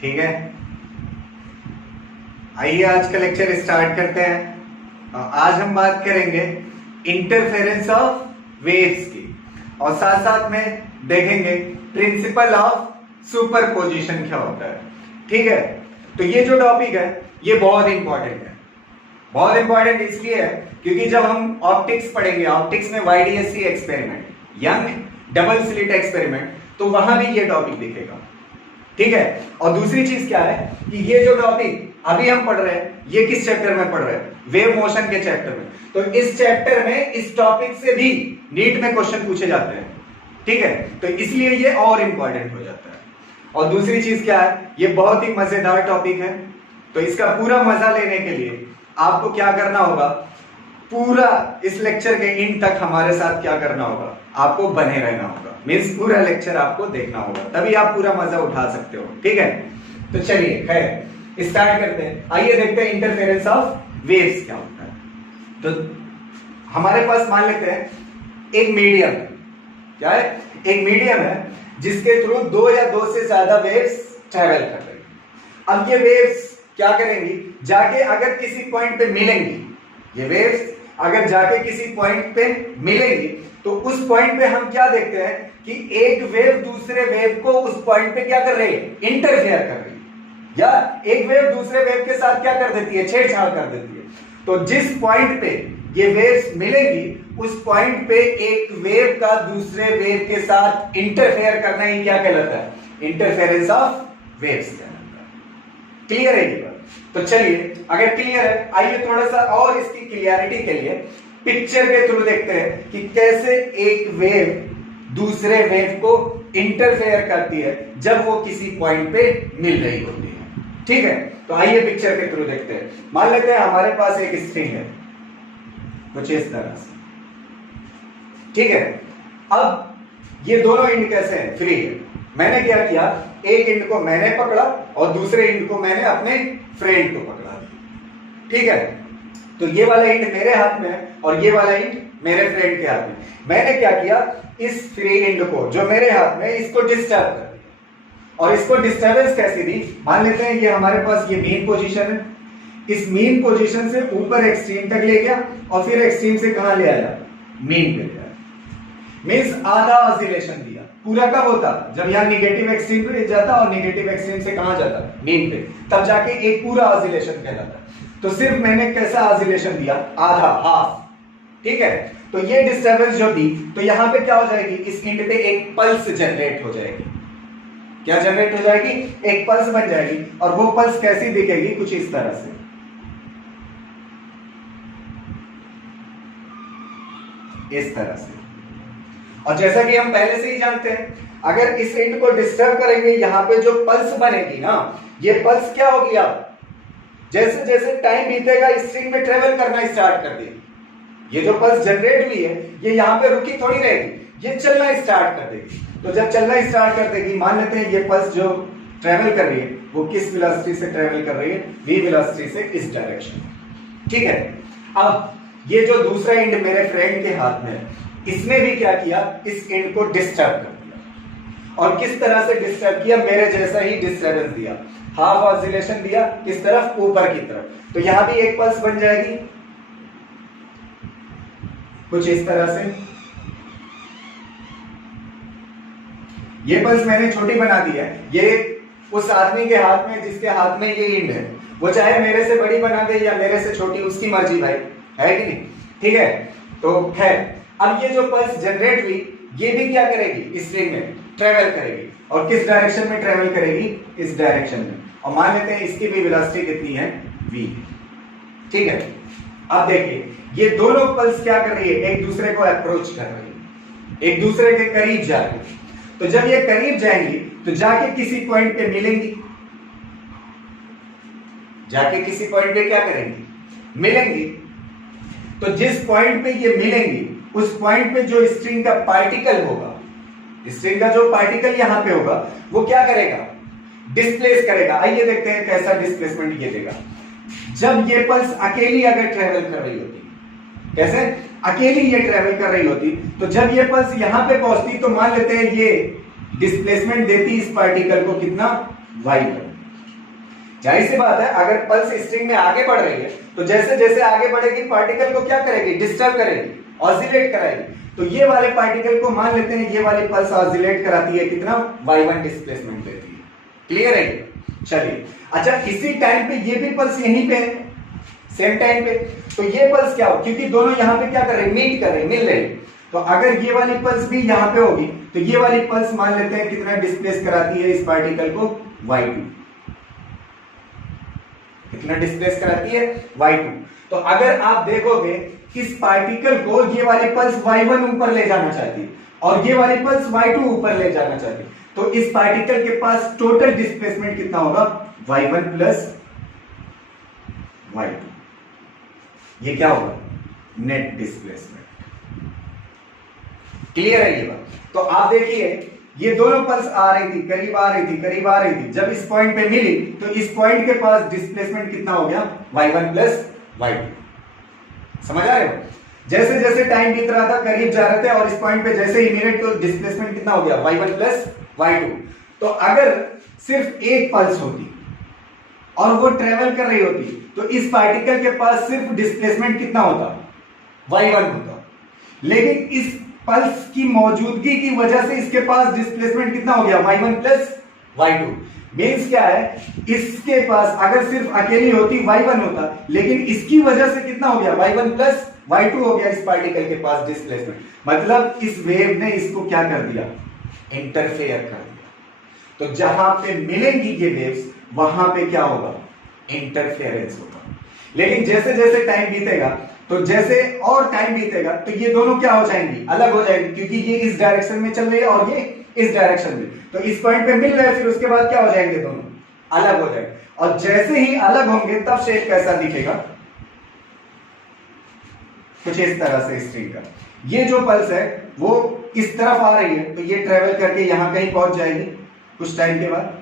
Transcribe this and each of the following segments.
ठीक है, आइए आज का लेक्चर स्टार्ट करते हैं। आज हम बात करेंगे इंटरफेरेंस ऑफ वेव्स की और साथ साथ में देखेंगे प्रिंसिपल ऑफ सुपरपोजिशन क्या होता है। ठीक है, तो ये जो टॉपिक है ये बहुत इंपॉर्टेंट है। बहुत इंपॉर्टेंट इसलिए है क्योंकि जब हम ऑप्टिक्स पढ़ेंगे, ऑप्टिक्स में YDSC experiment, young double slit experiment, तो वहां भी ये टॉपिक दिखेगा। ठीक है, और दूसरी चीज क्या है कि ये जो टॉपिक अभी हम पढ़ रहे हैं ये किस चैप्टर में पढ़ रहे हैं? वेव मोशन के चैप्टर में। तो इस चैप्टर में इस टॉपिक से भी नीट में क्वेश्चन पूछे जाते हैं। ठीक है, तो इसलिए ये और इंपॉर्टेंट हो जाता है। और दूसरी चीज क्या है, ये बहुत ही मजेदार टॉपिक है। तो इसका पूरा मजा लेने के लिए आपको क्या करना होगा, पूरा इस लेक्चर के एंड तक हमारे साथ क्या करना होगा, आपको बने रहना होगा। मींस पूरा लेक्चर आपको देखना होगा, तभी आप पूरा मजा उठा सकते हो। ठीक है, तो चलिए खैर स्टार्ट करते हैं। आइए देखते हैं इंटरफेरेंस ऑफ वेव्स क्या होता है। तो हमारे पास मान लेते हैं एक मीडियम, क्या है, एक मीडियम है जिसके थ्रू दो या दो से ज्यादा वेव्स ट्रेवल कर रही है। अब ये वेव्स क्या करेंगी, जाके अगर किसी पॉइंट पे मिलेंगी, ये वेव्स अगर जाके किसी पॉइंट पे मिलेंगी तो उस पॉइंट पे हम क्या देखते हैं कि एक वेव दूसरे वेव को उस पॉइंट पे क्या कर रही है, इंटरफेयर कर रही है, या एक वेव दूसरे वेव के साथ क्या कर देती है, छेड़छाड़ कर देती है। तो जिस पॉइंट पे ये वेव्स मिलेंगी उस पॉइंट पे एक वेव का दूसरे वेव के साथ इंटरफेयर करना ही क्या कहलाता है, इंटरफेरेंस ऑफ वेव्स कहलाता है। क्लियर है ये बात? तो चलिए अगर क्लियर है, आइए थोड़ा सा और इसकी क्लियरिटी के लिए पिक्चर के थ्रू देखते हैं कि कैसे एक वेव दूसरे वेव को इंटरफेयर करती है जब वो किसी पॉइंट पे मिल रही होती है। ठीक है, तो आइए पिक्चर के थ्रू देखते हैं। मान लेते हैं हमारे पास एक स्ट्रिंग है कुछ इस तरह से। ठीक है, अब ये दोनों एंड कैसे हैं, फ्री है। मैंने क्या किया, एक एंड को मैंने पकड़ा और दूसरे एंड को मैंने अपने फ्रेंड को पकड़ा दिया। ठीक है, तो ये वाला एंड मेरे हाथ में है और ये वाला एंड मेरे फ्रेंड के हाथ में। मैंने क्या किया, इस फ्री एंड को जो मेरे हाथ में, इसको डिस्टर्ब कर दिया। और इसको डिस्टर्बेंस कैसी दी, मान लेते हैं ये हमारे पास ये मेन पोजीशन है, इस मेन पोजीशन से ऊपर एक्सट्रीम तक ले गया और फिर एक्सट्रीम से कहां ले आया, मेन पे ले आया। मींस आधा ऑसिलेशन दिया। पूरा कब होता, जब यहां नेगेटिव एक्सट्रीम पे जाता और नेगेटिव एक्सट्रीम से कहां जाता, मेन पे, तब जाके एक पूरा ऑसिलेशन कहलाता। तो सिर्फ मैंने कैसा ऑसिलेशन दिया, आधा, हाफ। ठीक है, तो ये डिस्टर्बेंस जो दी, तो यहां पे क्या हो जाएगी, इस एंड पे एक पल्स जनरेट हो जाएगी। क्या जनरेट हो जाएगी, एक पल्स बन जाएगी। और वो पल्स कैसी दिखेगी, कुछ इस तरह से, इस तरह से। और जैसा कि हम पहले से ही जानते हैं, अगर इस एंड को डिस्टर्ब करेंगे, यहां पे जो पल्स बनेगी ना, ये पल्स क्या होगी, आप जैसे जैसे टाइम बीतेगा स्ट्रिंग में ट्रेवल करना स्टार्ट कर देगी। ये जो पल्स जनरेट हुई है ये यहां पे रुकी थोड़ी रहेगी, ये चलना स्टार्ट कर देगी। तो जब चलना स्टार्ट कर देगी, मान लेते हैं ये पल्स जो ट्रेवल कर रही है वो किस वेलोसिटी से ट्रेवल कर रही है, v वेलोसिटी से इस डायरेक्शन में। ठीक है, अब ये जो दूसरा एंड मेरे फ्रेंड के हाथ में है, इसने भी क्या किया, इस एंड को डिस्टर्ब कर दिया। और किस तरह से डिस्टर्ब किया, मेरे जैसा ही डिस्टर्बेंस दिया, हाफ ऑसिलेशन दिया, किस तरफ, ऊपर की तरफ। तो यहां भी एक पल्स बन जाएगी कुछ इस तरह से। ये पल्स मैंने छोटी बना दी है, ये उस आदमी के हाथ में जिसके हाथ में ये एंड है, वो चाहे मेरे से बड़ी बना दे या मेरे से छोटी, उसकी मर्जी भाई, है कि नहीं। ठीक है, तो खैर अब ये जो पल्स जनरेट हुई ये भी क्या करेगी, स्ट्रिंग में ट्रेवल करेगी। और किस डायरेक्शन में ट्रेवल करेगी, इस डायरेक्शन में। और मान लेते हैं इसकी भी वेलोसिटी कितनी है, v। ठीक है, अब देखिए ये दोनों पल्स क्या कर रही है, एक दूसरे को अप्रोच कर रही है, एक दूसरे के करीब जा रही है। तो जब ये करीब जाएंगी तो जाके किसी पॉइंट पे मिलेंगी, जाके किसी पॉइंट पे क्या करेंगी, मिलेंगी। तो जिस पॉइंट पे ये मिलेंगी उस पॉइंट पे जो स्ट्रिंग का पार्टिकल होगा, स्ट्रिंग का जो पार्टिकल यहां पे होगा वो क्या करेगा, डिस्प्लेस करेगा। आइए देखते हैं कैसा डिस्प्लेसमेंट ये देगा। जब ये पल्स अकेली अगर ट्रेवल कर रही होती, कैसे, अकेली ये ट्रेवल कर रही होती, तो जब ये पल्स यहां पे पहुंचती तो मान लेते हैं ये डिस्प्लेसमेंट देती इस पार्टिकल को कितना, y पर। जाहिर सी बात है, अगर पल्स स्ट्रिंग में आगे बढ़ रही है तो जैसे जैसे आगे बढ़ेगी पार्टिकल को क्या करेगी, डिस्टर्ब करेगी, ऑसिलेट कराएगी। तो ये वाले पार्टिकल को मान लेते हैं ये वाली पल्स ऑसिलेट कराती है, कितना, y1 डिस्प्लेसमेंट देती है। क्लियर है? चलिए, अच्छा इसी टाइम पे ये भी पल्स यहीं पे है, सेम टाइम पे, तो ये पल्स क्या हो, क्योंकि दोनों यहां पे क्या कर रहे हैं, मीट कर रहे हैं, मिल रहे हैं, तो अगर ये वाली पल्स भी यहां पे होगी तो ये वाली पल्स मान लेते हैं कितना डिस्प्लेस कराती है इस पार्टिकल को, y2। कितना डिस्प्लेस कराती है, y2। तो अगर आप देखोगे इस पार्टिकल को ये वाली पल्स y1 ऊपर ले जाना चाहती है और ये वाली पल्स y2 ऊपर ले जाना चाहती है, तो इस पार्टिकल के पास टोटल डिस्प्लेसमेंट कितना होगा, y1 प्लस y2। ये क्या होगा, नेट डिस्प्लेसमेंट। क्लियर है ये बात? तो आप देखिए ये दोनों पल्स आ रही थी, करीब आ रही थी, करीब आ रही थी, जब इस पॉइंट पे मिली तो इस पॉइंट के पास डिस्प्लेसमेंट कितना हो गया, y1 प्लस y2। समझ आ रहे हो? जैसे जैसे टाइम बीत रहा था करीब जा रहे थे और इस पॉइंट पे जैसे ही मिले तो डिस्प्लेसमेंट कितना हो गया, y1 प्लस y2। तो अगर सिर्फ एक पल्स होती और वो ट्रेवल कर रही होती तो इस पार्टिकल के पास सिर्फ डिस्प्लेसमेंट कितना होता, y1 होता, लेकिन इस पल्स की मौजूदगी की वजह से इसके पास डिस्प्लेसमेंट कितना हो गया, y1 प्लस y2। मीन्स क्या है, इसके पास अगर सिर्फ अकेली होती y1 होता, लेकिन इसकी वजह से कितना हो गया, y1 प्लस y2 हो गया इस पार्टिकल के पास डिस्प्लेसमेंट। मतलब इस वेव ने इसको क्या कर दिया, इंटरफेयर कर दिया। तो जहां पे मिलेंगी ये वेव्स वहां पे क्या होगा, इंटरफेरेंस होगा। लेकिन जैसे जैसे टाइम बीतेगा तो जैसे और टाइम बीतेगा तो ये दोनों क्या हो जाएंगी, अलग हो जाएंगी, क्योंकि ये इस डायरेक्शन में चल रही है और ये इस डायरेक्शन में, तो इस पॉइंट पे मिल रहे हैं, फिर उसके बाद क्या हो जाएंगे, दोनों अलग हो जाएंगे। और जैसे ही अलग होंगे तब शेप कैसा दिखेगा, कुछ इस तरह से स्ट्रिंग का। ये जो पल्स है वो इस तरफ आ रही है तो ये ट्रेवल करके यहां कहीं पहुंच जाएगी कुछ टाइम के बाद,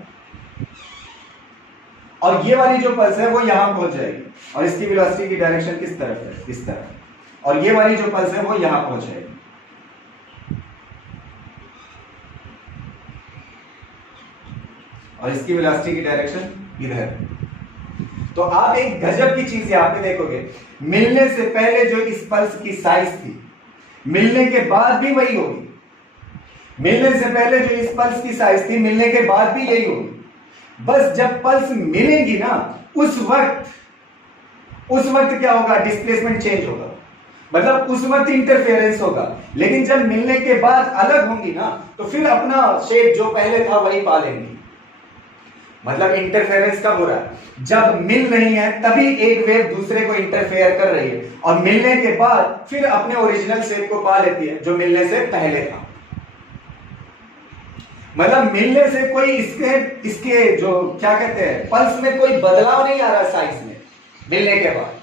और ये वाली जो पल्स है वो यहां पहुंच जाएगी और इसकी वेलोसिटी की डायरेक्शन किस तरफ है, इस तरफ, और ये वाली जो पल्स है वो यहां पहुंच जाएगी। और इसकी वेलोसिटी की डायरेक्शन इधर। तो आप एक गजब की चीज यहां पे देखोगे, मिलने से पहले जो इस पल्स की साइज थी मिलने के बाद भी वही होगी, मिलने से पहले जो इस पल्स की साइज थी मिलने के बाद भी यही होगी। बस जब पल्स मिलेंगी ना उस वक्त क्या होगा, डिस्प्लेसमेंट चेंज होगा, मतलब उस वक्त इंटरफेरेंस होगा। लेकिन जब मिलने के बाद अलग होंगी ना तो फिर अपना शेप जो पहले था वही पा लेंगी। मतलब इंटरफेरेंस कब हो रहा है, जब मिल रही है तभी एक वेव दूसरे को इंटरफेयर कर रही है और मिलने के बाद फिर अपने ओरिजिनल शेप को पा लेती है जो मिलने से पहले था। मतलब मिलने से कोई इसके जो क्या कहते हैं पल्स में कोई बदलाव नहीं आ रहा साइज में, मिलने के बाद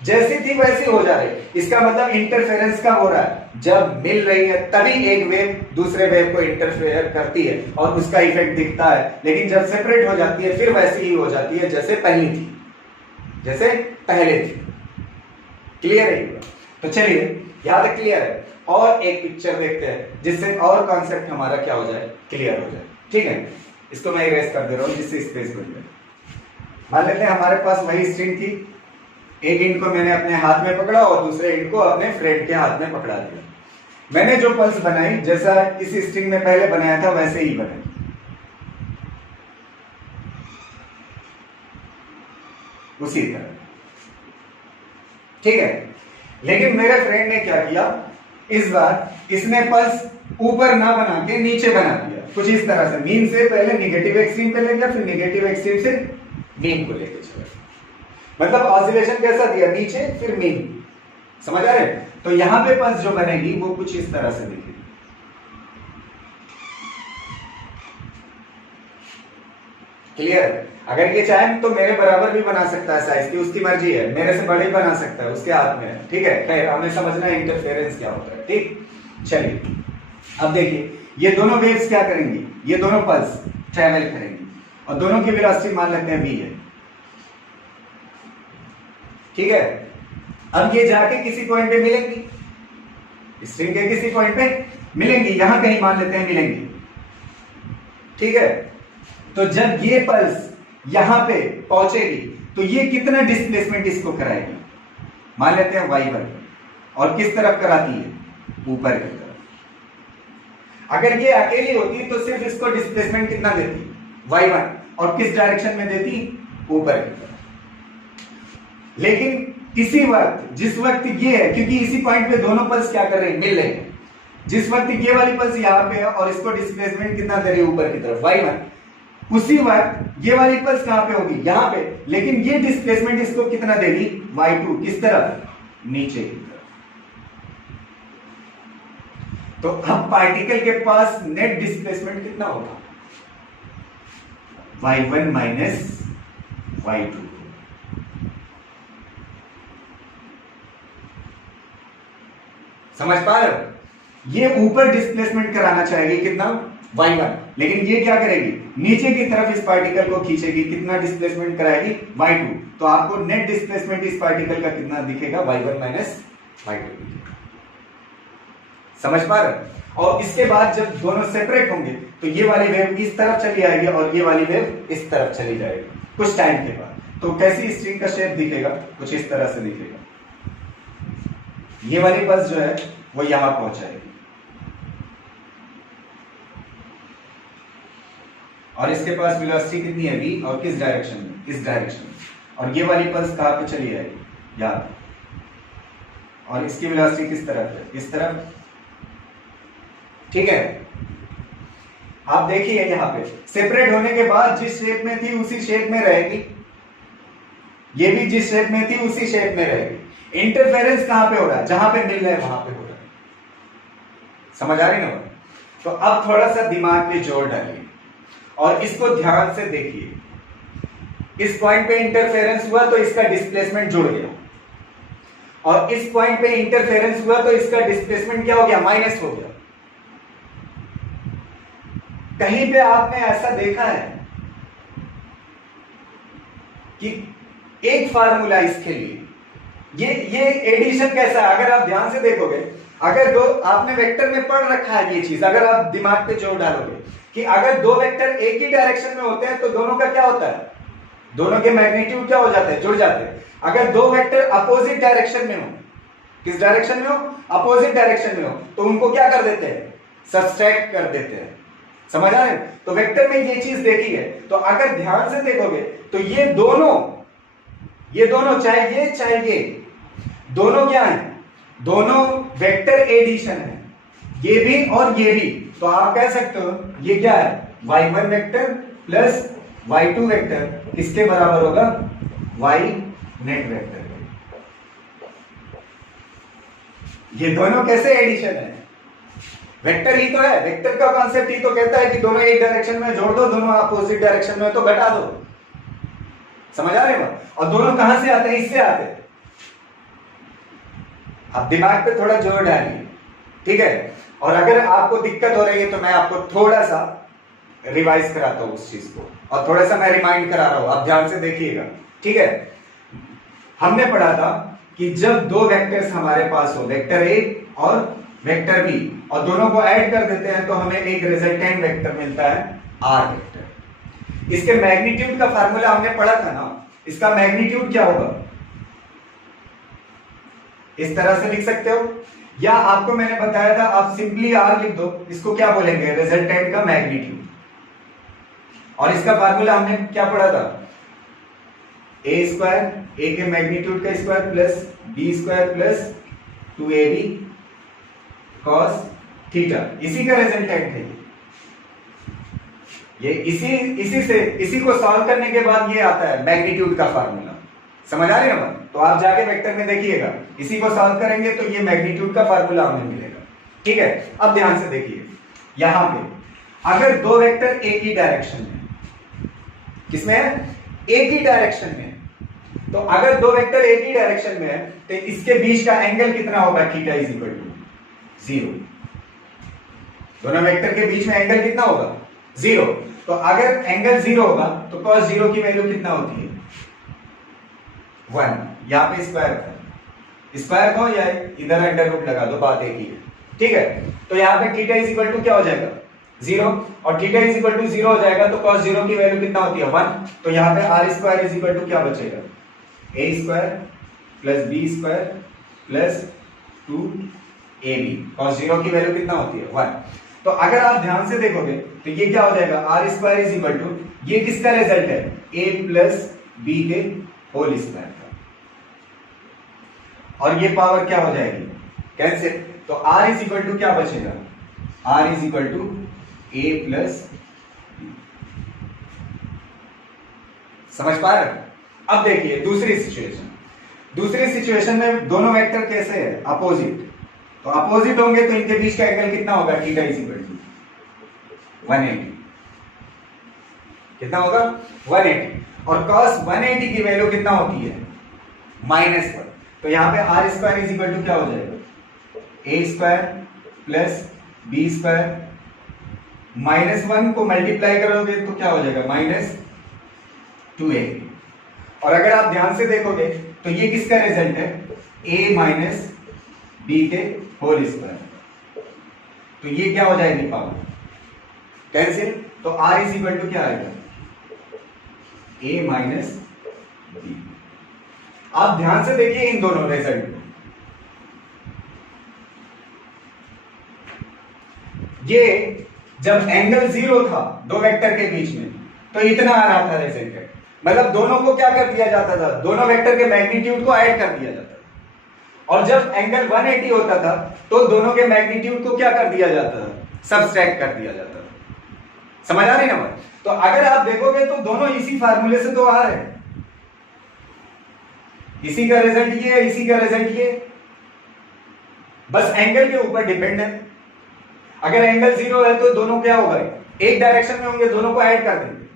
जैसी थी वैसी हो जा रही। इसका मतलब इंटरफेरेंस कब हो रहा है, जब मिल रही है तभी एक वेव दूसरे वेव को इंटरफेयर करती है और उसका इफेक्ट दिखता है। लेकिन जब सेपरेट हो जाती है फिर वैसी ही हो जाती है जैसे पहली थी, जैसे पहले थी। क्लियर है? तो चलिए यहां तक क्लियर है। और एक पिक्चर देखते हैं जिससे और कॉन्सेप्ट हमारा क्या हो जाए, क्लियर हो जाए। ठीक है, इसको मैं इरेज कर दे रहा हूं जिससे स्पेस बन जाए। मान लेते हैं हमारे पास वही स्ट्रिंग थी, एक इंड को मैंने अपने हाथ में पकड़ा और दूसरे इंड को अपने फ्रेंड के हाथ में पकड़ा दिया। मैंने जो पल्स बनाई जैसा इस स्ट्रिंग में पहले बनाया था वैसे ही बनाई, उसी तरह। ठीक है, लेकिन मेरे फ्रेंड ने क्या किया, इस बार इसने पल्स ऊपर ना बना के नीचे बना दिया, कुछ इस तरह से। मीन से पहले निगेटिव एक्सट्रीम पे ले गया, फिर निगेटिव एक्सट्रीम से मीन को लेके चला। मतलब ऑसिलेशन कैसा दिया, नीचे फिर मीन। समझ आ रहे? तो यहां पे पल्स जो बनेगी वो कुछ इस तरह से दिखेगी। क्लियर? अगर ये चाहे तो मेरे बराबर भी बना सकता है साइज की, उसकी मर्जी है, मेरे से बड़े बना सकता है, उसके हाथ में है। ठीक है, खैर हमें समझना है इंटरफेरेंस क्या होता है। ठीक, चलिए अब देखिए ये दोनों वेव्स क्या करेंगी, ये दोनों पल्स ट्रैवल करेंगी और दोनों की वेलोसिटी मान लेते हैं v है। ठीक है, अब ये जाके किसी पॉइंट पे मिलेंगी, स्ट्रिंग के किसी पॉइंट पे मिलेंगी, यहां कहीं मान लेते हैं मिलेंगी। ठीक है, तो जब ये पल्स यहां पे पहुंचेगी तो ये कितना डिस्प्लेसमेंट इसको कराएगी, मान लेते हैं y1, और किस तरफ कराती है, ऊपर की तरफ। अगर ये अकेली होती तो सिर्फ इसको डिस्प्लेसमेंट कितना देती, y1, और किस डायरेक्शन में देती, ऊपर की तरफ। लेकिन इसी वक्त, जिस वक्त ये है, क्योंकि इसी पॉइंट पे दोनों पल्स क्या कर रहे हैं, मिल रहे हैं, जिस वक्त ये वाली पल्स यहां पे है और इसको डिस्प्लेसमेंट कितना दे रही है, ऊपर की तरफ y1, उसी वक्त ये वाली पल्स कहां पे होगी, यहां पे, लेकिन ये डिस्प्लेसमेंट इसको कितना देगी, y2, किस तरफ, नीचे की तरफ। तो अब पार्टिकल के पास नेट डिस्प्लेसमेंट कितना होगा, y1 माइनस y2। समझ पा रहे हो, ये ऊपर डिस्प्लेसमेंट कराना चाहेगी कितना, y1, लेकिन ये क्या करेगी, नीचे की तरफ इस पार्टिकल को खींचेगी, कितना डिस्प्लेसमेंट कराएगी, y2। तो आपको नेट डिस्प्लेसमेंट इस पार्टिकल का कितना दिखेगा, y1 माइनस y2। समझ पा रहे हो। और इसके बाद जब दोनों सेपरेट होंगे तो ये वाली वेव इस तरफ चली आएगी और ये वाली वेव इस तरफ चली जाएगी कुछ टाइम के बाद। तो कैसी स्ट्रिंग का शेप दिखेगा, कुछ इस तरह से दिखेगा। ये वाली पल्स जो है वो यहां पहुंचाएगी और इसके पास वेलोसिटी कितनी है v, और किस डायरेक्शन में, इस डायरेक्शन में। और ये वाली पल्स कहां पे चली जाएगी, यहां, और इसकी वेलोसिटी किस तरफ है, इस तरफ। ठीक है, आप देखिए यहां पे सेपरेट होने के बाद जिस शेप में थी उसी शेप में रहेगी, ये भी जिस शेप में थी उसी शेप में रहेगी। इंटरफेरेंस कहां पे हो रहा है, जहां पे मिल रहा है वहां पे हो रहा है। समझ आ रही ना। तो अब थोड़ा सा दिमाग पे जोर डालिए और इसको ध्यान से देखिए। इस पॉइंट पे इंटरफेरेंस हुआ तो इसका डिस्प्लेसमेंट जुड़ गया, और इस पॉइंट पे इंटरफेरेंस हुआ तो इसका डिस्प्लेसमेंट क्या हो गया, माइनस हो गया। कहीं पे आपने ऐसा देखा है कि एक फार्मूला इसके लिए, ये एडिशन कैसा है, अगर आप ध्यान से देखोगे, अगर दो, आपने वेक्टर में पढ़ रखा है ये चीज, अगर आप दिमाग पे जोर डालोगे कि अगर दो वेक्टर एक ही डायरेक्शन में होते हैं तो दोनों का क्या होता है, दोनों के मैग्नीट्यूड क्या हो जाते हैं, जुड़ जाते हैं। अगर दो वेक्टर अपोजिट डायरेक्शन में हो, किस डायरेक्शन में हो, अपोजिट डायरेक्शन में हो, तो उनको क्या कर देते हैं, सब्सट्रैक्ट कर देते हैं। समझ आ रहे हैं। तो वेक्टर में ये चीज देखी है। तो अगर ध्यान से देखोगे तो ये दोनों चाहे ये दोनों क्या है, दोनों वेक्टर एडिशन है, ये भी और ये भी। तो आप कह सकते हो ये क्या है, y1 vector plus y2 vector किसके बराबर होगा, y नेट वेक्टर। ये दोनों कैसे एडिशन है, वेक्टर ही तो है, वेक्टर का कॉन्सेप्ट ही तो कहता है कि दोनों एक डायरेक्शन में जोड़ दो, दोनों अपोजिट डायरेक्शन में तो घटा दो। समझ आ रहे हो। और दोनों कहां से आते हैं, इससे आते हैं। आप दिमाग पे थोड़ा जोर डालिए, ठीक है। और अगर आपको दिक्कत हो रही है तो मैं आपको थोड़ा सा रिवाइज कराता हूं उस चीज को, और थोड़ा सा मैं रिमाइंड करा रहा हूं, आप ध्यान से देखिएगा, ठीक है। हमने पढ़ा था कि जब दो वेक्टर्स हमारे पास हो, वेक्टर ए और वेक्टर बी, और दोनों को ऐड कर देते हैं तो हमें एक रिजल्टेंट वेक्टर मिलता है आर वेक्टर। इसके मैग्नीट्यूड का फार्मूला हमने पढ़ा था ना, इसका मैग्नीट्यूड क्या होगा, इस तरह से लिख सकते हो, या आपको मैंने बताया था आप सिंपली आर लिख दो, इसको क्या बोलेंगे, रिजल्टेंट का मैग्नीट्यूड। और इसका फार्मूला हमने क्या पढ़ा था, ए स्क्वायर, ए के मैग्नीट्यूड का square plus b square plus 2ab cos theta, इसी का रिजल्टेंट है ये। इसी को सॉल्व करने के बाद ये आता है मैग्नीट्यूड का फार्मूला। समझ आ रही है। तो आप जाके वेक्टर में देखिएगा, इसी को सॉल्व करेंगे तो ये मैग्नीट्यूड का फार्मूला हमें मिलेगा, ठीक है। अब ध्यान से देखिए, यहां पे अगर दो वेक्टर एक ही डायरेक्शन में, किसमें है, एक ही डायरेक्शन में, तो अगर दो वेक्टर एक ही डायरेक्शन में है तो इसके बीच का एंगल कितना होगा, थीटा इज इक्वल टू 0। दोनों वेक्टर के बीच में एंगल कितना होगा, 0। तो अगर एंगल 0 होगा तो cos 0 की वैल्यू कितना होती है, 1। यहां पे स्क्वायर को या इधर अंडर रूट लगा दो, बात एक ही है, ठीक है। तो यहां पे थीटा इज इक्वल टू क्या हो जाएगा, 0 और थीटा इज इक्वल टू 0 हो जाएगा तो cos 0 की वैल्यू कितना होती है 1। तो यहाँ पे r square is equal to क्या बचेगा a square plus b square plus 2ab। cos 0 की वैल्यू कितना होती है 1। तो अगर आप ध्यान से देखोगे तो ये क्या हो जाएगा r square is equal to ये किसका रिजल्ट है a प्लस b के होल स्क्वायर का, और ये पावर क्या हो जाएगी कैंसिल। तो r इज इक्वल टू क्या बचेगा r is equal to a plus b। समझ पा रहे हो। अब देखिए दूसरी सिचुएशन में दोनों वेक्टर कैसे है अपोजिट। तो अपोजिट होंगे तो इनके बीच का एंगल कितना होगा थीटा इज इक्वल टू 180। कितना होगा 180 और cos 180 की वैल्यू कितना होती है -1। तो यहां पे r square is equal to क्या हो जाएगा a square plus b square -1 को मल्टीप्लाई करोगे तो क्या हो जाएगा -2a। और अगर आप ध्यान से देखोगे तो ये किसका रिजल्ट है a माइनस b के होल स्क्वायर। तो ये क्या हो जाएगी पावर कैंसिल। तो r इज इक्वल टू क्या आएगा a माइनस b। आप ध्यान से देखिए इन दोनों रिजल्ट को। ये जब एंगल 0 था दो वेक्टर के बीच में तो इतना आ रहा था रिजल्ट, मतलब दोनों को क्या कर दिया जाता था दोनों वेक्टर के मैग्नीट्यूड को ऐड कर दिया जाता था। और जब एंगल 180 होता था तो दोनों के मैग्नीट्यूड को क्या कर दिया जाता था सब्सट्रैक्ट कर दिया जाता था। समझ आ रही ना बात। तो अगर आप देखोगे तो दोनों इसी फार्मूले से तो आ रहे हैं, इसी का रिजल्ट ये है इसी का रिजल्ट ये, बस एंगल के ऊपर डिपेंड है। अगर एंगल 0 है तो दोनों क्या होगा एक डायरेक्शन में होंगे दोनों को ऐड कर देंगे,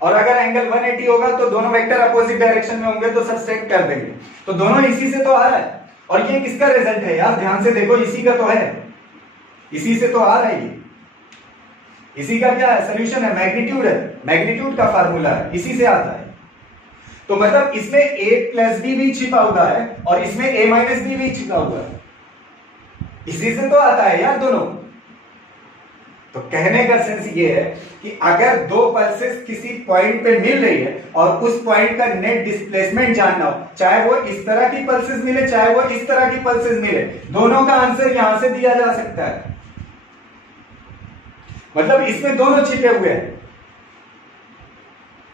और अगर एंगल 180 होगा तो दोनों वेक्टर अपोजिट डायरेक्शन में होंगे तो सब्सट्रैक्ट कर देंगे। तो दोनों इसी से तो आ रहा है। और ये किसका रिजल्ट है यार ध्यान से देखो इसी का तो है, इसी से तो आ रहा है ये, इसी का क्या है सोल्यूशन है मैग्नीट्यूड का फार्मूला है इसी से आता है। तो मतलब इसमें a प्लस बी भी छिपा हुआ है और इसमें a माइनस बी भी छिपा हुआ है, इसी से तो आता है यार दोनों। तो कहने का सेंस ये है कि अगर दो पल्सेस किसी पॉइंट पे मिल रही है और उस पॉइंट का नेट डिस्प्लेसमेंट जानना हो, चाहे वो इस तरह की पल्सेस मिले चाहे वो इस तरह की पल्सेस मिले, दोनों का आंसर यहां से दिया जा सकता है। मतलब इसमें दोनों छिपे हुए हैं,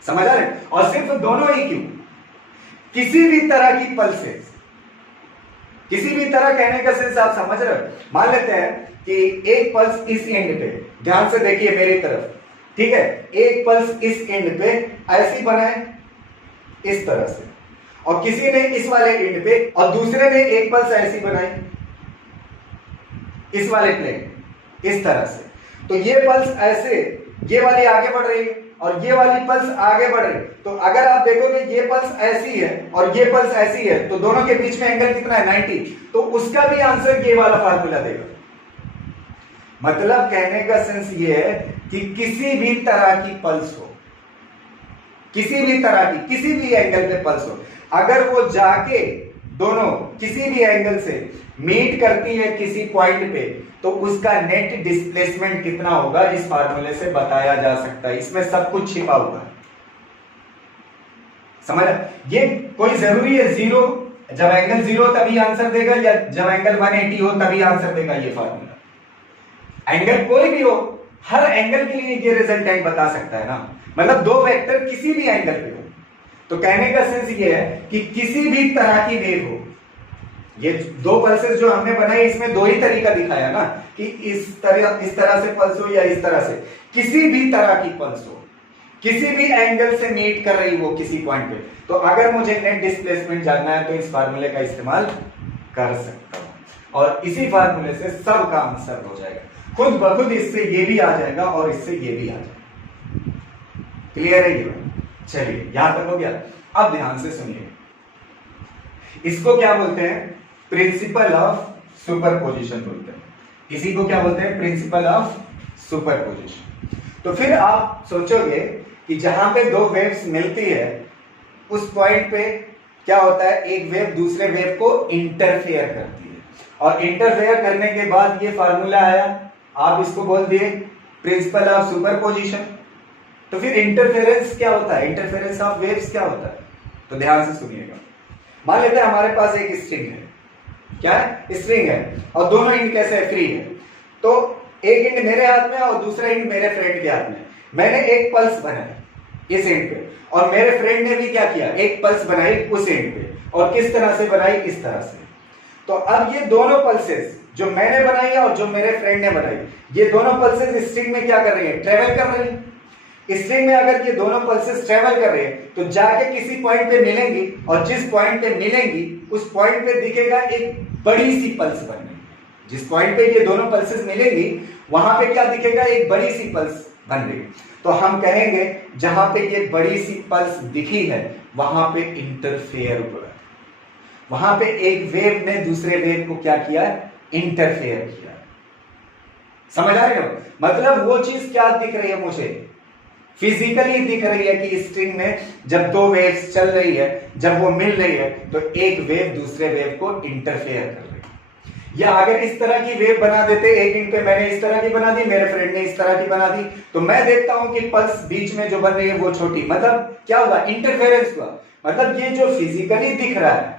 समझ आ रहे। और सिर्फ दोनों ही क्यों, किसी भी तरह की पल्सेस, किसी भी तरह कहने का सेंस आप समझ रहे हो। मान लेते हैं कि एक पल्स इस एंड पे, ध्यान से देखिए मेरी तरफ, ठीक है, एक पल्स इस एंड पे ऐसी बनाए इस तरह से, और किसी ने इस वाले एंड पे और दूसरे ने एक पल्स ऐसी बनाई इस वाले प्लेन इस तरह से। तो ये पल्स ऐसे, ये वाली आगे बढ़ रही है और ये वाली पल्स आगे बढ़ रही है। तो अगर आप देखोगे ये पल्स ऐसी है और ये पल्स ऐसी है तो दोनों के बीच में एंगल कितना है 90। तो उसका भी आंसर ये वाला फार्मूला देगा। मतलब कहने का सेंस ये है कि किसी भी तरह की पल्स हो, किसी भी तरह की किसी भी एंगल पे पल्स हो, अगर वो जाके दोनों किसी भी एंगल से मीट करती है किसी पॉइंट पे तो उसका नेट डिस्प्लेसमेंट कितना होगा इस फार्मूले से बताया जा सकता है। इसमें सब कुछ छिपा हुआ है, समझ। ये कोई जरूरी है जीरो, जब एंगल 0 तभी आंसर देगा या जब एंगल 180 हो तभी आंसर देगा ये फार्मूला। एंगल कोई भी हो, हर एंगल के लिए ये रिजल्टेंट बता सकता है ना। मतलब दो वेक्टर किसी भी एंगल पे हो, तो कहने का सेंस ये है कि किसी भी तरह की वेव हो, ये दो पल्सेस जो हमने बनाई इसमें दो ही तरीका दिखाया ना कि इस तरह से पल्स हो या इस तरह से, किसी भी तरह की पल्स हो, किसी भी एंगल से मीट कर रही हो किसी पॉइंट पे, तो अगर मुझे नेट डिस्प्लेसमेंट जानना है तो इस फार्मूले का इस्तेमाल कर सकता हूं और इसी फार्मूले से सब का आंसर हो जाएगा खुद ब खुद। इससे ये भी आ जाएगा और इससे ये भी आ जाएगा। क्लियर है ये? चलिए यहां तक हो गया। अब ध्यान से सुनिए, इसको क्या बोलते हैं? प्रिंसिपल ऑफ सुपरपोजिशन बोलते हैं। इसी को क्या बोलते हैं? Principle of superposition. तो फिर आप सोचोगे कि जहां पे दो वेव्स मिलती है उस पॉइंट पे क्या होता है, एक वेव दूसरे वेव को इंटरफेयर करती है और इंटरफेयर करने के बाद ये फार्मूला आया, आप इसको बोल दिए प्रिंसिपल ऑफ सुपरपोजिशन। तो फिर इंटरफेरेंस क्या होता है, इंटरफेरेंस ऑफ वेव्स क्या होता है, तो ध्यान से सुनिएगा। मान लेते हैं हमारे पास एक स्ट्रिंग है, क्या है, स्ट्रिंग है, और दोनों एंड कैसे है, फ्री है। तो एक एंड मेरे हाथ में और दूसरा एंड मेरे फ्रेंड के हाथ में। मैंने एक पल्स बनाई इस एंड पे, और मेरे फ्रेंड ने भी क्या किया, एक पल्स बनाई उस एंड पे। और किस तरह से बनाई, इस तरह से। तो अब ये दोनों पल्सेस जो मैंने बनाई है और जो मेरे फ्रेंड ने बनाई, ये दोनों पल्सेस स्ट्रिंग में क्या कर रही है, ट्रेवल कर रही है। स्ट्रिंग में अगर ये दोनों पल्सेस ट्रेवल कर रहे हैं तो जाके किसी पॉइंट पे मिलेंगी, और जिस पॉइंट पे मिलेंगी उस पॉइंट पे दिखेगा एक बड़ी सी पल्स बन रही है। जिस पॉइंट पे ये दोनों पल्सेस मिलेंगी वहां पे क्या दिखेगा, एक बड़ी सी पल्स बन रही है। तो हम कहेंगे जहां पे ये बड़ी सी पल्स दिखी है वहां पे इंटरफेयर हुआ है, वहां पे एक वेव ने दूसरे वेव को क्या किया, इंटरफेयर किया। समझ आ रहे हो, मतलब वो चीज क्या दिख रही है, मुझे फिजिकली दिख रही है कि स्ट्रिंग में जब दो वेव्स चल रही है, जब वो मिल रही है तो एक वेव दूसरे वेव को इंटरफेयर कर रही है। या अगर इस तरह की वेव बना देते, एक एंड पे मैंने इस तरह की बना दी, मेरे फ्रेंड ने इस तरह की बना दी, तो मैं देखता हूं कि पल्स बीच में जो बन रही है वो छोटी, मतलब क्या हुआ, इंटरफेरेंस हुआ। मतलब ये जो फिजिकली दिख रहा है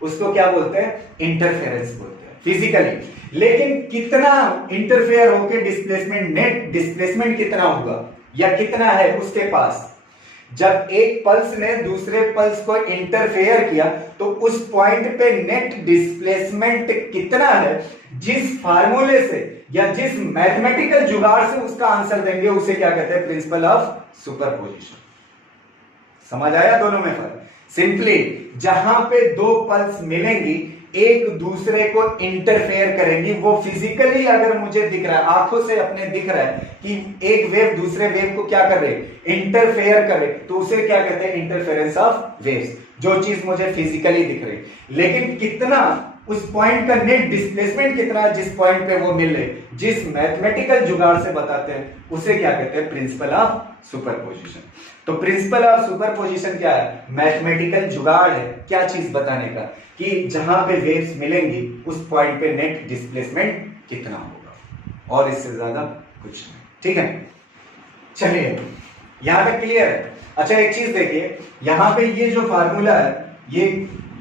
उसको क्या बोलते हैं, इंटरफेरेंस बोलते हैं फिजिकली। लेकिन कितना इंटरफेयर होकर डिस्प्लेसमेंट, नेट डिस्प्लेसमेंट कितना होगा या कितना है उसके पास, जब एक पल्स ने दूसरे पल्स को इंटरफेयर किया तो उस पॉइंट पे नेट डिस्प्लेसमेंट कितना है, जिस फार्मूले से या जिस मैथमेटिकल जुगाड़ से उसका आंसर देंगे उसे क्या कहते हैं, प्रिंसिपल ऑफ सुपरपोजिशन। समझ आया दोनों में फर्क। सिंपली जहां पे दो पल्स मिलेंगी एक दूसरे को इंटरफेयर करेंगी, वो फिजिकली अगर मुझे दिख रहा है, आंखों से अपने दिख रहा है कि एक वेव दूसरे वेव को क्या कर रहे, इंटरफेयर कर रहे, तो उसे क्या कहते हैं, इंटरफेरेंस ऑफ वेव्स। जो चीज मुझे फिजिकली दिख रही, लेकिन कितना उस पॉइंट का नेट डिस्प्लेसमेंट कितना जिस पॉइंट पे वो मिल रहे, जिस मैथमेटिकल जुगाड़ से बताते हैं उसे क्या कहते हैं, प्रिंसिपल ऑफ सुपरपोजिशन। तो प्रिंसिपल ऑफ सुपरपोजिशन क्या है, मैथमेटिकल जुगाड़ है, क्या चीज बताने का, कि जहां पे वेव्स मिलेंगी उस पॉइंट पे नेट डिस्प्लेसमेंट कितना होगा, और इससे ज्यादा कुछ नहीं। ठीक है, चलिए यहां तक क्लियर है। अच्छा एक चीज देखिए, यहां पे ये जो फार्मूला है ये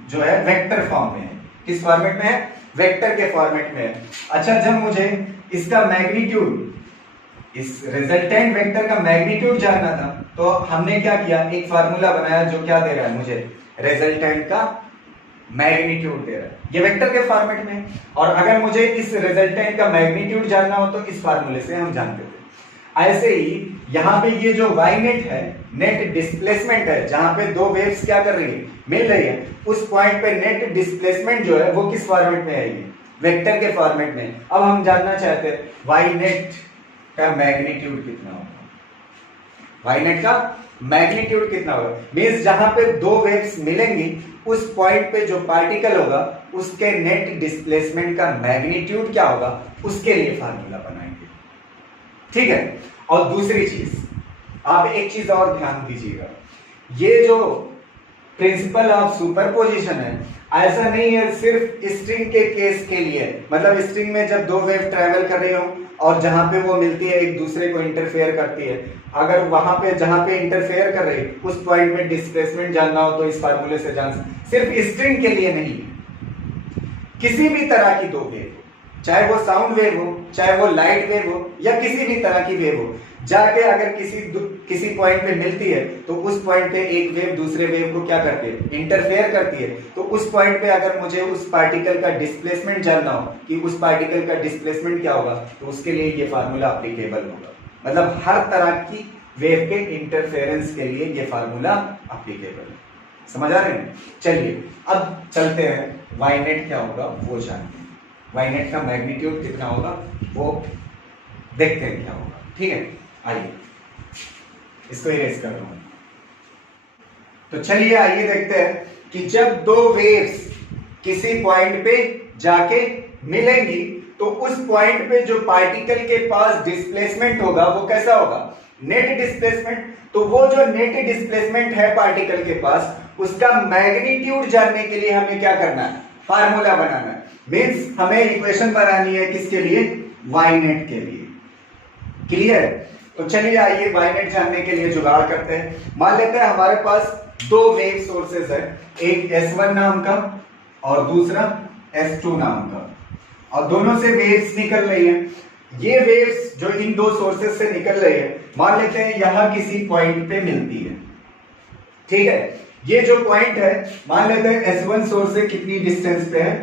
जो है वेक्टर फॉर्म में है। किस फॉर्मेट में है, वेक्टर के फॉर्मेट में है। अच्छा जब मुझे इसका मैग्नीट्यूड, इस रिजल्टेंट वेक्टर का मैग्नीट्यूड जानना था तो हमने क्या किया, एक फार्मूला बनाया जो क्या दे रहा है मुझे, रिजल्टेंट का मैग्नीट्यूड दे रहा है, ये वेक्टर के फॉर्मेट में। और अगर मुझे इस रिजल्टेंट का मैग्नीट्यूड जानना हो तो इस फार्मूले से हम जानते थे। ऐसे ही यहां पे ये जो y नेट है, नेट डिस्प्लेसमेंट है, जहां पे दो वेव्स क्या कर रही है, मिल रही है, उस पॉइंट पे नेट डिस्प्लेसमेंट जो है वो किस फॉर्मेट में है, ये वेक्टर के फॉर्मेट में। अब हम जानना चाहते हैं y नेट का मैग्नीट्यूड कितना होगा, y नेट का मैग्नीट्यूड कितना होगा, मींस जहां पे दो वेव्स मिलेंगी उस पॉइंट पे जो पार्टिकल होगा उसके नेट डिस्प्लेसमेंट का मैग्नीट्यूड क्या होगा, उसके लिए फार्मूला बनाएंगे। ठीक है, और दूसरी चीज आप एक चीज और ध्यान दीजिएगा, ये जो प्रिंसिपल ऑफ सुपरपोजिशन है ऐसा नहीं है सिर्फ स्ट्रिंग के केस के लिए, मतलब स्ट्रिंग में जब दो वेव ट्रेवल कर रही हो और जहां पे वो मिलती है एक दूसरे को इंटरफेयर करती है, अगर वहां पे जहां पे इंटरफेयर कर रही उस पॉइंट में डिस्प्लेसमेंट जानना हो तो इस फार्मूले से जान सकते। सिर्फ स्ट्रिंग के लिए नहीं, किसी भी तरह की दो वेव, चाहे वो साउंड वेव हो, चाहे वो लाइट वेव हो, या किसी भी तरह की वेव हो, जाके अगर किसी पॉइंट पे मिलती है तो उस पॉइंट पे एक वेव दूसरे वेव को क्या करती है, इंटरफेयर करती है। तो उस पॉइंट पे अगर मुझे उस पार्टिकल का डिस्प्लेसमेंट जानना हो कि उस पार्टिकल का डिस्प्लेसमेंट क्या होगा, तो उसके लिए ये फार्मूला एप्लीकेबल होगा। मतलब हर तरह की वेव के इंटरफेरेंस के लिए ये फार्मूला एप्लीकेबल है। समझ आ रहे हैं। चलिए अब चलते हैं वाई नेट क्या होगा वो जानते हैं, वाई नेट का मैग्नीट्यूड कितना होगा वो देखते हैं क्या होगा। ठीक है, आइए इसको इरेज कर रहा हूं। तो चलिए आइए देखते हैं कि जब दो वेव्स किसी पॉइंट पे जाके मिलेंगी तो उस पॉइंट पे जो पार्टिकल के पास डिस्प्लेसमेंट होगा वो कैसा होगा, नेट डिस्प्लेसमेंट। तो वो जो नेट डिस्प्लेसमेंट है पार्टिकल के पास उसका मैग्नीट्यूड जानने के लिए हमें क्या करना है, फार्मूला बनाना है। मींस हमें इक्वेशन बनानी है किसके लिए, वाई नेट के लिए। क्लियर? तो चलिए आइए वाई नेट जानने के लिए जुगाड़ करते हैं। मान लेते हैं हमारे पास दो वेव सोर्सेस है, एक S1 नाम का और दूसरा S2 नाम का, और दोनों से वेव्स निकल रही है। ये वेव्स जो इन दो सोर्सेस से निकल रही है, मान लेते हैं यहां किसी पॉइंट पे मिलती है, ठीक है। ये जो पॉइंट है, मान लेते हैं S1 सोर्स से कितनी डिस्टेंस पे है,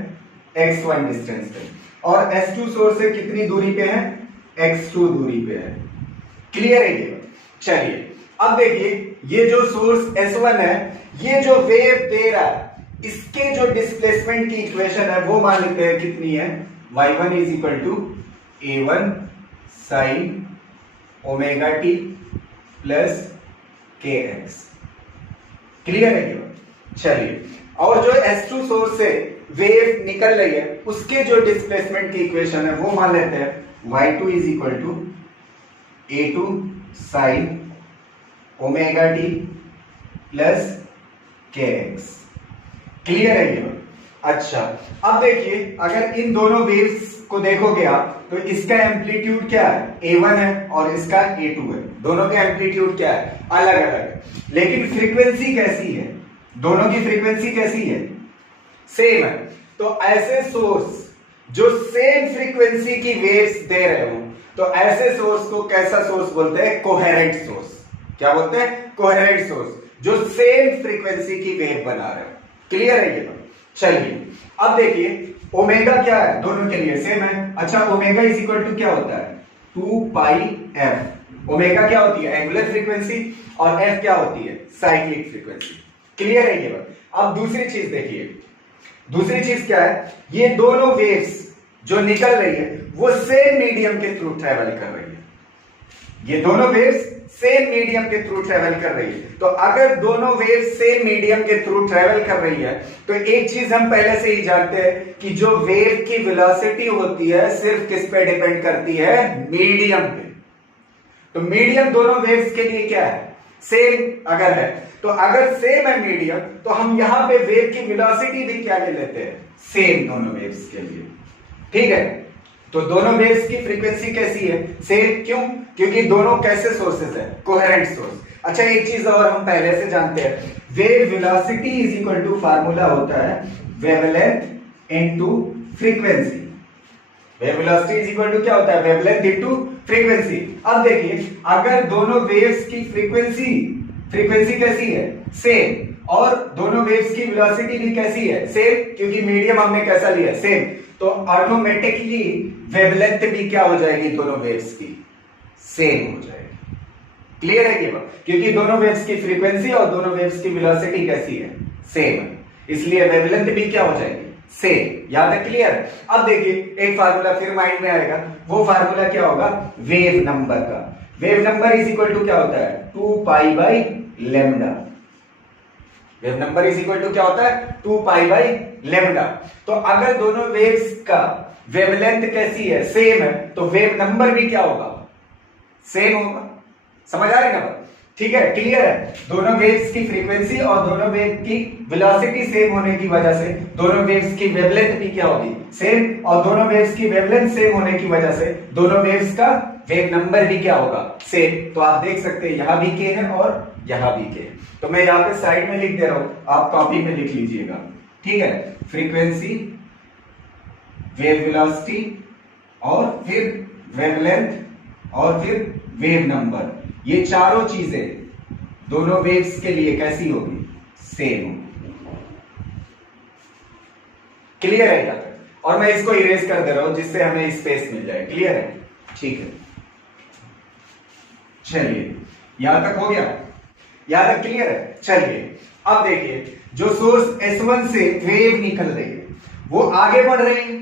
x1 डिस्टेंस पे, और S2 सोर्स से कितनी दूरी पे है, x2 दूरी पे है। क्लियर है ये? चलिए अब देखिए, ये जो सोर्स S1 है, ये जो वेव दे रहा है, इसके जो डिस्प्लेसमेंट की इक्वेशन है वो मान लेते हैं कितनी है, y1 is equal to a1 sine omega t plus kx। Clear है ये? चलिए, और जो S2 सोर्स से वेव निकल रही है, उसके जो डिस्प्लेसमेंट की इक्वेशन है वो मान लेते हैं y2 is equal to a2 sine omega t plus kx। Clear है ये? अच्छा, अब देखिए, अगर इन दोनों वेव्स को देखोगे आप, तो इसका एम्पलीट्यूड क्या है, a1 है, और इसका a2 है। दोनों का एम्पलीट्यूड क्या है, अलग अलग है, लेकिन फ्रीक्वेंसी कैसी है, दोनों की फ्रीक्वेंसी कैसी है, सेम है। तो ऐसे सोर्स जो सेम फ्रीक्वेंसी की वेव्स दे रहे हो, तो ऐसे सोर्स को कैसा सोर्स बोलते हैं, कोहेरेंट सोर्स। क्या बोलते हैं, कोहेरेंट सोर्स, जो सेम फ्रीक्वेंसी की वेव बना रहे हो। क्लियर है ये? चलिए अब देखिए, ओमेगा क्या है, दोनों के लिए सेम है। अच्छा, ओमेगा इज इक्वल टू क्या होता है, 2 पाई एफ। ओमेगा क्या होती है, एंगुलर फ्रीक्वेंसी, और एफ क्या होती है, साइक्लिक फ्रीक्वेंसी। क्लियर है ये बात? अब दूसरी चीज देखिए, दूसरी चीज क्या है, ये दोनों वेव्स जो निकल रही है वो सेम मीडियम के थ्रू ट्रेवल कर रही है। ये दोनों वेव्स सेम मीडियम के थ्रू ट्रेवल कर रही है। तो अगर दोनों वेव्स सेम मीडियम के थ्रू ट्रेवल कर रही है, तो एक चीज हम पहले से ही जानते हैं कि जो वेव की वेलोसिटी होती है सिर्फ किस पे डिपेंड करती है, मीडियम पे। तो मीडियम दोनों वेव्स के लिए क्या है, सेम अगर है, तो अगर सेम है मीडियम, तो हम यहां पे वेव की वेलोसिटी भी क्या ले लेते हैं, सेम दोनों वेव्स के लिए। ठीक है, तो दोनों वेव्स की फ्रीक्वेंसी कैसी है, सेम। क्यों? क्योंकि दोनों कैसे सोर्सेस है, कोहेरेंट सोर्स। अच्छा, एक चीज और हम पहले से जानते हैं, wave velocity is equal to formula होता है wavelength into frequency. Wave velocity is equal to क्या होता है, वेवलेंथ इनटू फ्रीक्वेंसी। अब देखिए, अगर दोनों वेव्स की फ्रीक्वेंसी कैसी है, सेम, और दोनों वेव्स की वेलोसिटी भी कैसी है, सेम, क्योंकि मीडियम हमने कैसा लिया, सेम, तो ऑटोमेटिकली वेवलेंथ भी क्या हो जाएगी, दोनों वेव्स की सेम हो जाएगी। क्लियर है ये बात? क्योंकि दोनों वेव्स की फ्रीक्वेंसी और दोनों वेव्स की वेलोसिटी कैसी है, सेम है, इसलिए वेवलेंथ भी क्या हो जाएगी, सेम। याद है? क्लियर? अब देखिए, एक फार्मूला फिर माइंड में आएगा, वो फार्मूला क्या होगा, वेव नंबर का। Wave number is equal to क्या होता है, 2 pi by lambda. Wave number is equal to क्या होता है, 2 पाई बाई लेमडा। तो अगर दोनों वेव्स का वेवलेंथ कैसी है, सेम है, तो वेव नंबर भी क्या होगा, सेम होगा। समझ आ रही ना बात? ठीक है, क्लियर है? दोनों वेव्स की फ्रीक्वेंसी और दोनों वेव की वेलोसिटी सेम होने की वजह से दोनों वेव्स की वेवलेंथ भी क्या होगी, सेम, और दोनों वेव्स की वेवलेंथ सेम होने की वजह से दोनों वेव्स का वेव नंबर भी क्या होगा, सेम। तो आप देख सकते हैं यहां भी के है और यहां भी के है। तो मैं यहां पे साइड में लिख दे रहा हूं, आप कॉपी में लिख लीजिएगा। ठीक है, फ्रीक्वेंसी, वेव वेलोसिटी, और फिर वेवलेंथ, और फिर वेव नंबर, ये चारों चीजें दोनों वेव्स के लिए कैसी होगी, सेम होगी। क्लियर है यहाँ तक? और मैं इसको इरेज कर दे रहा हूं जिससे हमें स्पेस मिल जाए। क्लियर है? ठीक है, चलिए यहां तक हो गया, यहां तक क्लियर है? चलिए अब देखिए, जो सोर्स S1 से वेव निकल रही है वो आगे बढ़ रही है।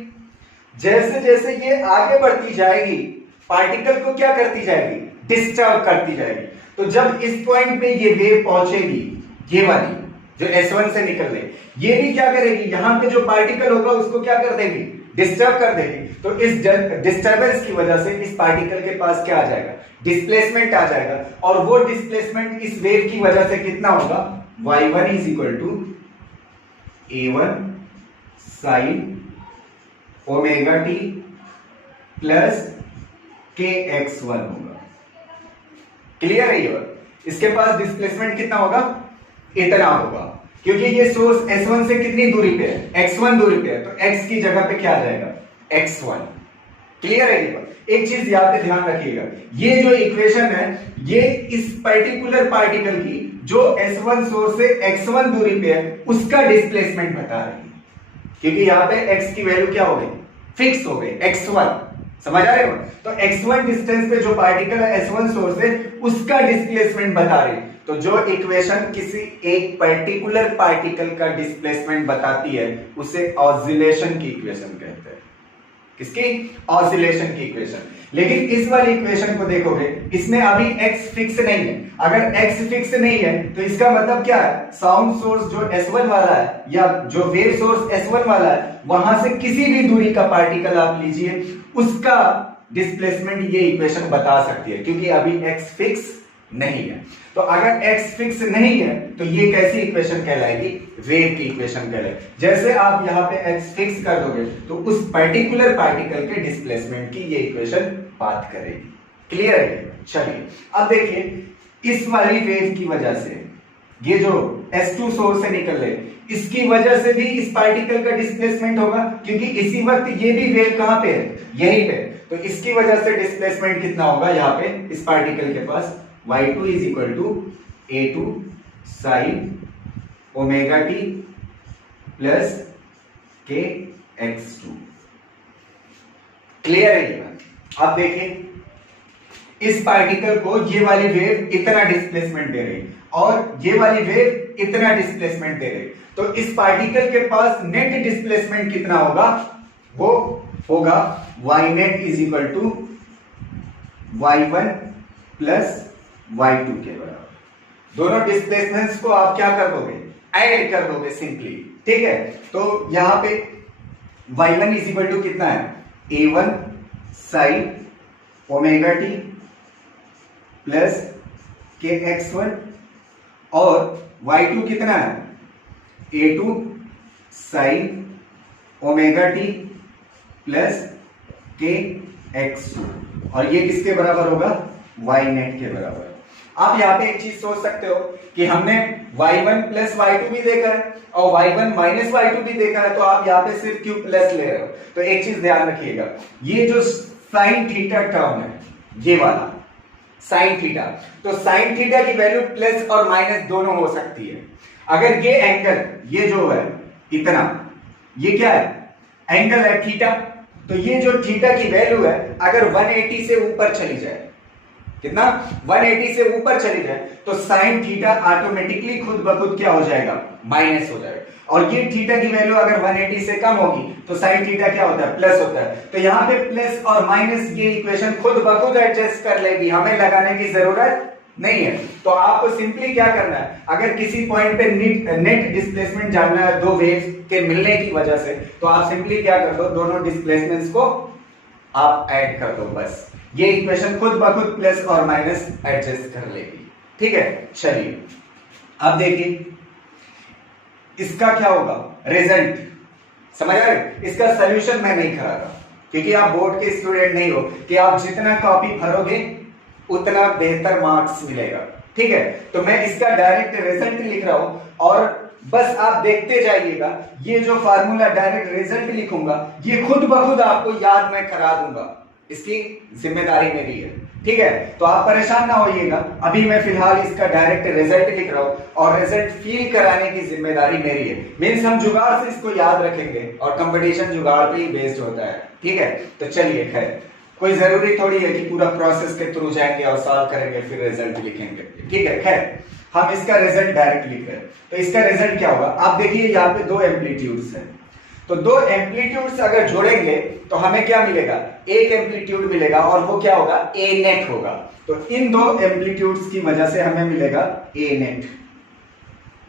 जैसे जैसे ये आगे बढ़ती जाएगी, पार्टिकल को क्या करती जाएगी, डिस्टर्ब करती जाएगी। तो जब इस पॉइंट पे ये वेव पहुंचेगी, ये वाली जो S1 से निकल रही, ये भी क्या करेगी, यहां पे जो पार्टिकल होगा उसको क्या कर देगी, डिस्टर्ब कर देगी। तो इस डिस्टर्बेंस की वजह से इस पार्टिकल के पास क्या आ जाएगा, डिस्प्लेसमेंट आ जाएगा, और वो डिस्प्लेसमेंट इस वेव की वजह से कितना होगा, y1 is equal to a1 sine omega t plus kx1 होगा। क्लियर है ये बात? इसके पास डिस्प्लेसमेंट कितना होगा? इतना होगा, क्योंकि ये सोर्स S1 से कितनी दूरी पे है? x1 दूरी पे है, तो x की जगह पे क्या आ जाएगा? x1। क्लियर है ये बात? एक चीज यहाँ पे ध्यान रखिएगा, ये जो इक्वेशन है ये इस पर्टिकुलर पार्टिकल की जो S1 सोर्स से x1 दूरी पे है उसका डिस्प्लेसमेंट बता रही है, क्योंकि यहाँ पे x की वैल्यू क्या हो गई? फिक्स हो गई, x1। समझ आ रहे हो? तो x1 डिस्टेंस पे जो पार्टिकल है S1 सोर्स से उसका डिस्प्लेसमेंट बता रही। तो जो इक्वेशन किसी एक पर्टिकुलर पार्टिकल का डिस्प्लेसमेंट बताती है उसे ऑसिलेशन की इक्वेशन कहते हैं। किसकी? ऑसिलेशन की इक्वेशन। लेकिन इस वाली इक्वेशन को देखोगे, इसमें अभी x फिक्स नहीं है। अगर x फिक्स नहीं है तो इसका मतलब क्या है? साउंड सोर्स जो S1 वाला है या जो वेव सोर्स S1 वाला है वहां से किसी भी दूरी का पार्टिकल आप लीजिए, उसका डिस्प्लेसमेंट ये इक्वेशन बता सकती है, क्योंकि अभी x फिक्स नहीं है। तो अगर x फिक्स नहीं है तो ये कैसी इक्वेशन कहलाएगी? वेव की इक्वेशन कहलाएगी। जैसे आप यहाँ पे x फिक्स कर दोगे तो उस पर्टिकुलर पार्टिकल के डिस्प्लेसमेंट की ये इक्वेशन बात करेगी। क्लियर है? चलिए अब देखिए, इस वाली वेव की वजह से ये जो S2 सोर्स से निकल रहे, इसकी वजह से भी इस पार्टिकल का डिस्प्लेसमेंट होगा, क्योंकि इसी वक्त ये भी वेव कहां पे है? यहीं पे। तो इसकी वजह से डिस्प्लेसमेंट कितना होगा यहाँ पे इस पार्टिकल के पास? y2 is equal to a2 sine omega t plus k x2। Clear है ये बात? आप देखें, इस पार्टिकल को ये वाली वेव इतना डिस्प्लेसमेंट दे रही और ये वाली वेव इतना डिस्प्लेसमेंट दे रही, तो इस पार्टिकल के पास नेट डिस्प्लेसमेंट कितना होगा? वो होगा y net is equal to y1 plus y2 के बराबर। दोनों डिस्प्लेसमेंट्स को आप क्या कर दोगे? ऐड कर दोगे सिंपली। ठीक है, तो यहां पे y1 इज इक्वल टू कितना है? a1 sine omega t plus के x1 और y2 कितना है? a2 sine omega t plus k x2, और ये किसके बराबर होगा? y नेट के बराबर। आप यहाँ पे एक चीज सोच सकते हो कि हमने y1 प्लस y2 भी देखा है और y1 माइनस y2 भी देखा है, तो आप यहाँ पे सिर्फ क्यों प्लस ले रहे हो? तो एक चीज ध्यान रखिएगा, ये जो साइन थीटा टर्म है, ये वाला साइन थीटा, तो साइन थीटा की वैल्यू प्लस और माइनस दोनों हो सकती है। अगर ये एंगल, ये जो है इतना, ये क्या है? एंगल है थीटा, तो ये जो थीटा की वैल्यू है अगर 180 से ऊपर चली जाए, कितना? 180 से ऊपर चली जाए, तो साइन थीटा ऑटोमेटिकली खुद ब खुद क्या हो जाएगा? माइनस हो जाएगा। और ये थीटा की वैल्यू अगर 180 से कम होगी तो साइन थीटा क्या होता है? प्लस होता है। तो यहाँ पे प्लस और माइनस ये इक्वेशन खुद ब खुद एडजस्ट कर लेगी, हमें लगाने की जरूरत नहीं है। तो आपको सिंपली क्या करना है, अगर किसी पॉइंट पे नेट डिस्प्लेसमेंट जानना है दो वेव्स के मिलने की वजह से, तो आप सिंपली क्या कर दो? दोनों डिस्प्लेसमेंट्स को आप ऐड कर दो, बस। ये इक्वेशन खुद ब खुद प्लस और माइनस एडजस्ट कर लेगी। ठीक है, चलिए अब देखिए इसका क्या होगा रिजल्ट। समझ आ रहे? इसका सॉल्यूशन मैं नहीं करा रहा, क्योंकि आप बोर्ड के स्टूडेंट नहीं हो कि आप जितना कॉपी भरोगे उतना बेहतर मार्क्स मिलेगा। ठीक है, तो मैं इसका डायरेक्ट रिजल्ट लिख रहा हूं और बस आप देखते जाइएगा। ये जो फार्मूला डायरेक्ट रिजल्ट लिखूंगा ये खुद ब खुद आपको याद मैं करा दूंगा, इसकी जिम्मेदारी मेरी है। ठीक है, तो आप परेशान ना होइएगा, अभी मैं फिलहाल इसका डायरेक्ट रिजल्ट लिख रहा हूं और रिजल्ट फील कराने की जिम्मेदारी मेरी है। मींस हम जुगाड़ से इसको याद रखेंगे और कंपटीशन जुगाड़ पे ही बेस्ड होता है। ठीक है, तो चलिए, खैर कोई जरूरी थोड़ी है कि पूरा प्रोसेस के थ्रू जाएंगे और सॉल्व करेंगे फिर रिजल्ट लिखेंगे। ठीक है, खैर हम इसका रिजल्ट डायरेक्ट लिख रहे हैं। तो इसका रिजल्ट क्या होगा? आप देखिए यहाँ पे दो एम्पलीट्यूड्स हैं, तो दो एम्पलीट्यूड्स अगर जोड़ेंगे तो हमें क्या मिलेगा? एक एम्पलीट्यूड मिलेगा और वो क्या होगा? ए नेट होगा। तो इन दो एम्पलीट्यूड्स की वजह से हमें मिलेगा ए नेट,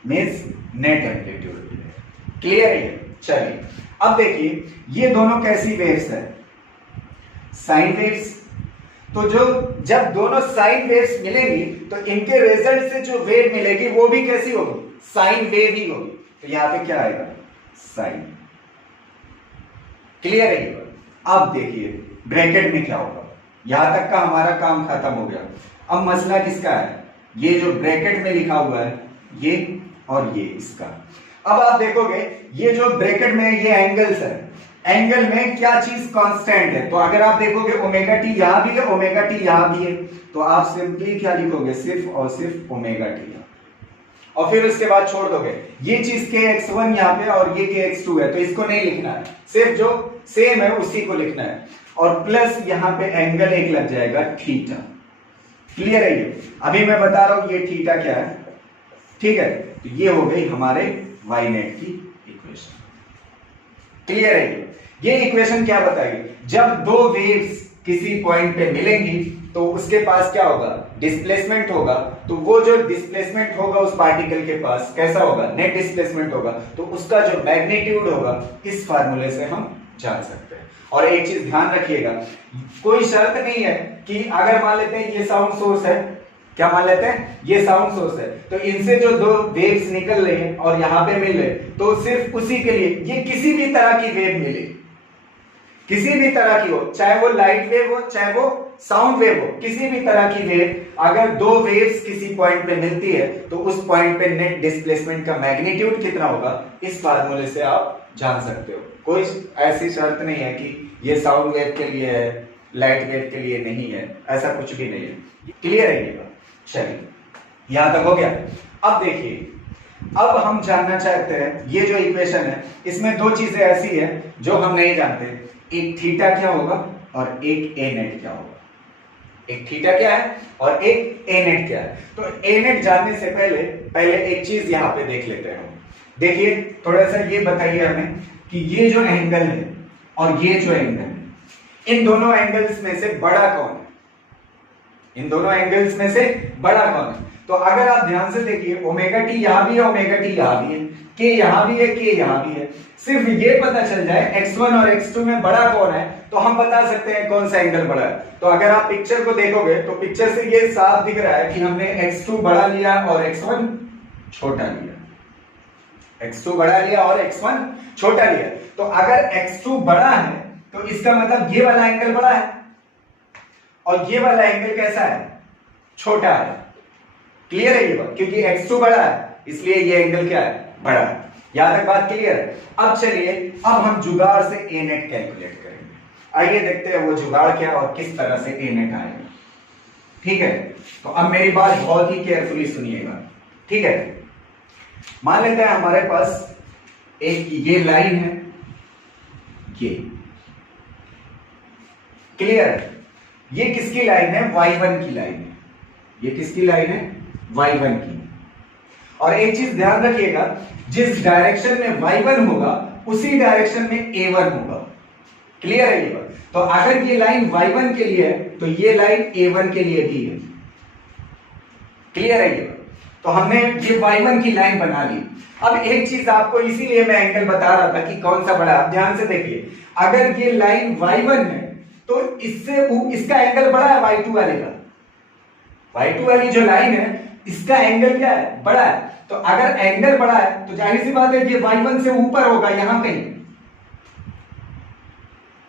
मींस नेट एम्पलीट्यूड मिलेगा। क्लियर है? चलिए अब देखिए ये दोनों कैसी वेव्स हैं? Sine waves. तो जो जब दोनों साइन वेव्स मिलेंगी तो इनके रिजल्ट से जो वेव मिलेगी वो भी कैसी होगी? साइन वेव ही होगी। तो यहां पे क्या आएगा? साइन। क्लियर है? अब देखिए ब्रैकेट में क्या होगा। यहां तक का हमारा काम खत्म हो गया। अब मसला किसका है, ये जो ब्रैकेट में लिखा हुआ है ये और ये इसका। अब आप देखोगे ये जो ब्रैकेट में ये एंगल्स है, एंगल में क्या चीज कांस्टेंट है, तो अगर आप देखोगे ओमेगा टी यहां भी है, ओमेगा टी यहां भी है, तो आप सिंपली क्या लिखोगे, सिर्फ और सिर्फ ओमेगा टी, और फिर उसके बाद छोड़ दोगे। ये चीज के x1 यहाँ पे और ये के x2 है, तो इसको नहीं लिखना है, सिर्फ जो सेम है उसी को लिखना है, और प्लस यहाँ पे एंगल एक लग जाएगा थीटा। क्लियर है ये? अभी मैं बता रहा हूं ये थीटा क्या है, ठीक है? तो ये हो गई हमारे y नेट की इक्वेशन। क्लियर है ये इक्वेशन क्या बताएगी, जब दो वेव्स किसी पॉइंट पे मिलेंगी तो उसके पास क्या होगा, डिस्प्लेसमेंट होगा, तो वो जो डिस्प्लेसमेंट होगा उस पार्टिकल के पास कैसा होगा, नेट डिस्प्लेसमेंट होगा, तो उसका जो मैग्नीट्यूड होगा इस फार्मूले से हम जान सकते हैं। और एक चीज ध्यान रखिएगा, कोई शर्त नहीं है कि अगर मान लेते हैं ये साउंड सोर्स है, क्या मान लेते हैं ये साउंड सोर्स है, तो इनसे जो दो वेव्स निकल रहे हैं और यहां पे मिल रहे, तो सिर्फ उसी के लिए ये किसी भी तरह की वेव मिले, किसी भी तरह की हो, चाहे वो लाइट वेव हो चाहे वो साउंड वेव हो, किसी भी तरह की वेव, अगर दो वेव्स किसी पॉइंट पे मिलती है तो उस पॉइंट पे नेट डिस्प्लेसमेंट का मैग्नीट्यूड कितना होगा, इस फार्मूले से आप जान सकते हो। कोई ऐसी शर्त नहीं है कि ये साउंड वेव के लिए है, लाइट वेव के लिए नहीं है, ऐसा कुछ भी नहीं है। क्लियर है ये बात? चलिए यहां तक हो गया। अब देखिए, अब हम जानना चाहते हैं ये जो इक्वेशन है इसमें दो चीजें ऐसी है जो हम नहीं जानते, एक थीटा क्या होगा और एक ए नेट क्या होगा। एक थीटा क्या है और एक ए नेट क्या है। तो ए नेट जानने से पहले एक चीज यहां पे देख लेते हैं। देखिए थोड़ा सा ये बताइए हमें कि ये जो एंगल है और ये जो एंगल है, इन दोनों एंगल्स में से बड़ा कौन है, इन दोनों एंगल्स में से बड़ा कौन है। तो अगर आप ध्यान से देखिए, ओमेगा टी यहां भी है, ओमेगा टी यहां भी है, के यहां भी है, के यहां भी है, सिर्फ ये पता चल जाए x1 और x2 में बड़ा कौन है तो हम बता सकते हैं कौन सा एंगल बड़ा है। तो अगर आप पिक्चर को देखोगे तो पिक्चर से ये साफ दिख रहा है कि हमने x2 बड़ा लिया और x1 छोटा लिया, x2 बड़ा लिया और x1 छोटा लिया। तो अगर x2 बड़ा है तो इसका मतलब ये वाला एंगल बड़ा है और ये वाला एंगल कैसा है, छोटा है। क्लियर है ये बात, क्योंकि x2 बड़ा है इसलिए ये एंगल क्या है, बड़ा है। यहां तक बात क्लियर है। अब चलिए, अब हम जुगाड़ से ए नेट कैलकुलेट करेंगे। आइए देखते हैं वो जुगाड़ क्या और किस तरह से ए नेट आएगा। ठीक है, तो अब मेरी बात बहुत ही केयरफुली सुनिएगा। ठीक है, मान लेते हैं हमारे पास एक ये लाइन है, ये क्लियर है, ये किसकी लाइन है, y1 की लाइन है। ये किसकी लाइन है, y1 की। और एक चीज ध्यान रखिएगा, जिस डायरेक्शन में y1 होगा उसी डायरेक्शन में a1 होगा। क्लियर है ये बात? तो अगर ये लाइन y1 के लिए है तो ये लाइन a1 के लिए भी है। क्लियर है ये बात? तो हमने ये y1 की लाइन बना ली। अब एक चीज आपको इसीलिए मैं एंगल बता रहा था कि कौन सा बड़ा है। ध्यान से देखिए, अगर ये लाइन y1 है तो इससे इसका एंगल बड़ा है y2 वाले का। y2 वाली जो लाइन है इसका एंगल क्या है, बड़ा है। तो अगर एंगल बड़ा है तो जाहिर सी बात है ये y1 से ऊपर होगा यहां कहीं,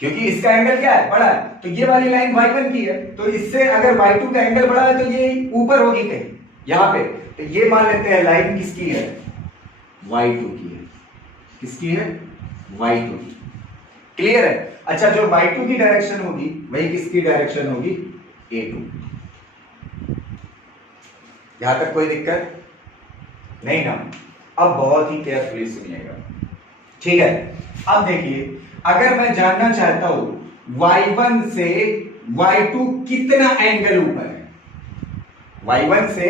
क्योंकि इसका एंगल क्या है, बड़ा है। तो ये वाली लाइन y1 की है, तो इससे अगर y2 का एंगल बड़ा है तो ये ऊपर होगी कहीं यहां पे। तो ये मान लेते हैं लाइन किसकी है, y2 की है। किसकी है, y2 की। क्लियर है? अच्छा, जो y2 की डायरेक्शन होगी वही किसकी डायरेक्शन होगी, a2। यहां तक कोई दिक्कत नहीं ना? अब बहुत ही केयरफुली सुनिएगा। ठीक है, अब देखिए, अगर मैं जानना चाहता हूं y1 से y2 कितना एंगल ऊपर है, y1 से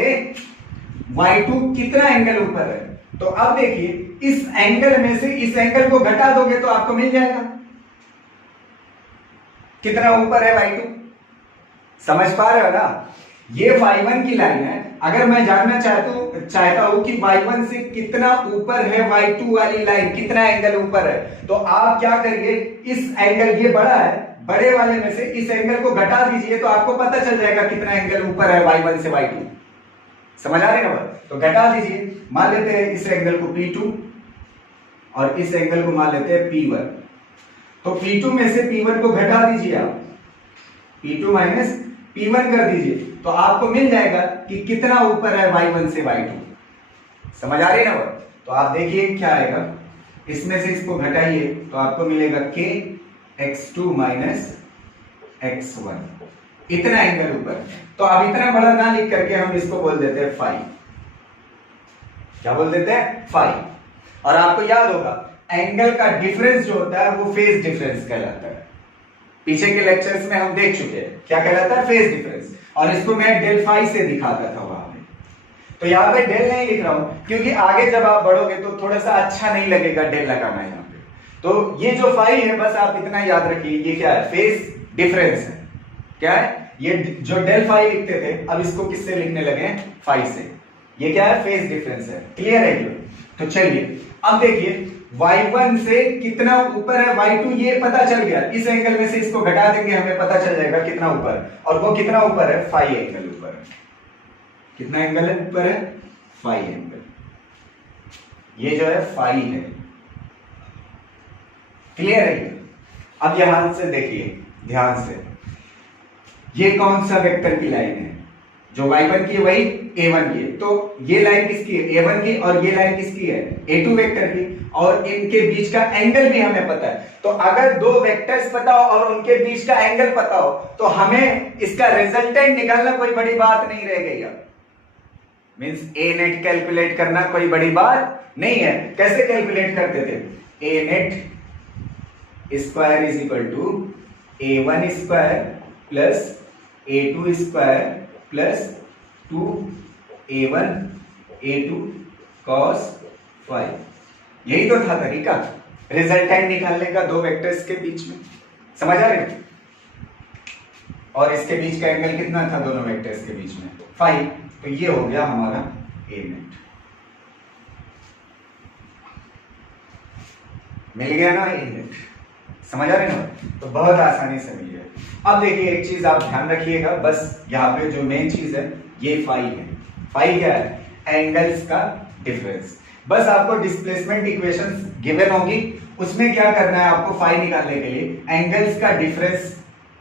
y2 कितना एंगल ऊपर है, तो अब देखिए इस एंगल में से इस एंगल को घटा दोगे तो आपको मिल जाएगा कितना ऊपर है y2। समझ पा रहे हो ना? ये y1 की लाइन है। अगर मैं जानना चाहता हूं कि y1 से कितना ऊपर है y2 वाली लाइन, कितना एंगल ऊपर है, तो आप क्या करिए, इस एंगल, ये बड़ा है, बड़े वाले में से इस एंगल को घटा दीजिए तो आपको पता चल जाएगा कितना एंगल ऊपर है y1 से y2। समझ आ रही है ना बात? तो घटा दीजिए। मान लेते हैं इस एंगल को P2 और इस एंगल को मान लेते हैं P1। तो P2 में से P1 को घटा दीजिए आप, P2 माइनस P1 कर दीजिए तो आपको मिल जाएगा कि कितना ऊपर है y1 से y2। समझ आ रही है ना? तो आप देखिए क्या आएगा, इसमें से इसको घटाइए तो आपको मिलेगा k x2 माइनस x1, इतना एंगल ऊपर। तो अब इतना बड़ा ना लिख करके हम इसको बोल देते हैं फाई। क्या बोल देते हैं? फाई। और आपको याद होगा एंगल का डिफरेंस जो होता है वो फेज डिफरेंस कहलाता है। पीछे के लेक्चर्स में हम देख चुके हैं क्या कहलाता है, फेज डिफरेंस। और इसको मैं डेल फाई से दिखाता था वहां पे। तो यहाँ पे डेल नहीं लिख रहा हूं क्योंकि आगे जब आप बढ़ोगे तो थोड़ा सा अच्छा नहीं लगेगा डेल लगाना यहाँ पे। तो ये जो फाई है बस आप इतना याद रखिए, ये क्या है, फेज डिफरेंस है। क्या है ये? जो डेल फाई लिखते थे अब इसको किससे लिखने लगे? फाई से। ये क्या है? फेज डिफरेंस है। क्लियर है ये? तो चलिए अब देखिए y1 से कितना ऊपर है y2 ये पता चल गया। इस एंगल में से इसको घटा देंगे हमें पता चल जाएगा कितना ऊपर है। और वो कितना ऊपर है? फाई एंगल ऊपर है। कितना एंगल है ऊपर है? Phi angle. ये जो है फाई है। क्लियर है ये? अब यहां से देखिए ध्यान से, ये कौन सा वेक्टर की लाइन है? जो y1 की है वही a1 की है। तो ये लाइन किसकी है? a1 की। और ये लाइन किसकी है? a2 वेक्टर की। और इनके बीच का एंगल भी हमें पता है। तो अगर दो वेक्टर्स पता हो और उनके बीच का एंगल पता हो तो हमें इसका रिजल्टेंट निकालना कोई बड़ी बात नहीं रह गई। अब मींस a नेट कैलकुलेट करना कोई बड़ी बात नहीं है। कैसे कैलकुलेट करते थे? a net square is equal to a1 square plus a2 square plus 2a1 a2 cos phi. यही तो था तरीका रिजल्टेंट निकालने का दो वेक्टर्स के बीच में। समझ आ रहे? और इसके बीच का एंगल कितना था दोनों वेक्टर्स के बीच में? फाई। तो ये हो गया हमारा a नेट। मिल गया ना a नेट? समझ आ रहे ना? तो बहुत आसानी से मिल गया। अब देखिए एक चीज आप ध्यान रखिएगा, बस यहाँ पे जो मेन चीज है ये फाई है। फाई क्या है? एंगल्स का डिफरेंस। बस आपको डिस्प्लेसमेंट इक्वेशंस गिवन होगी, उसमें क्या करना है आपको फाई निकालने के लिए एंगल्स का डिफरेंस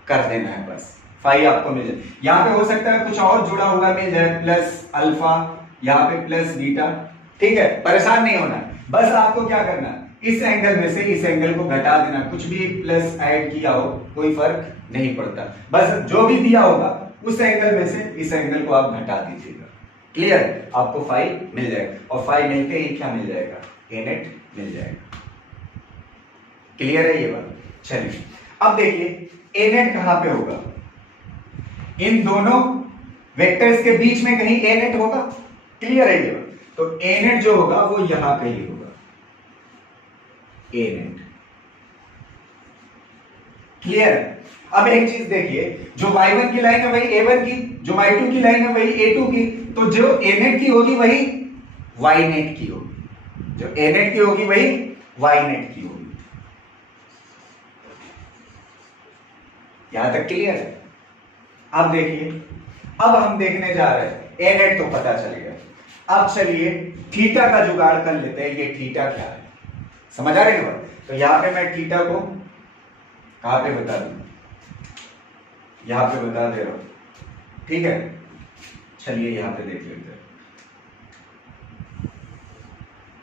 कर देना है। बस फाई आपको मिल जाए। यहाँ पे हो सकता है कुछ और जुड़ा हुआ मिल जाए, प्लस अल्फा, यहाँ पे प्लस बीटा। ठीक है, परेशान नहीं होना। बस आपको क्या करना है, इस एंगल में से इस एंगल को घटा देना। कुछ भी प्लस ऐड किया हो कोई फर्क नहीं पड़ता। बस जो भी दिया होगा उस एंगल में से इस एंगल को आप घटा दीजिएगा। क्लियर? आपको फाई मिल जाएगा। और फाई मिलते ही क्या मिल जाएगा? a नेट मिल जाएगा। क्लियर है ये बात? चलिए अब देखिए a नेट कहां पे होगा? इन दोनों वेक्टर्स के बीच में कहीं a नेट होगा। क्लियर है ये बात? तो a नेट जो होगा वो यहां पे ही होगा, a नेट। क्लियर? अब एक चीज देखिए, जो y1 की लाइन है वही a1 की, जो y2 की लाइन है वही a2 की। तो जो a नेट की होगी वही y नेट की होगी। जो a नेट की होगी वही y नेट की होगी। यहां तक क्लियर है? अब देखिए, अब हम देखने जा रहे हैं a नेट तो पता चल गया। अब चलिए थीटा का जुगाड़ कर लेते हैं। ये थीटा क्या है? समझ आ रही है? तो यहां पे मैं थीटा को कहां पे बता दूं? यहां पे बता दे रहा हूं। ठीक है, चलिए यहां पे देख लेते हैं।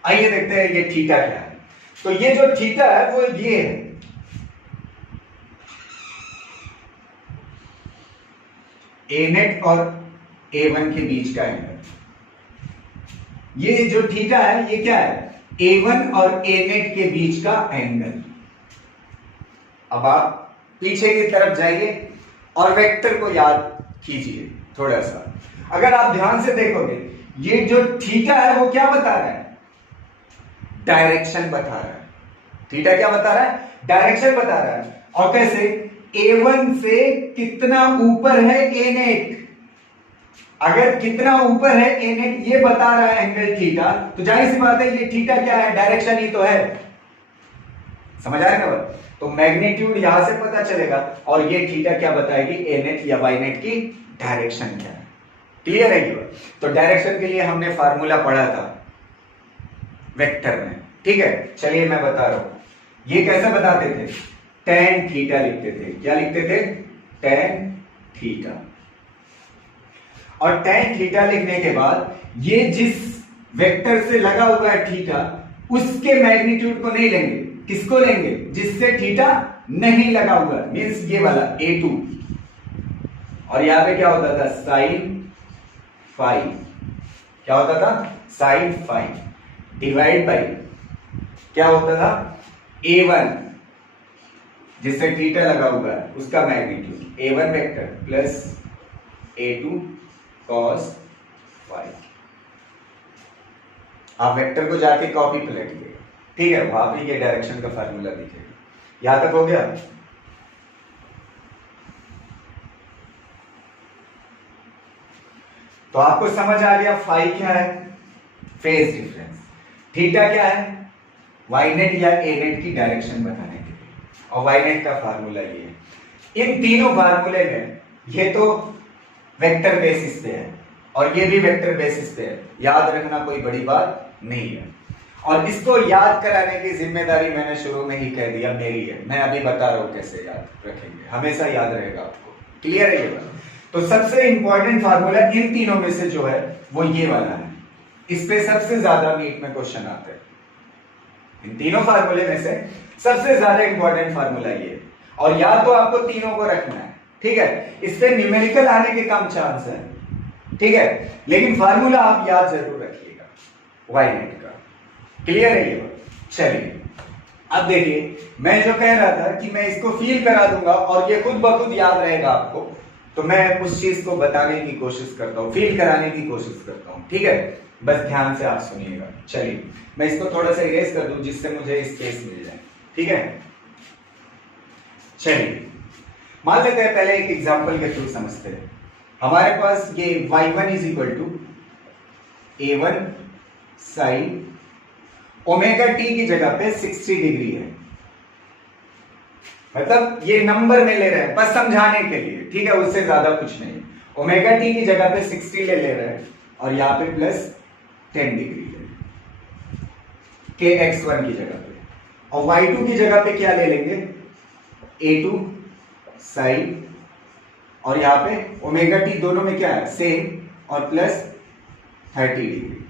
आइए देखते हैं ये थीटा क्या है। तो ये जो थीटा है वो ये है, a नेट और a1 के बीच का एंगल। ये जो थीटा है ये क्या है? a1 और a नेट के बीच का एंगल। अब आप पीछे की तरफ जाइए और वेक्टर को याद कीजिए थोड़ा सा। अगर आप ध्यान से देखोगे ये जो थीटा है वो क्या बता रहा है? डायरेक्शन बता रहा है। थीटा क्या बता रहा है? डायरेक्शन बता रहा है। और कैसे? a1 से कितना ऊपर है a नेट। अगर कितना ऊपर है a नेट ये बता रहा है एंगल थीटा, तो जाहिर सी बात है ये थीटा क्या है? डायरेक्शन ही तो है। समझ आ रहे हैं ना? तो मैग्नीट्यूड यहां से पता चलेगा और ये थीटा क्या बताएगी? a नेट या y नेट की डायरेक्शन क्या है। क्लियर है ये? तो डायरेक्शन के लिए हमने फार्मूला पढ़ा था वेक्टर में। ठीक है, चलिए मैं बता रहा हूं। ये कैसे बताते थे? tan थीटा लिखते थे। क्या लिखते थे? tan theta. और tan थीटा लिखने के बाद ये जिस वेक्टर से लगा हुआ है थीटा उसके मैग्नीट्यूड को नहीं लेंगे, किसको लेंगे? जिससे थीटा नहीं लगा हुआ, मींस ये वाला A2। और यहां पे क्या होता था? Sine phi. क्या होता था? साइन फाइव डिवाइड बाई क्या होता था? A1 जिससे थीटा लगा हुआ है उसका magnitude A1 vector plus A2 cos five. आप वेक्टर को जाके कॉपी पलटिएगा, ठीक है? वहां पे ये डायरेक्शन का फार्मूला दिखेगा। यहां तक हो गया? तो आपको समझ आ गया फाई क्या है? Phase difference. थीटा क्या है? वाई नेट या ए नेट की डायरेक्शन बताने के लिए, और वाई नेट का फार्मूला ये है। इन तीनों फार्मूले में ये तो वेक्टर बेसिस पे है और ये भी वेक्टर बेसिस पे है, याद रखना कोई बड़ी बात नहीं है। और इसको याद कराने की जिम्मेदारी मैंने शुरू में ही कह दिया मेरी है, मैं अभी बता रहा हूं कैसे याद रखेंगे, हमेशा याद रहेगा आपको। क्लियर है ये बात? तो सबसे इंपॉर्टेंट फार्मूला इन तीनों में से जो है वो ये वाला है, इस पे सबसे ज्यादा नीट में क्वेश्चन आते हैं। इन तीनों फार्मूले में से सबसे ज्यादा इंपॉर्टेंट फार्मूला ये है, और या तो आपको तीनों को रखना है, ठीक है? इस पे न्यूमेरिकल आने के कम चांस है, ठीक है? लेकिन फार्मूला आप याद जरूर रखिएगा वाई नेट का। क्लियर है ये बात? चलिए अब देखिए, मैं जो कह रहा था कि मैं इसको फील करा दूंगा और ये खुद ब खुद याद रहेगा आपको, तो मैं उस चीज को बताने की कोशिश करता हूं, फील कराने की कोशिश करता हूं, ठीक है? बस ध्यान से आप सुनिएगा। चलिए मैं इसको थोड़ा सा इरेज कर दूं जिससे मुझे स्पेस मिल जाए, ठीक है? चलिए मान लेते हैं, पहले एक एग्जांपल के थ्रू समझते हैं। हमारे पास ये y1 is equal to A1 sine omega t की जगह पे 60 डिग्री है, मतलब ये नंबर में ले रहे हैं बस समझाने के लिए, ठीक है? उससे ज्यादा कुछ नहीं। ओमेगा टी की जगह पे 60 ले रहे हैं और यहां पे प्लस 10 डिग्री ले के x1 की जगह पे, और y2 की जगह पे क्या ले लेंगे? A2 साइन, और यहां पे ओमेगा टी दोनों में क्या है? सेम, और प्लस 30 डिग्री।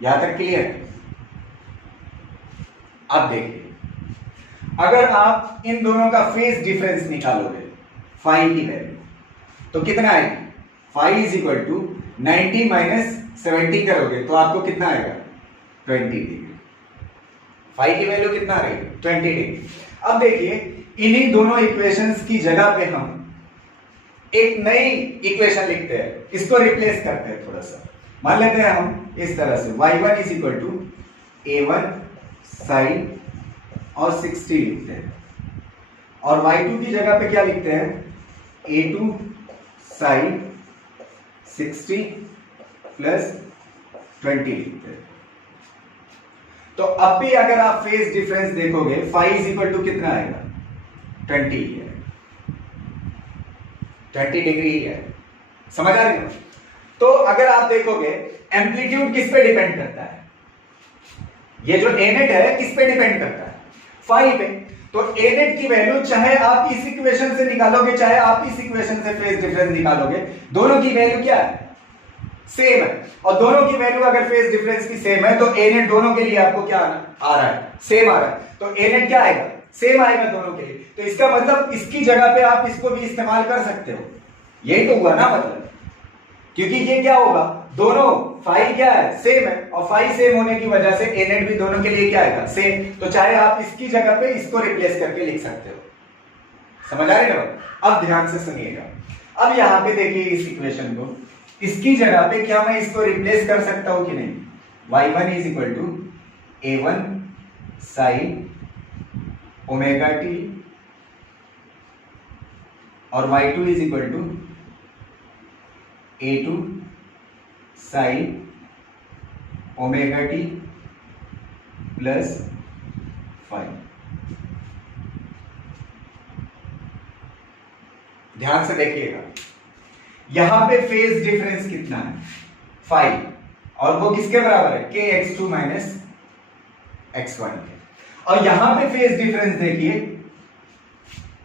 यहां तक क्लियर? अब देखिए, अगर आप इन दोनों का फेज डिफरेंस निकालोगे फाई की वैल्यू, तो कितना आएगी? Phi is equal to 90 minus 70 करोगे तो आपको कितना आएगा? 20 डिग्री। फाई की वैल्यू कितना रहेगी? 20 डिग्री। अब देखिए, इन्हीं दोनों इक्वेशंस की जगह पे हम एक नई इक्वेशन लिखते हैं, इसको रिप्लेस करते हैं थोड़ा सा। मान लेते हैं हम इस तरह से y1 is equal to A1 sign और 60 लिखते हैं, और y2 की जगह पे क्या लिखते हैं? A2 साइन 60 प्लस 20 लिखते हैं। तो अब भी अगर आप फेज डिफरेंस देखोगे, फाई इज इक्वल टू कितना आएगा? 20 है, 20 डिग्री है। समझ आ रही है? तो अगर आप देखोगे एम्पलीट्यूड किस पे डिपेंड करता है? ये जो ए नेट है किस पे डिपेंड करता है? फाई पे। तो ए नेट की वैल्यू चाहे आप इस इक्वेशन से निकालोगे, चाहे आप इस इक्वेशन से फेज डिफरेंस निकालोगे, दोनों की वैल्यू क्या है? सेम है। और दोनों की वैल्यू अगर फेज डिफरेंस की सेम है तो ए नेट दोनों के लिए आपको क्या आ रहा है? सेम आ रहा है। तो ए नेट क्या आएगा? सेम आएगा दोनों के लिए। तो इसका मतलब इसकी जगह पे आप इसको भी इस्तेमाल कर सकते हो। यही तो हुआ ना मतलब, क्योंकि ये क्या होगा? दोनों फाई क्या है? सेम है, और फाई सेम होने की वजह से ए नेट भी दोनों के लिए क्या आएगा? सेम। तो चाहे आप इसकी जगह पे इसको रिप्लेस करके लिख सकते हो। समझ आ रही है ना? अब ध्यान से सुनिएगा। अब यहां पे देखिए इस इक्वेशन को, इसकी जगह पे क्या मैं इसको रिप्लेस कर सकता हूं कि नहीं? y1 is equal to A1 sine omega t, और y2 is equal to A2 sine omega t plus 5। ध्यान से देखिएगा, यहां पे फेज डिफरेंस कितना है? 5, और वो किसके बराबर है? के x2 माइनस x1 के। और यहां पे फेज डिफरेंस देखिए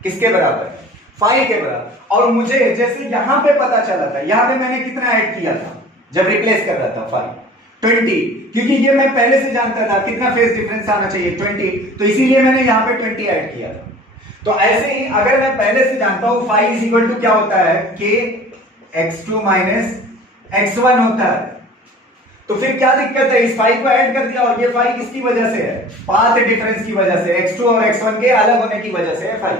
किसके बराबर है? फाई के बराबर। और मुझे जैसे यहां पे पता चला था, यहां पे मैंने कितना ऐड किया था जब रिप्लेस कर रहा था फाई 20, क्योंकि ये मैं पहले से जानता था कितना फेज डिफरेंस आना चाहिए 20, तो इसीलिए मैंने यहां पे 20 ऐड किया था। तो ऐसे ही अगर मैं पहले से जानता हूं फाई इज इक्वल टू क्या होता है, के x2 माइनस x1 होता है, तो फिर क्या दिक्कत है, इस फाई को ऐड कर दिया। और ये फाई किसकी वजह से है, पाथ डिफरेंस की वजह से, x2 और x1 के अलग होने की वजह से है फाई।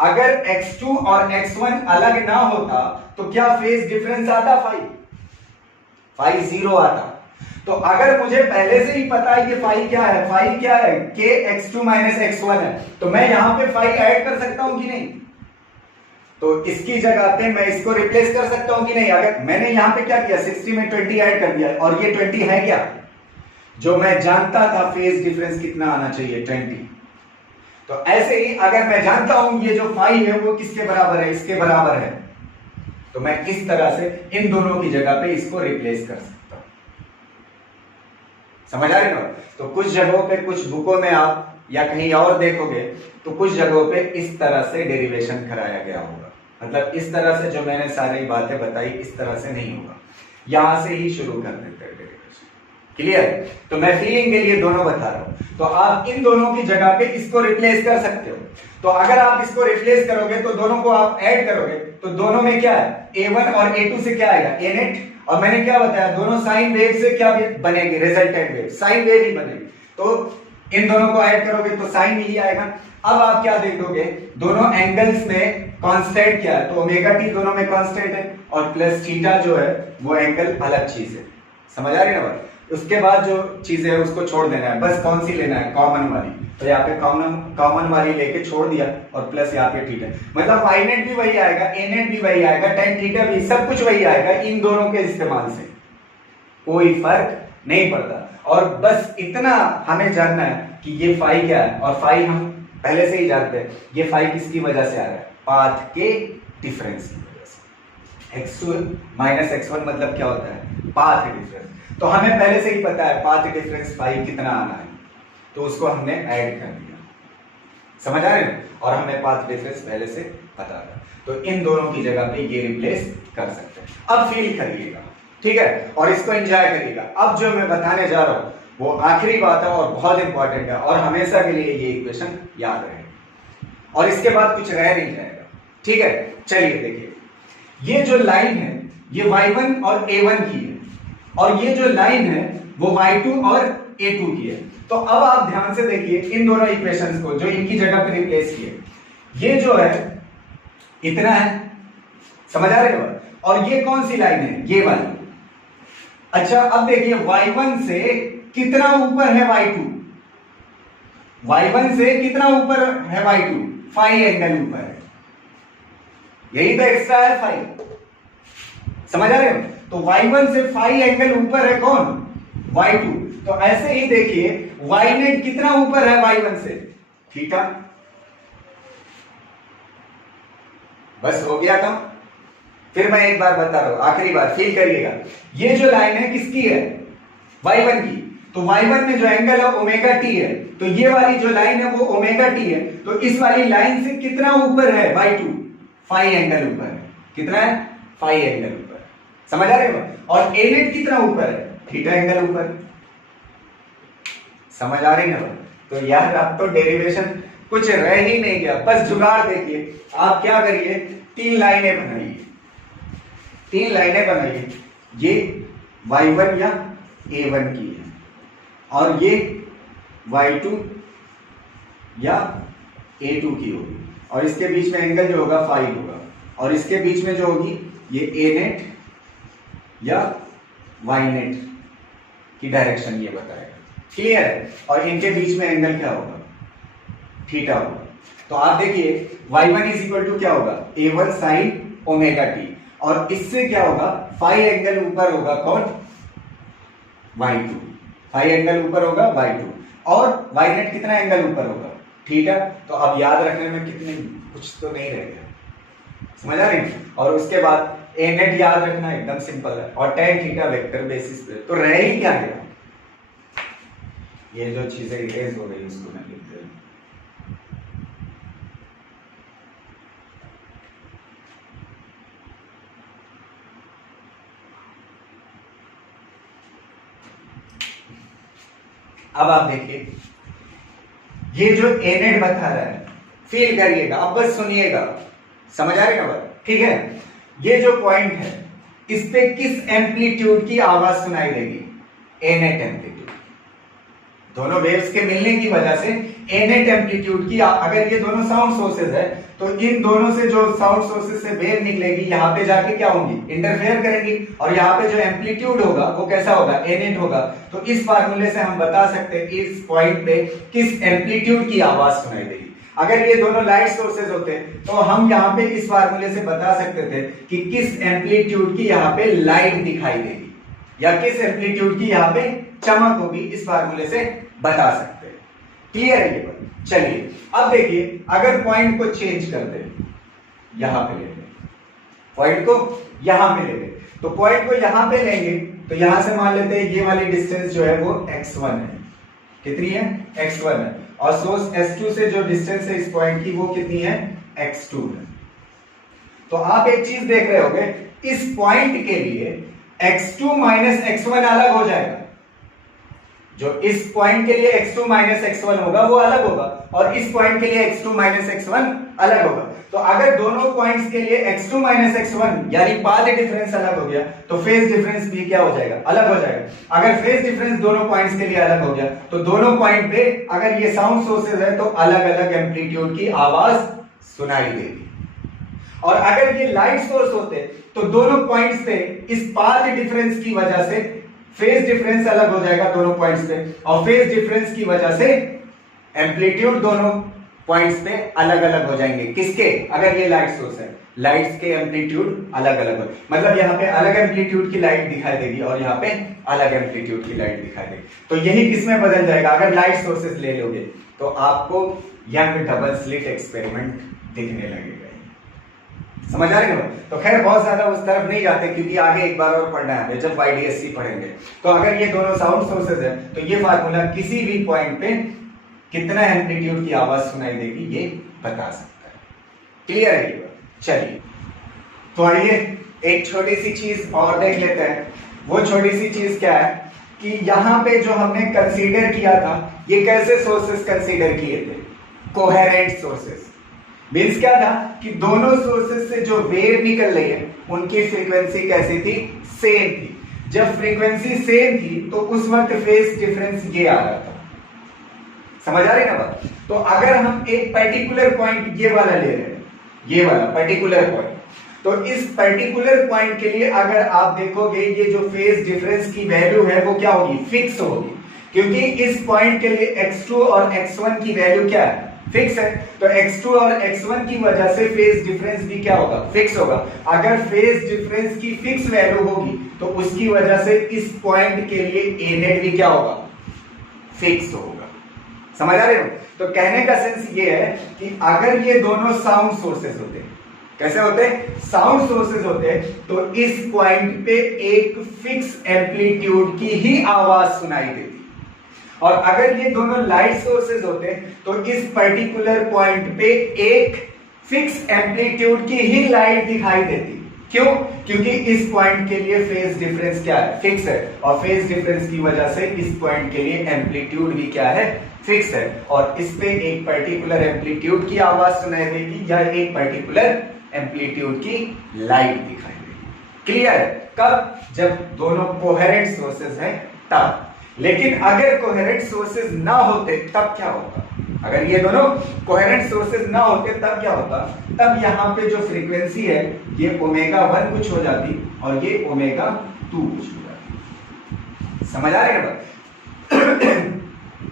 अगर x2 और x1 अलग ना होता तो क्या फेज डिफरेंस आता, फाई 0 आता। तो अगर मुझे पहले से ही पता है कि फाई क्या है, फाई क्या है, के x2 माइनस x1 है, तो मैं यहां पे फाई ऐड कर सकता हूं कि नहीं, तो इसकी जगह पे मैं इसको रिप्लेस कर सकता हूं कि नहीं। अगर मैंने यहां पे क्या किया, 60 में 20 ऐड कर दिया, और ये 20 है क्या, जो मैं जानता था फेज डिफरेंस कितना आना चाहिए 20। तो ऐसे ही अगर मैं जानता हूं ये जो फाई है वो किसके बराबर है, इसके बराबर है, तो मैं इस तरह से इन दोनों की जगह पे इसको रिप्लेस कर सकता हूं। समझ आ रही ना। तो कुछ जगहों पे, कुछ बुकों में आप या कहीं और देखोगे तो कुछ जगहों पे इस तरह से डेरिवेशन कराया गया होगा, मतलब इस तरह से जो मैंने सारी बातें बताई इस तरह से नहीं होगा, यहां से ही शुरू कर देते हैं डेरिवेशन। क्लियर। तो मैं फीलिंग के लिए दोनों बता रहा हूं, तो आप इन दोनों की जगह पे इसको रिप्लेस कर सकते हो। तो अगर आप इसको रिप्लेस करोगे तो दोनों को आप ऐड करोगे तो दोनों में क्या है, A1 और A2 से क्या आएगा, A नेट। और मैंने क्या बताया, दोनों साइन वेव से क्या बनेगी, रिजल्टेंट वेव, साइन वेव ही बनेगी। तो इन दोनों को ऐड करोगे तो साइन ही आएगा। अब आप क्या देखोगे, दोनों एंगल्स में कांस्टेंट क्या है, तो ओमेगा टी दोनों में कांस्टेंट है, और प्लस थीटा जो है वो एंगल अलग चीज है। समझ आ रही है ना बात। उसके बाद जो चीजें है उसको छोड़ देना है, बस कौन सी लेना है, कॉमन वाली। तो यहाँ पे कॉमन वाली लेके छोड़ दिया, और प्लस यहाँ पे थीटा, मतलब फाई नेट भी वही आएगा, ए नेट भी वही आएगा, टेन थीटा भी, सब कुछ वही आएगा। इन दोनों के इस्तेमाल से कोई फर्क नहीं पड़ता। और बस इतना हमें जानना है कि ये फाई क्या है, और फाई हम पहले से ही जानते हैं, ये फाई किसकी वजह से आ रहा है, पाथ के डिफरेंस की वजह से। x2 माइनस x1 मतलब क्या होता है, पाथ डिफरेंस। तो हमें पहले से ही पता है पाथ डिफरेंस फाई कितना आना है, तो उसको हमने ऐड कर दिया। समझ आ रहे हैं। और हमें पाथ डिफरेंस पहले से पता था, तो इन दोनों की जगह पे ये रिप्लेस कर सकते हैं। अब फील करिएगा, ठीक है, और इसको एंजॉय करिएगा। अब जो मैं बताने जा रहा हूं वो आखिरी बात है और बहुत इंपॉर्टेंट है, और हमेशा के लिए ये इक्वेशन याद रहे, और इसके बाद कुछ रह नहीं जाएगा। ठीक है, चलिए देखिए, ये जो लाइन है ये y1 और a1 की है, और ये जो लाइन है वो y2 और a2 की है। तो अब आप ध्यान से देखिए इन दोनों इक्वेशंस को, जो इनकी जगह पे रिप्लेस किए, ये जो है इतना है, समझ आ रहे हो। और ये कौन सी लाइन है, ये वाली। अच्छा, अब देखिए y1 से कितना ऊपर है y2, y1 से कितना ऊपर है y2, फाई एंगल ऊपर है, यही तो एक्स्ट्रा है फाई। समझ आ रहे हो। तो y1 से फाई एंगल ऊपर है कौन, y2। तो ऐसे ही देखिए y नेट कितना ऊपर है y1 से, थीटा। बस हो गया काम। फिर मैं एक बार बता रहा हूं, आखिरी बार फील करिएगा। ये जो लाइन है किसकी है, y1 की। तो y1 में जो एंगल है ओमेगा टी है, तो ये वाली जो लाइन है वो ओमेगा टी है। तो इस वाली लाइन से कितना ऊपर है y2, फाई एंगल ऊपर है। कितना है, फाई एंगल ऊपर। समझ आ रहे हो। और a नेट कितना ऊपर है, थीटा एंगल ऊपर। समझ आ रही ना। तो यार अब तो डेरिवेशन कुछ रह ही नहीं गया, बस जुगाड़ देखिए। आप क्या करिए, तीन लाइनें बनाइए, तीन लाइनें बनाइए। ये y1 या a1 की है, और ये y2 या a2 की होगी, और इसके बीच में एंगल जो होगा फाई होगा, और इसके बीच में जो होगी ये a नेट या y नेट की डायरेक्शन ये बताएगा। क्लियर है। और इनके बीच में एंगल क्या होगा, थीटा होगा। तो आप देखिए y1 इज इक्वल टू क्या होगा, a1 साइन ओमेगा टी, और इससे क्या होगा, फाई एंगल ऊपर होगा कौन, y2। फाई एंगल ऊपर होगा y2, और y नेट कितना एंगल ऊपर होगा, थीटा। तो अब याद रखने में कितने, कुछ तो नहीं रह गया। समझ आ रही। और उसके बाद a नेट याद रखना एकदम सिंपल है, और tan थीटा वेक्टर बेसिस पे। तो रह ही क्या गया, ये जो चीजें इरेज हो गई उसको मैं लिख दे। अब आप देखिए ये जो ए नेट बता रहा है, फील करिएगा, अब बस सुनिएगा, समझ आ रही है बात? ठीक है, ये जो पॉइंट है इस पे किस एम्पलीट्यूड की आवाज सुनाई देगी? ए नेट एम्पलीट्यूड। दोनों वेव्स के मिलने की वजह से ए नेट एम्पलीट्यूड की, अगर ये दोनों साउंड सोर्सेज है तो इन दोनों से जो साउंड सोर्सेज से वेव निकलेगी यहां पे जाके क्या होंगी? इंटरफेयर करेंगी, और यहाँ पे जो एम्पलीट्यूड होगा वो कैसा होगा? ए नेट होगा। तो इस फार्मूले से हम बता सकते हैं कि इस पॉइंट पे किस एम्पलीट्यूड की आवाज सुनाई देगी। अगर ये दोनों लाइट सोर्सेज होते तो हम यहाँ पे इस फार्मूले से बता सकते थे कि किस एम्पलीट्यूड की यहाँ पे लाइट दिखाई देगी या किस एम्पलीट्यूड की यहाँ पे चमक होगी, इस फार्मूले से बता सकते हैं। क्लियर है ये बात? चलिए अब देखिए, अगर पॉइंट को चेंज कर दे, यहां पे ले लें, पॉइंट को यहां पे ले लें, तो पॉइंट को यहां पे लेंगे तो यहां से मान लेते हैं ये वाली डिस्टेंस जो है वो x1 है। कितनी है? x1 है। और सोर्स S2 से जो डिस्टेंस है इस पॉइंट की वो कितनी है? x2 है। तो आप एक चीज देख रहे होगे, इस पॉइंट के लिए x2 माइनस x1 अलग हो जाएगा। जो इस पॉइंट के लिए x2 माइनस x1 होगा वो अलग होगा, और इस पॉइंट के लिए x2 माइनस x1 अलग होगा। तो अगर दोनों पॉइंट्स के लिए x2 माइनस x1 यानी पाथ डिफरेंस अलग हो गया तो फेज डिफरेंस भी क्या हो जाएगा? अलग हो जाएगा। अगर फेज डिफरेंस दोनों पॉइंट्स के लिए अलग हो गया तो दोनों पॉइंट पे अगर ये साउंड सोर्सेज है तो अलग अलग एम्पलीट्यूड की आवाज सुनाई देगी। और अगर ये लाइट सोर्स होते तो दोनों पॉइंट्स पे इस पाथ डिफरेंस की वजह से फेज डिफरेंस अलग हो जाएगा दोनों पॉइंट्स पे, और फेज डिफरेंस की वजह से एम्पलीट्यूड दोनों पॉइंट्स पे अलग अलग हो जाएंगे। किसके? अगर ये लाइट सोर्स है, लाइट्स के एम्पलीट्यूड अलग अलग हो, मतलब यहाँ पे अलग एम्पलीट्यूड की लाइट दिखाई देगी और यहाँ पे अलग एम्पलीट्यूड की लाइट दिखाई देगी। तो यही किसमें बदल जाएगा? अगर लाइट सोर्सेस ले लोगे तो आपको यंग डबल स्लिट एक्सपेरिमेंट दिखने लगेगा। समझ आ रही है? तो खैर बहुत ज्यादा उस तरफ नहीं जाते क्योंकि आगे एक बार और पढ़ना है जब YDSC पढ़ेंगे। तो अगर ये दोनों साउंड सोर्सेज है तो ये फार्मूला किसी भी पॉइंट पे कितना एम्पलीट्यूड की आवाज सुनाई देगी ये बता सकता है। क्लियर है ये बात? चलिए तो आइए एक छोटी सी चीज और देख लेते हैं। वो छोटी सी चीज क्या है कि यहाँ पे जो हमने कंसीडर किया था, ये कैसे सोर्सेस कंसीडर किए थे? Coherent sources. मीन्स क्या था कि दोनों सोर्सेस से जो वेव निकल रही है उनकी फ्रीक्वेंसी कैसी थी? सेम थी। जब फ्रीक्वेंसी सेम थी तो उस वक्त फेज डिफरेंस ये आ रहा था। समझ आ रही है ना बात? तो अगर हम एक पर्टिकुलर पॉइंट ये वाला ले रहे हैं, ये वाला पर्टिकुलर पॉइंट, तो इस पर्टिकुलर पॉइंट के लिए अगर आप देखोगे ये जो फेज डिफरेंस की वैल्यू है वो क्या होगी? फिक्स होगी, क्योंकि इस पॉइंट के लिए x2 और x1 की वैल्यू क्या है? फिक्स है। तो x2 और x1 की वजह से फेज डिफरेंस भी क्या होगा? फिक्स होगा। अगर फेज डिफरेंस की फिक्स वैल्यू होगी तो उसकी वजह से इस पॉइंट के लिए ए नेट भी क्या होगा? फिक्स होगा। समझ आ रहे हो? तो कहने का सेंस ये है कि अगर ये दोनों साउंड सोर्सेज होते, कैसे होते? साउंड सोर्सेज होते, तो इस पॉइंट पे एक फिक्स एम्पलीट्यूड की ही आवाज सुनाई देती, और अगर ये दोनों लाइट सोर्सेज होते तो इस पर्टिकुलर पॉइंट पे एक फिक्स एम्पलीट्यूड की ही लाइट दिखाई देती। क्यों? क्योंकि इस पॉइंट के लिए फेज डिफरेंस क्या है? फिक्स है, और फेज डिफरेंस की वजह से इस पॉइंट के लिए एम्पलीट्यूड भी क्या है? फिक्स है, और इस पे एक पर्टिकुलर एम्पलीट्यूड की आवाज सुनाई देगी या एक पर्टिकुलर एम्पलीट्यूड की लाइट दिखाई देगी। क्लियर? कब? जब दोनों कोहेरेंट सोर्सेज हैं तब। लेकिन अगर कोहेरेंट सोर्सेज ना होते तब क्या होता? अगर ये दोनों कोहेरेंट सोर्सेज ना होते तब क्या होता? तब यहाँ पे जो फ्रीक्वेंसी है ये ω1 कुछ हो जाती और ये ω2 कुछ हो जाती। समझ आ रही है बात?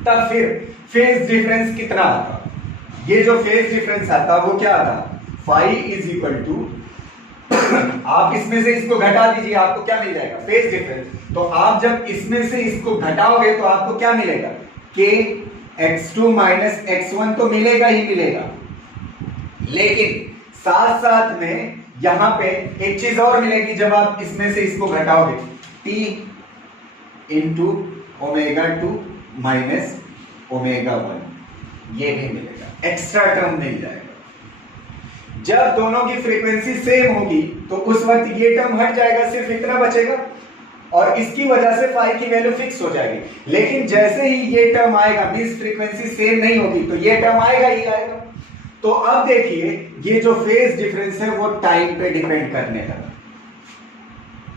तब फिर फेज डिफरेंस कितना आता? ये जो फेज डिफरेंस आता वो क्या आता? फाई इज इक्वल टू, आप इसमें से इसको घटा दीजिए, आपको क्या मिल जाएगा? Phase difference. तो आप जब इसमें से इसको घटाओगे तो आपको क्या मिलेगा? के x2 माइनस x1 तो मिलेगा ही मिलेगा, लेकिन साथ साथ में यहां पे एक चीज और मिलेगी जब आप इसमें से इसको घटाओगे, t इंटू ω2 माइनस ω1, ये भी मिलेगा, एक्स्ट्रा टर्म मिल जाएगा। जब दोनों की फ्रीक्वेंसी सेम होगी तो उस वक्त ये टर्म हट जाएगा, सिर्फ इतना बचेगा, और इसकी वजह से फाई की वैल्यू फिक्स हो जाएगी। लेकिन जैसे ही ये टर्म आएगा, मींस फ्रीक्वेंसी सेम नहीं होगी, तो ये टर्म आएगा ही आएगा। तो अब देखिए ये जो फेज डिफरेंस है वो टाइम पे डिपेंड करने लगा।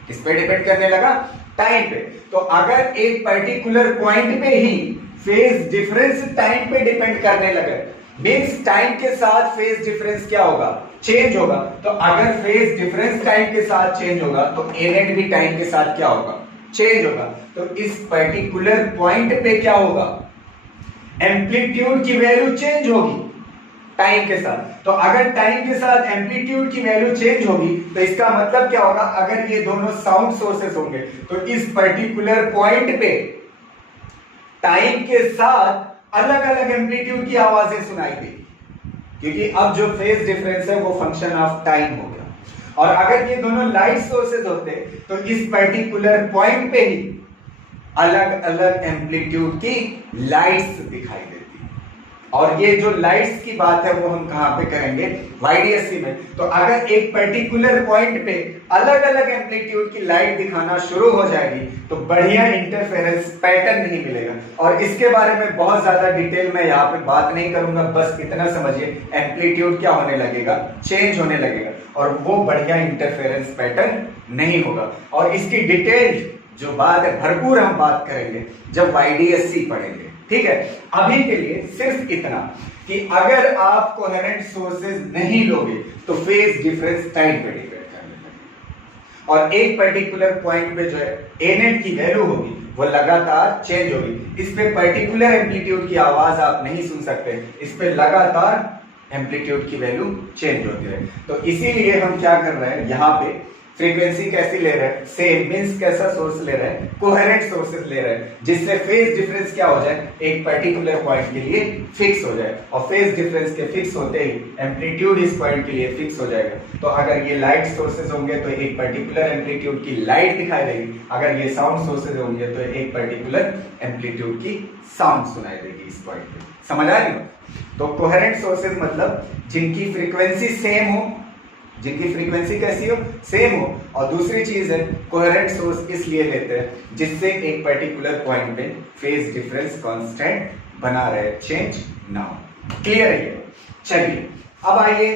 किस पे डिपेंड करने लगा? टाइम पे। तो अगर एक पर्टिकुलर पॉइंट पे ही फेज डिफरेंस टाइम पे डिपेंड करने लगे, मींस टाइम के साथ फेज डिफरेंस क्या होगा? चेंज होगा। तो अगर फेज डिफरेंस टाइम के साथ चेंज होगा तो ए नेट भी टाइम के साथ क्या होगा? चेंज होगा। तो इस पर्टिकुलर पॉइंट पे क्या होगा? एम्पलीट्यूड की वैल्यू चेंज होगी टाइम के साथ। तो अगर टाइम के साथ एम्पलीट्यूड की वैल्यू चेंज होगी तो इसका मतलब क्या होगा? अगर ये दोनों साउंड सोर्सेस होंगे तो इस पर्टिकुलर पॉइंट पे टाइम के साथ अलग अलग एम्पलीट्यूड की आवाजें सुनाई देगी, क्योंकि अब जो फेज डिफरेंस है वो फंक्शन ऑफ टाइम हो गया। और अगर ये दोनों लाइट सोर्सेज होते तो इस पर्टिकुलर पॉइंट पे ही अलग अलग एम्पलीट्यूड की लाइट्स दिखाई देती। और ये जो लाइट्स की बात है वो हम कहां पे करेंगे? YDSC में। तो अगर एक पर्टिकुलर पॉइंट पे अलग अलग एम्पलीट्यूड की लाइट दिखाना शुरू हो जाएगी तो बढ़िया इंटरफेरेंस पैटर्न नहीं मिलेगा। और इसके बारे में बहुत ज्यादा डिटेल में यहाँ पे बात नहीं करूंगा, बस इतना समझिए एम्पलीट्यूड क्या होने लगेगा? चेंज होने लगेगा और वो बढ़िया इंटरफेरेंस पैटर्न नहीं होगा। और इसकी डिटेल जो बात है भरपूर हम बात करेंगे जब YDSC पढ़ेंगे, ठीक है। अभी के लिए सिर्फ इतना कि अगर आप कोहेरेंट सोर्सेज नहीं लोगे तो फेज डिफरेंस टाइम पे डिपेंड करने लगेगा और एक पर्टिकुलर पॉइंट पे जो है ए नेट की वैल्यू होगी वो लगातार चेंज होगी। इस पे पर्टिकुलर एम्पलीट्यूड की आवाज आप नहीं सुन सकते, इस पे लगातार एम्पलीट्यूड की वैल्यू चेंज होती है। तो इसीलिए हम क्या कर रहे हैं, यहाँ पे फ्रीक्वेंसी कैसी ले रहे हैं? सेम, मींस कैसा सोर्स ले रहे हैं? कोहेरेंट सोर्सेस ले रहे हैं, जिससे फेज डिफरेंस क्या हो जाए? एक पर्टिकुलर पॉइंट के लिए फिक्स हो जाए। और फेज डिफरेंस के फिक्स होते ही एम्पलीट्यूड इस पॉइंट के लिए फिक्स हो जाएगा। तो अगर ये लाइट सोर्सेज होंगे तो एक पर्टिकुलर एम्पलीट्यूड की लाइट दिखाई देगी, अगर ये साउंड सोर्सेज होंगे तो एक पर्टिकुलर एम्पलीट्यूड की साउंड सुनाई देगी इस पॉइंट पे। समझ आ रही हो? तो कोहेरेंट सोर्सेज मतलब जिनकी फ्रीक्वेंसी सेम हो, जिनकी फ्रीक्वेंसी कैसी हो? सेम हो। और दूसरी चीज है कोहेरेंट सोर्स इसलिए लेते हैं जिससे एक पर्टिकुलर पॉइंट पे फेज डिफरेंस कांस्टेंट बना रहे, चेंज ना हो। क्लियर है ये? चलिए अब आइए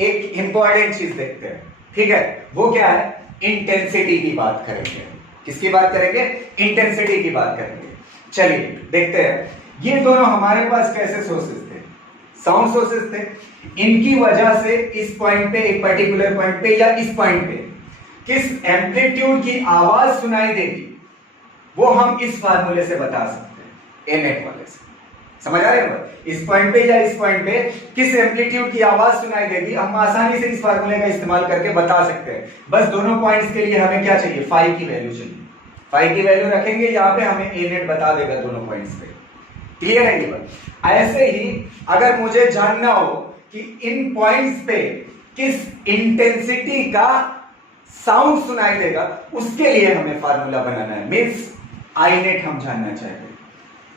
एक इंपॉर्टेंट चीज देखते हैं, ठीक है। वो क्या है? इंटेंसिटी की बात करेंगे। किसकी बात करेंगे? इंटेंसिटी की बात करेंगे। चलिए देखते हैं। ये दोनों हमारे पास कैसे सोर्सेस थे? साउंड सोर्सेस थे। इनकी वजह से इस पॉइंट पे, एक पर्टिकुलर पॉइंट पे या इस पॉइंट पे किस एम्पलीट्यूड की आवाज सुनाई देगी वो हम इस फार्मूले से बता सकते हैं, ए नेट वाले से। समझ आ रहे हैं? इस पॉइंट पे या इस पॉइंट पे किस एम्पलीट्यूड की आवाज सुनाई देगी हम आसानी से इस फार्मूले का इस्तेमाल करके बता सकते हैं। बस दोनों पॉइंट्स के लिए हमें क्या चाहिए? फाई की वैल्यू चाहिए। फाई की वैल्यू रखेंगे यहाँ पे, हमें ए नेट बता देगा दोनों पॉइंट्स पे। क्लियर है ये बात? ऐसे ही अगर मुझे जानना हो कि इन पॉइंट्स पे किस इंटेंसिटी का साउंड सुनाई देगा, उसके लिए हमें फार्मूला बनाना है। मींस आई नेट हम जानना चाहते हैं।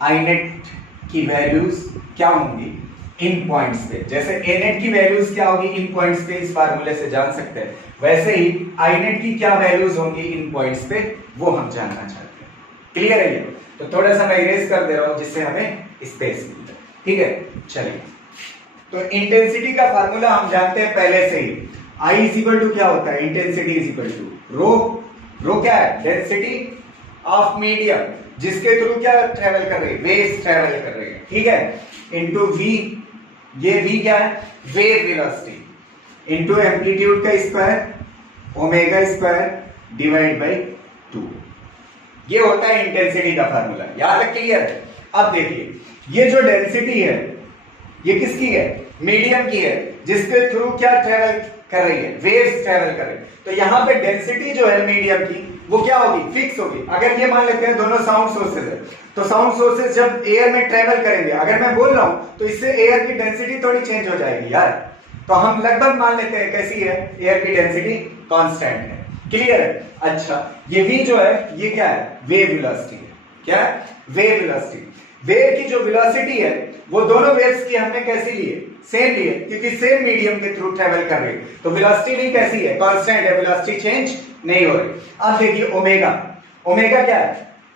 आई नेट की वैल्यूज क्या होंगी इन पॉइंट्स पे? जैसे ए नेट की वैल्यूज क्या होगी इन पॉइंट्स पे, इस फार्मूले से जान सकते हैं। वैसे ही आई नेट की क्या वैल्यूज होंगी इन पॉइंट्स पे, वो हम जानना चाहते हैं। क्लियर है ये? तो थोड़ा सा मैं इरेज कर दे रहा हूं जिससे हमें स्पेस मिलता है, ठीक है। चलिए तो इंटेंसिटी का फार्मूला हम जानते हैं पहले से ही। I इज इक्वल टू क्या होता है? इंटेंसिटी इज इक्वल टू रो। रो क्या है? डेंसिटी ऑफ मीडियम, जिसके थ्रू क्या ट्रेवल कर रही है? वेव्स ट्रेवल कर रही है, ठीक है। इंटू वी, ये वी क्या है? वेव वेलोसिटी, इंटू एम्पलीट्यूड का square omega square divide by 2। ये होता है इंटेंसिटी का फार्मूला। यहां तक क्लियर है? अब देखिए ये जो डेंसिटी है ये किसकी है? मीडियम की है, जिसके थ्रू क्या ट्रेवल कर रही है? वेव्स ट्रेवल कर रही है। तो यहां पे डेंसिटी जो है मीडियम की वो क्या होगी? फिक्स होगी। अगर ये मान लेते हैं दोनों साउंड सोर्सेज है, तो साउंड सोर्सेज जब एयर में ट्रेवल करेंगे, अगर मैं बोल रहा हूं तो इससे एयर की डेंसिटी थोड़ी चेंज हो जाएगी यार। तो हम लगभग मान लेते हैं कैसी है? एयर की डेंसिटी कांस्टेंट है। क्लियर है? अच्छा, ये v जो है ये क्या है? वेव वेलोसिटी है। क्या है? Wave velocity. वेव की जो वेलोसिटी है वो दोनों वेव्स की हमने कैसी ली है? सेम ली है, क्योंकि सेम मीडियम के थ्रू ट्रेवल कर रही है। तो वेलोसिटी भी कैसी है? कांस्टेंट है, वेलोसिटी चेंज नहीं हो रही। अब देखिए ओमेगा, ओमेगा क्या है?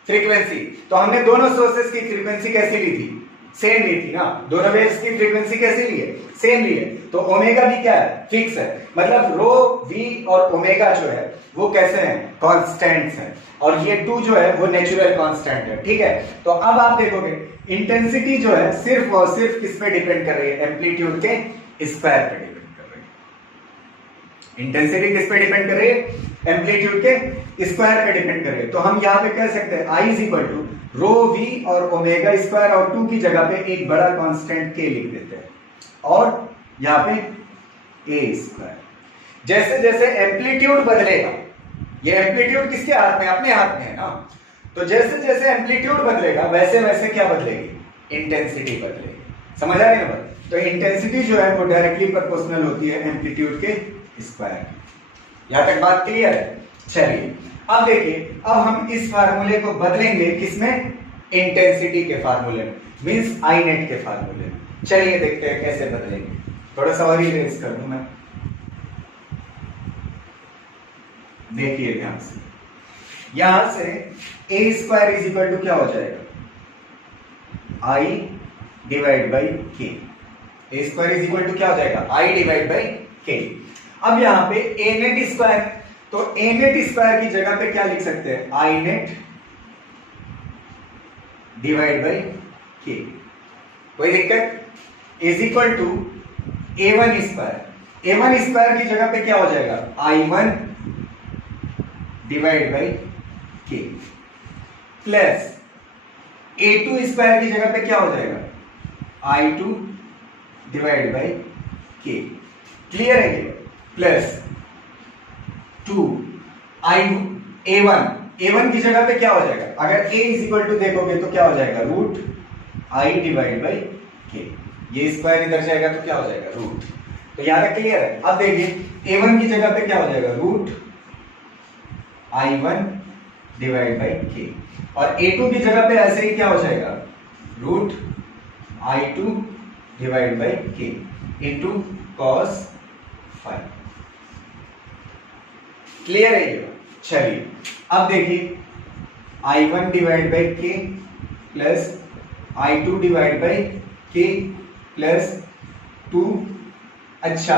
फ्रीक्वेंसी। तो हमने दोनों सोर्सेस की फ्रीक्वेंसी कैसी ली थी? सेम ली थी ना। दोनों वेव्स की फ्रीक्वेंसी कैसी ली है? सेम ली है। तो ओमेगा भी क्या है? फिक्स है। मतलब रो वी और ओमेगा जो है वो कैसे हैं? कांस्टेंट्स हैं। और ये 2 जो है वो नेचुरल कांस्टेंट है। ठीक है, तो अब आप देखोगे इंटेंसिटी जो है सिर्फ और सिर्फ किस पे डिपेंड कर रही है? एम्पलीट्यूड के स्क्वायर पे डिपेंड कर रही है। इंटेंसिटी किस पे डिपेंड कर रही है? एम्पलीट्यूड के स्क्वायर पे डिपेंड कर रही है। तो हम यहां पे कह सकते हैं I is equal to rho v और ओमेगा स्क्वायर और 2 की जगह पे एक बड़ा कांस्टेंट k लिख देते हैं और यहां पे a स्क्वायर। जैसे जैसे एम्पलीट्यूड बदलेगा, ये एम्पलीट्यूड किसके हाथ में? अपने हाथ में है ना। तो जैसे जैसे एम्पलीट्यूड बदलेगा वैसे वैसे क्या बदलेगी? इंटेंसिटी बदलेगी। समझ आ रही है ना बात? तो इंटेंसिटी जो है वो डायरेक्टली प्रोपोर्शनल होती है एम्पलीट्यूड के स्क्वायर। यहां तक बात क्लियर है? चलिए अब देखिए, अब हम इस फार्मूले को बदलेंगे किसमें? इंटेंसिटी के फार्मूले में, मींस आई नेट के फार्मूले में। चलिए देखते हैं कैसे बदलेंगे। थोड़ा सा और इरेज कर दूं मैं, देखिए ध्यान से। यहां से ए स्क्वायर इज इक्वल टू क्या हो जाएगा? आई डिवाइड बाई के। ए स्क्वायर इज इक्वल टू क्या हो जाएगा? आई डिवाइड बाई के। अब यहां पे ए नेट स्क्वायर, तो ए नेट स्क्वायर की जगह पे क्या लिख सकते हैं? आई नेट डिवाइड बाई के। कोई दिक्कत? Is equal to a one square. A one square की जगह पे क्या हो जाएगा? I one divide by k plus a two square की जगह पे क्या हो जाएगा? I two divide by k. Clear है ये? प्लस 2 आई ए वन की जगह पे क्या हो जाएगा? अगर a इज इक्वल टू देखोगे तो क्या हो जाएगा? रूट आई डिवाइड बाई के। ये स्क्वायर इधर जाएगा तो क्या हो जाएगा? रूट। तो यहां तक क्लियर है? अब देखिए a1 की जगह पे क्या हो जाएगा? रूट i1 डिवाइड बाई के। और a2 की जगह पे ऐसे ही क्या हो जाएगा? रूट i2 डिवाइड बाई के इंटू कॉस फाइव। क्लियर है ये? चलिए अब देखिए, i1 divide by k plus i2 divide by k plus 2। अच्छा,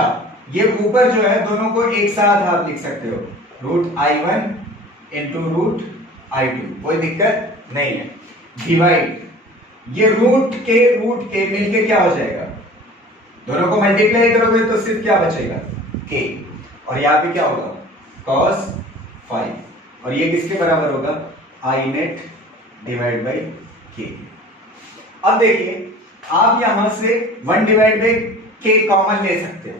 ये ऊपर जो है दोनों को एक साथ आप लिख सकते हो, root i1 into root i2। कोई दिक्कत नहीं है। डिवाइड, ये रूट के मिलके क्या हो जाएगा? दोनों को मल्टीप्लाई करोगे तो सिर्फ क्या बचेगा? k। और यहां पे क्या होगा? cos 5। और ये किसके बराबर होगा? आई नेट डिवाइड बाई के। अब देखिए, आप यहां से 1 डिवाइड बाई के कॉमन ले सकते हो।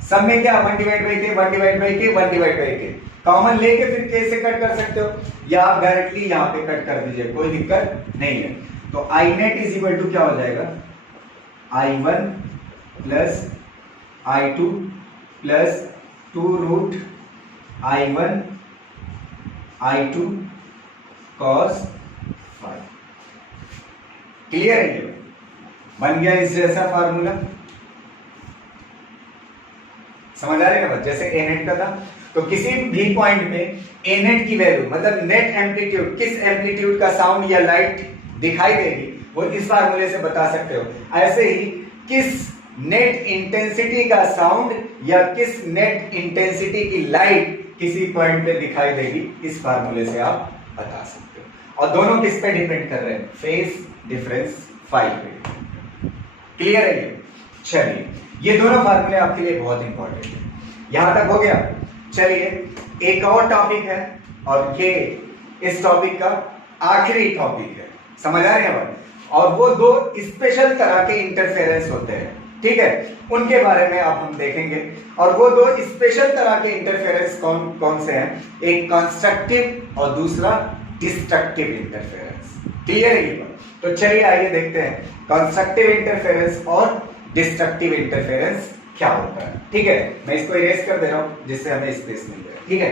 सब में क्या 1 डिवाइड बाई के, 1 डिवाइड बाई के, 1 डिवाइड बाई के कॉमन लेके फिर के से कट कर सकते हो, या आप डायरेक्टली यहां पे कट कर दीजिए, कोई दिक्कत नहीं है। तो I net is equal to क्या हो जाएगा? i1 plus i2 plus 2 root i1 i2 cos 5। Clear है? ये बन गया इस जैसा फार्मूला। समझ आ रही है ना? जैसे ए नेट का था, तो किसी भी पॉइंट में ए नेट की वैल्यू मतलब नेट एम्पलीट्यूड, किस एम्पलीट्यूड का साउंड या लाइट दिखाई देगी वो इस फार्मूले से बता सकते हो। ऐसे ही किस नेट इंटेंसिटी का साउंड या किस नेट इंटेंसिटी की लाइट किसी पॉइंट पे दिखाई देगी, इस फार्मूले से आप बता सकते हो। और दोनों किस पे डिपेंड कर रहे हैं? फेज डिफरेंस फाई पे। क्लियर है ये? चलिए, ये दोनों फार्मूले आपके लिए बहुत इंपॉर्टेंट है। यहां तक हो गया? चलिए एक और टॉपिक है, और ये इस टॉपिक का आखिरी टॉपिक है। समझ आ रही है बात? और वो 2 स्पेशल तरह के इंटरफेरेंस होते हैं, ठीक है, उनके बारे में अब हम देखेंगे। और वो 2 स्पेशल तरह के इंटरफेरेंस कौन कौन से हैं? एक कंस्ट्रक्टिव और दूसरा डिस्ट्रक्टिव इंटरफेरेंस। क्लियर है ये बात? तो चलिए आइए देखते हैं कंस्ट्रक्टिव इंटरफेरेंस और डिस्ट्रक्टिव इंटरफेरेंस क्या होता है। ठीक है, मैं इसको इरेज कर दे रहा हूं जिससे हमें स्पेस मिल जाए। ठीक है,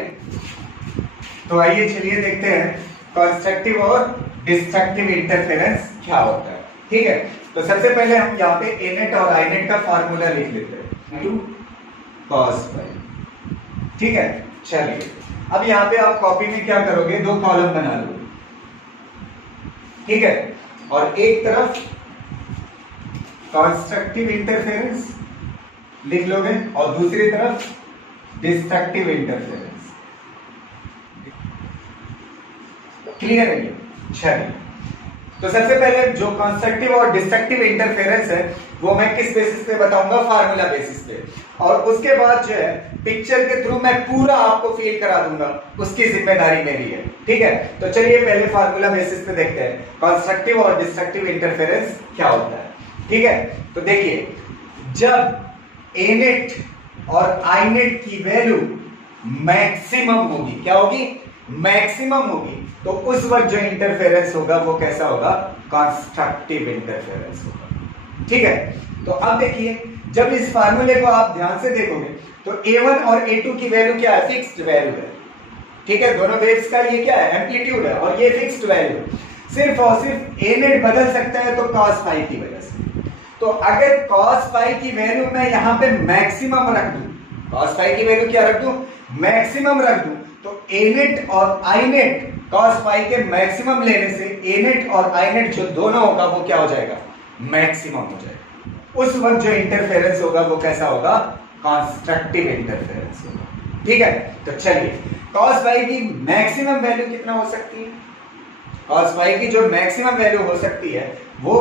तो आइए चलिए देखते हैं कंस्ट्रक्टिव और डिस्ट्रक्टिव इंटरफेरेंस क्या होता है। ठीक है, तो सबसे पहले हम यहाँ पे ए नेट और आई नेट का फार्मूला लिख लेते हैं, 2 cos 5। ठीक है, चलिए अब यहाँ पे आप कॉपी में क्या करोगे, दो कॉलम बना लोगे, ठीक है, और एक तरफ कंस्ट्रक्टिव इंटरफेरेंस लिख लोगे और दूसरी तरफ डिस्ट्रक्टिव इंटरफेरेंस। क्लियर है ये? चलिए, तो सबसे पहले जो कंस्ट्रक्टिव और डिस्ट्रक्टिव इंटरफेरेंस है वो मैं किस बेसिस पे बताऊंगा, फार्मूला बेसिस पे, और उसके बाद जो है पिक्चर के थ्रू मैं पूरा आपको फील करा दूंगा, उसकी जिम्मेदारी मेरी है, ठीक है। तो चलिए पहले फार्मूला बेसिस पे देखते हैं कंस्ट्रक्टिव और डिस्ट्रक्टिव इंटरफेरेंस क्या होता है, ठीक है। तो देखिए, जब ए नेट और आई नेट की वैल्यू मैक्सिमम होगी, क्या होगी, मैक्सिमम होगी, तो उस वक्त जो इंटरफेरेंस होगा वो कैसा होगा, कंस्ट्रक्टिव इंटरफेरेंस होगा, ठीक है। तो अब देखिए, जब इस फार्मूले को आप ध्यान से देखोगे तो A1 और A2 की वैल्यू क्या है, फिक्स्ड वैल्यू है, ठीक है। दोनों वेव्स का ये क्या है, एम्पलीट्यूड है, और ये फिक्स्ड वैल्यू है। सिर्फ और सिर्फ A नेट बदल सकता है तो cos फाई की वजह से। तो अगर cos फाई की वैल्यू मैं यहां पे मैक्सिमम रख दूं, cos फाई की वैल्यू क्या रख दूं, मैक्सिमम रख दूं, तो A नेट और I नेट cos फाई के मैक्सिमम लेने से A नेट और I नेट जो दोनों होगा वो क्या हो जाएगा, मैक्सिमम हो जाएगा। उस वक्त जो इंटरफेरेंस होगा वो कैसा होगा, कंस्ट्रक्टिव इंटरफेरेंस होगा, ठीक है। तो चलिए, cos फाई की मैक्सिमम वैल्यू कितना हो सकती है, cos फाई की जो मैक्सिमम वैल्यू हो सकती है वो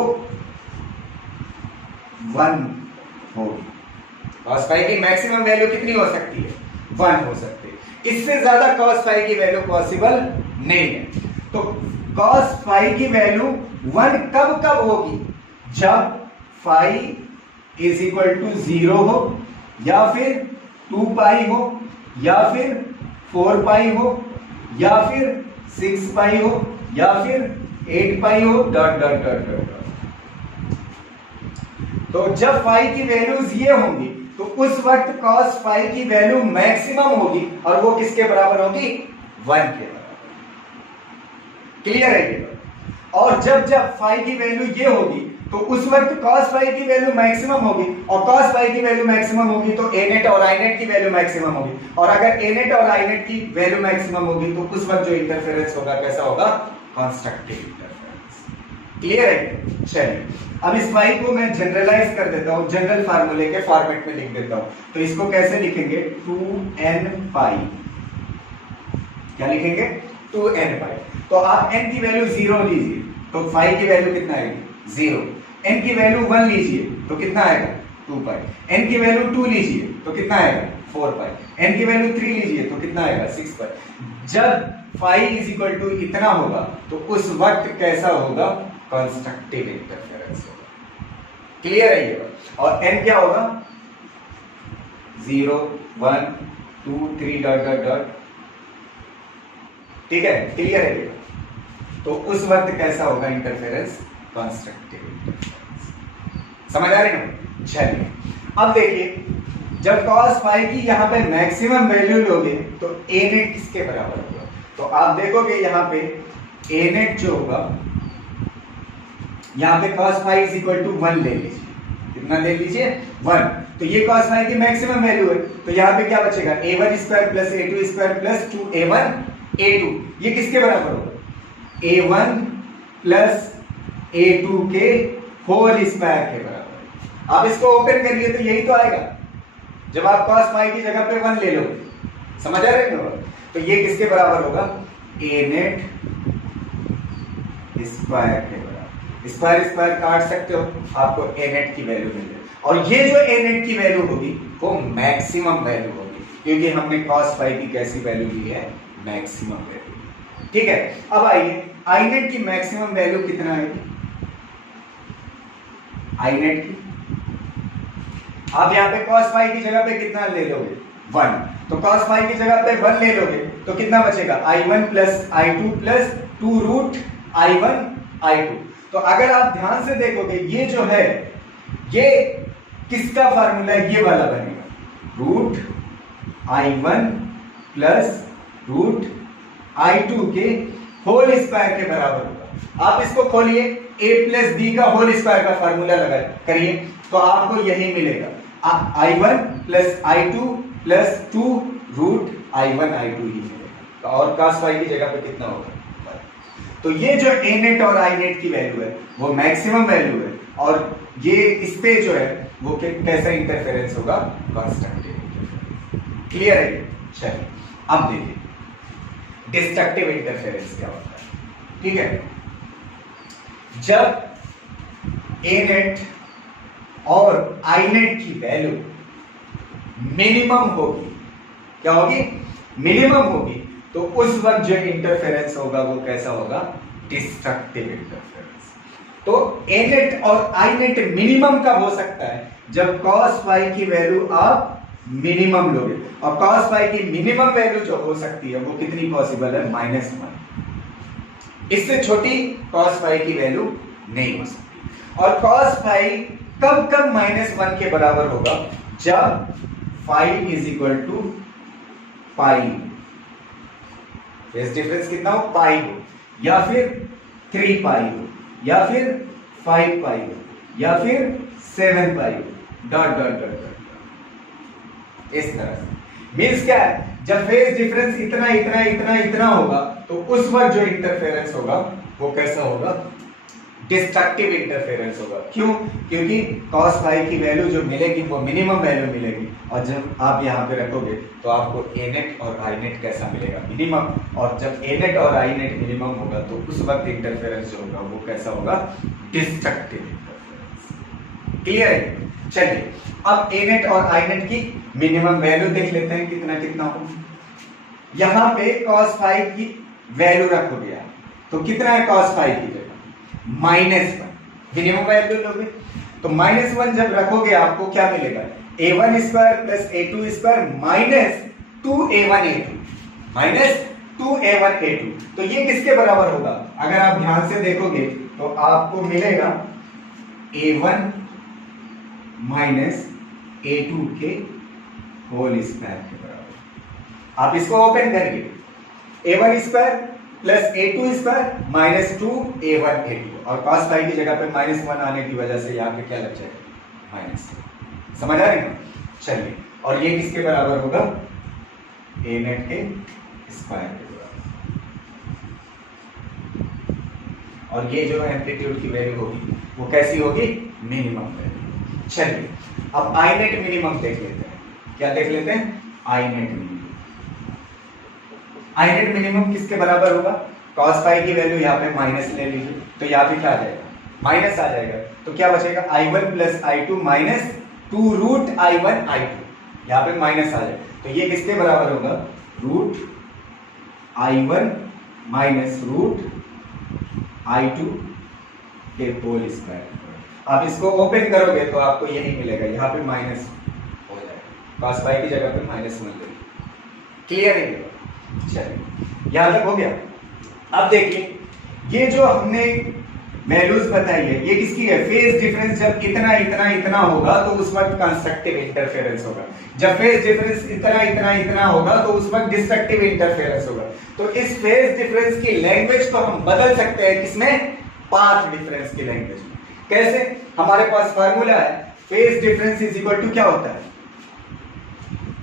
1 होगी। cos फाई की मैक्सिमम वैल्यू कितनी हो सकती है, 1 हो सकती है। इससे ज्यादा cos फाई की वैल्यू पॉसिबल नहीं है। तो cos फाई की वैल्यू 1 कब कब होगी, जब फाई इज इक्वल टू 0 हो, या फिर 2 पाई हो, या फिर 4 पाई हो, या फिर 6 पाई हो, या फिर 8 पाई हो, डॉट डॉट डॉट डॉट। तो जब फाई की वैल्यूज ये होंगी तो उस वक्त cos फाई की वैल्यू मैक्सिमम होगी, और वो किसके बराबर होगी, 1 के बराबर। क्लियर है ये? और जब जब फाई की वैल्यू ये होगी तो उस वक्त cos फाई की वैल्यू मैक्सिमम होगी, और cos फाई की वैल्यू मैक्सिमम होगी तो A नेट और I नेट की वैल्यू मैक्सिमम होगी, और अगर A नेट और I नेट की वैल्यू मैक्सिमम होगी तो उस वक्त जो इंटरफेरेंस होगा कैसा होगा, कंस्ट्रक्टिव इंटरफेरेंस। क्लियर है? चलिए, अब इस फाई को मैं जनरलाइज कर देता हूं, जनरल फार्मूले के फॉर्मेट में लिख देता हूं। तो इसको कैसे लिखेंगे, 2n पाई, क्या लिखेंगे, 2n पाई। तो आप n की वैल्यू 0 लीजिए तो फाई की वैल्यू कितना आएगी, 0। n की वैल्यू 1 लीजिए तो कितना आएगा, 2 पाई। n की वैल्यू 2 लीजिए तो कितना आएगा, 4 पाई। n की वैल्यू 3 लीजिए तो कितना आएगा, 6 पाई। जब फाई इज इक्वल टू इतना होगा तो उस वक्त कैसा होगा, कंस्ट्रक्टिव इंटरफेरेंस होगा। क्लियर है ये? और n क्या होगा, 0 1 2 3 डॉट डॉट डॉट, ठीक है। क्लियर है ये? तो उस वक्त कैसा होगा इंटरफेरेंस, कंस्ट्रक्टिव इंटरफेरेंस। समझ आ रही ना? चलिए, अब देखिए, जब cos फाई की यहां पे मैक्सिमम वैल्यू लोगे तो A नेट किसके बराबर होगा, तो आप देखोगे यहां पे A नेट जो होगा, यहां पे cos phi is equal to 1 ले लीजिए, कितना ले लीजिए, 1। तो ये cos फाई की मैक्सिमम वैल्यू है, तो यहां पे क्या बचेगा, A1 square plus A2 square plus 2A1 A2, ये किसके बराबर होगा, A1 प्लस A2 के होल स्क्वायर के बराबर। आप इसको ओपन करिए तो यही तो आएगा, जब आप cos फाई की जगह पे 1 ले लो। समझ आ रहे हो? तो ये किसके बराबर होगा, A नेट स्क्वायर के बराबर। स्क्वायर स्क्वायर काट सकते हो, आपको A नेट की वैल्यू मिल जाए, और ये जो A नेट की वैल्यू होगी वो मैक्सिमम वैल्यू होगी, क्योंकि हमने cos फाई की कैसी वैल्यू ली है, मैक्सिमम वैल्यू। ठीक है, अब आइए I नेट की मैक्सिमम वैल्यू कितना आएगी, I नेट की, आप यहां पे cos फाई की जगह पे कितना ले लोगे, 1। तो cos फाई की जगह पे 1 ले लोगे तो कितना बचेगा, I1 plus I2 plus 2 root I1 I2। तो अगर आप ध्यान से देखोगे ये जो है ये किसका फार्मूला है, ये वाला बनेगा, root I1 plus root I2 के होल स्क्वायर के बराबर होगा। आप इसको खोलिए, a प्लस बी का होल स्क्वायर का फार्मूला लगा करिए तो आपको यही मिलेगा, I1 plus I2 plus 2 root I1 I2 ही मिलेगा। और cos फाई की जगह पे कितना होगा, तो ये जो a नेट और i नेट की वैल्यू है वो मैक्सिमम वैल्यू है, और ये इस पे जो है वो कैसा इंटरफेरेंस होगा, कंस्ट्रक्टिव इंटरफेरेंस। क्लियर है? चलिए अब देखिए डिस्ट्रक्टिव इंटरफेरेंस क्या होता है। ठीक है, जब a नेट और i नेट की वैल्यू मिनिमम होगी, क्या होगी, मिनिमम होगी, तो उस वक्त जो इंटरफेरेंस होगा वो कैसा होगा, डिस्ट्रक्टिव इंटरफेरेंस। तो a नेट और i नेट मिनिमम कब हो सकता है, जब cos फाई की वैल्यू आप मिनिमम लोगे, और cos फाई की मिनिमम वैल्यू जो हो सकती है वो कितनी पॉसिबल है, -1। इससे छोटी cos फाई की वैल्यू नहीं हो सकती। और cos फाई कब कब -1 के बराबर होगा, जब phi is equal to pi, phase difference कितना हो, पाई हो, या फिर 3 पाई हो, या फिर 5 पाई हो, या फिर 7 पाई हो, डॉट डॉट डॉट डॉट, इस तरह से। मीन्स क्या है, जब फेज डिफरेंस इतना इतना इतना इतना होगा तो उस वक्त जो इंटरफेरेंस होगा वो कैसा होगा, डिस्ट्रक्टिव इंटरफेरेंस होगा। क्यों? क्योंकि cos फाई की वैल्यू जो मिलेगी वो मिनिमम वैल्यू मिलेगी, और जब आप यहाँ पे रखोगे तो आपको a नेट और i नेट कैसा मिलेगा, मिनिमम। और जब a नेट और i नेट मिनिमम होगा तो उस वक्त इंटरफेरेंस जो होगा वो कैसा होगा, डिस्ट्रक्टिव इंटरफेरेंस। क्लियर है? चलिए अब a नेट और i नेट की मिनिमम वैल्यू देख लेते हैं कितना कितना हो। यहाँ पे cos फाई की वैल्यू रखोगे आप, तो कितना है cos फाई की जगह, -1, मिनिमम वैल्यू लोगे, तो -1 जब रखोगे आपको क्या मिलेगा, a1 square plus a2 square minus 2a1 a2, तो ये किसके बराबर होगा, अगर आप ध्यान से देखोगे तो आपको मिलेगा a1 माइनस a2 के होल स्क्वायर के बराबर। आप इसको ओपन करिए, a1 square plus a2 square minus 2a1 a2, और cos फाई की जगह पे -1 आने की वजह से यहाँ पे क्या लग जाएगा, माइनस। समझ आ रही है? चलिए, और ये किसके बराबर होगा, a नेट के स्क्वायर के बराबर, और ये जो एम्पलीट्यूड की वैल्यू होगी वो कैसी होगी, मिनिमम वैल्यू। चलिए अब i नेट मिनिमम देख लेते हैं, क्या देख लेते हैं, i net minimum. i net minimum किसके बराबर होगा, cos फाई की वैल्यू यहाँ पे माइनस ले लीजिए, तो यहाँ पे क्या आ जाएगा, माइनस आ जाएगा, तो क्या बचेगा, i1 plus i2 minus 2 root i1 i2, यहाँ पे माइनस आ जाएगा, तो ये किसके बराबर होगा, root i1 minus root i2 के होल स्क्वायर। आप इसको ओपन करोगे तो आपको यही मिलेगा, यहाँ पे माइनस हो जाएगा, cos फाई की जगह पे -1 लेंगे। क्लियर है? चलिए यहां तक हो गया। अब देखिए ये जो हमने वैल्यूज बताई है ये किसकी है, फेज डिफरेंस जब इतना इतना इतना होगा तो उस वक्त कंस्ट्रक्टिव इंटरफेरेंस होगा, जब फेज डिफरेंस इतना इतना इतना होगा तो उस वक्त डिस्ट्रक्टिव इंटरफेरेंस होगा। तो इस फेज डिफरेंस की लैंग्वेज को हम बदल सकते हैं, किसमें, पाथ डिफरेंस की लैंग्वेज में। कैसे, हमारे पास फार्मूला है, phase difference is equal to क्या होता है,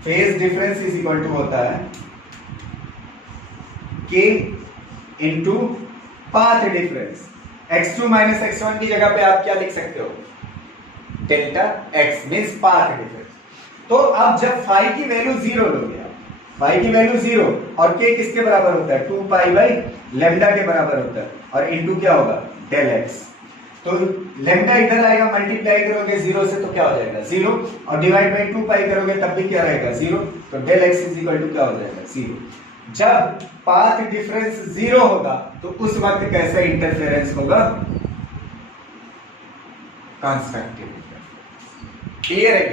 phase difference is equal to होता है k into path difference. x2 minus x1 की जगह पे आप क्या लिख सकते हो, delta x means path difference. तो अब जब फाई की वैल्यू 0 लोगे आप, फाई की वैल्यू 0 और k किसके बराबर होता है, 2 पाई बाई लैम्डा के बराबर होता है, और इनटू क्या होगा, डेल x। तो लैम्डा इधर आएगा, मल्टीप्लाई करोगे 0 से तो क्या हो जाएगा 0, और डिवाइड बाई 2 पाई करोगे तब भी क्या रहेगा 0, तो del x is equal to क्या हो जाएगा 0। जब पाथ डिफरेंस 0 होगा तो उस वक्त कैसा इंटरफेरेंस होगा, कंस्ट्रक्टिव इंटरफेरेंस। क्लियर है?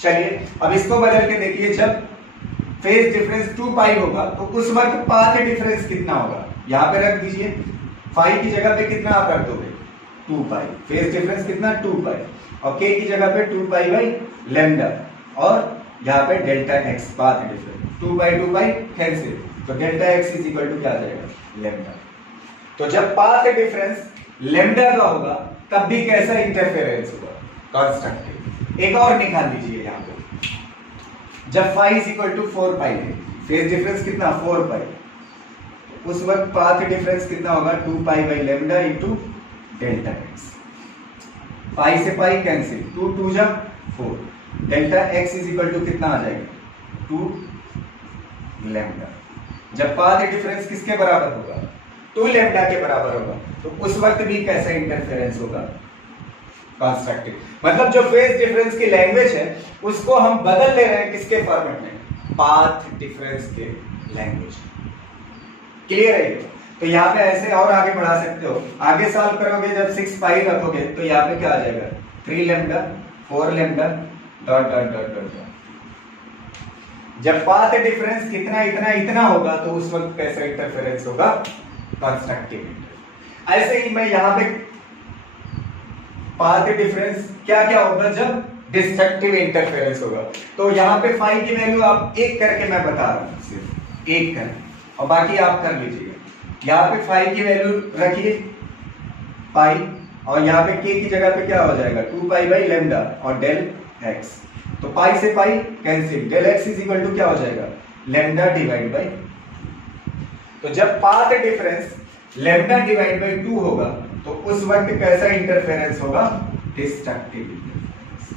चलिए अब इसको बदल के देखिए, जब फेज डिफरेंस 2 पाई होगा तो उस वक्त पाथ डिफरेंस कितना होगा, यहां पे रख दीजिए, फाई की जगह पे कितना आप रख दोगे 2 पाई, फेज डिफरेंस कितना 2 पाई, और k की जगह पे 2 पाई बाई लैम्डा, और यहाँ पे delta x path difference 2 pi cancel, तो delta x is equal to क्या आ जाएगा, लैम्डा। तो जब पाथ डिफरेंस लैम्डा का होगा तब भी कैसा इंटरफेरेंस होगा, कंस्ट्रक्टिव। एक और निकाल लीजिए यहाँ पे, जब फाई इज इक्वल टू 4 पाई है, फेज डिफरेंस कितना 4 पाई, उस वक्त पाथ डिफरेंस कितना होगा 2 pi by lambda into delta x. Pi से पाई कैंसिल, 2 2 जा 4, delta x is equal to कितना आ जाएगा 2 लेमडा। जब पाथ डिफरेंस किसके बराबर होगा 2 लेमडा के बराबर होगा, तो उस वक्त भी कैसा इंटरफेरेंस होगा कंस्ट्रक्टिव। मतलब जो फेज डिफरेंस की लैंग्वेज है उसको हम बदल ले रहे हैं किसके फॉर्मेट में, पाथ डिफरेंस के लैंग्वेज। क्लियर है? तो यहाँ पे ऐसे और आगे बढ़ा सकते हो, आगे सॉल्व करोगे जब 6 पाई रखोगे तो यहाँ पे क्या आ जाएगा 3 lambda 4 lambda dot dot dot dot. जब पाथ डिफरेंस कितना इतना इतना होगा तो उस वक्त कैसा इंटरफेरेंस होगा कंस्ट्रक्टिव इंटरफेरेंस। ऐसे ही मैं यहाँ पे पाथ डिफरेंस क्या क्या होगा जब डिस्ट्रक्टिव इंटरफेरेंस होगा। तो यहाँ पे फाई की वैल्यू आप एक करके मैं बता रहा हूँ, सिर्फ एक करके, और बाकी आप कर लीजिएगा। यहाँ पे फाई की वैल्यू रखिए पाई, और यहाँ पे के की जगह पे क्या हो जाएगा 2 पाई बाई लेमडा और डेल एक्स। तो पाई से pi cancel, del x is equal to क्या हो जाएगा लेमडा डिवाइड बाई। तो जब path difference lambda divide by 2 होगा तो उस वक्त कैसा इंटरफेरेंस होगा डिस्ट्रक्टिव इंटरफेरेंस।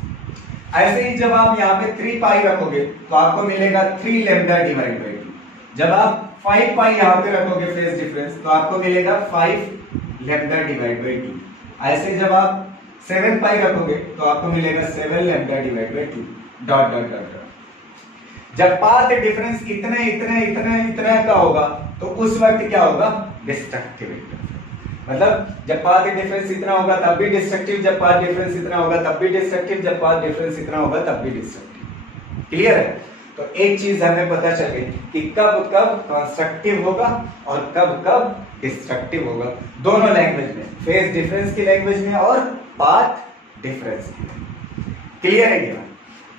ऐसे ही जब आप यहाँ पे 3 पाई रखोगे तो आपको मिलेगा 3 लेमडा डिवाइड बाई 2। जब आप 5 पाई यहाँ पे रखोगे फेज डिफरेंस तो आपको मिलेगा 5 लेमडा डिवाइड बाई 2। ऐसे जब आप 7 पाई रखोगे तो आपको मिलेगा 7 lambda divide by 2 dot dot dot. जब पाथ डिफरेंस इतने इतने इतने इतने का होगा तो उस वक्त क्या होगा डिस्ट्रक्टिव इंटरफेरेंस। मतलब जब पाथ डिफरेंस इतना होगा तब भी डिस्ट्रक्टिव, जब पाथ डिफरेंस इतना होगा तब भी डिस्ट्रक्टिव, जब पाथ डिफरेंस इतना होगा तब भी डिस्ट्रक्टिव। क्लियर है? तो एक चीज हमें पता चल गई कि कब कब कंस्ट्रक्टिव होगा और कब कब डिस्ट्रक्टिव होगा, दोनों लैंग्वेज में, फेज डिफरेंस की लैंग्वेज में और पाथ डिफरेंस की लैंग्वेज। क्लियर है?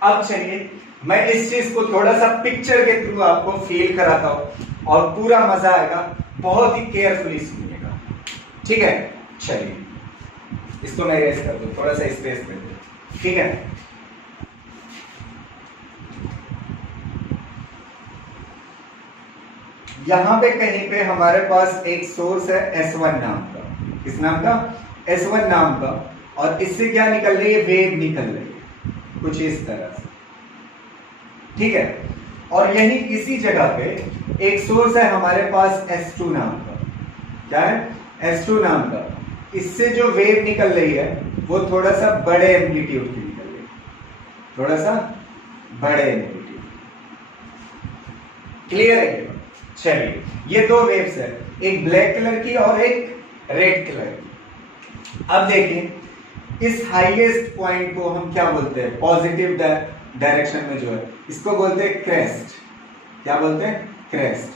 अब चलिए मैं इस चीज को थोड़ा सा पिक्चर के थ्रू आपको फील कराता हूं और पूरा मजा आएगा, बहुत ही केयरफुली सुनिएगा, ठीक है? चलिए इसको मैं इरेज कर दूं, थोड़ा सा स्पेस दे दूं, ठीक है? यहां पे कहीं पे हमारे पास एक सोर्स है S1 नाम का, किस नाम का S1 नाम का, और इससे क्या निकल रही है वेव निकल रही है कुछ इस तरह से, ठीक है? और यही इसी जगह पे एक सोर्स है हमारे पास S2 नाम का, क्या है S2 नाम का। इससे जो वेव निकल रही है वो थोड़ा सा बड़े एम्पलीट्यूड की निकल रही है, थोड़ा सा बड़े एम्पलीट्यूड। क्लियर है? चलिए ये दो वेव्स है, एक ब्लैक कलर की और एक रेड कलर की। अब देखिए इस हाईएस्ट पॉइंट को हम क्या बोलते हैं, पॉजिटिव डायरेक्शन में जो है इसको बोलते हैं क्रेस्ट। क्या बोलते हैं? क्रेस्ट।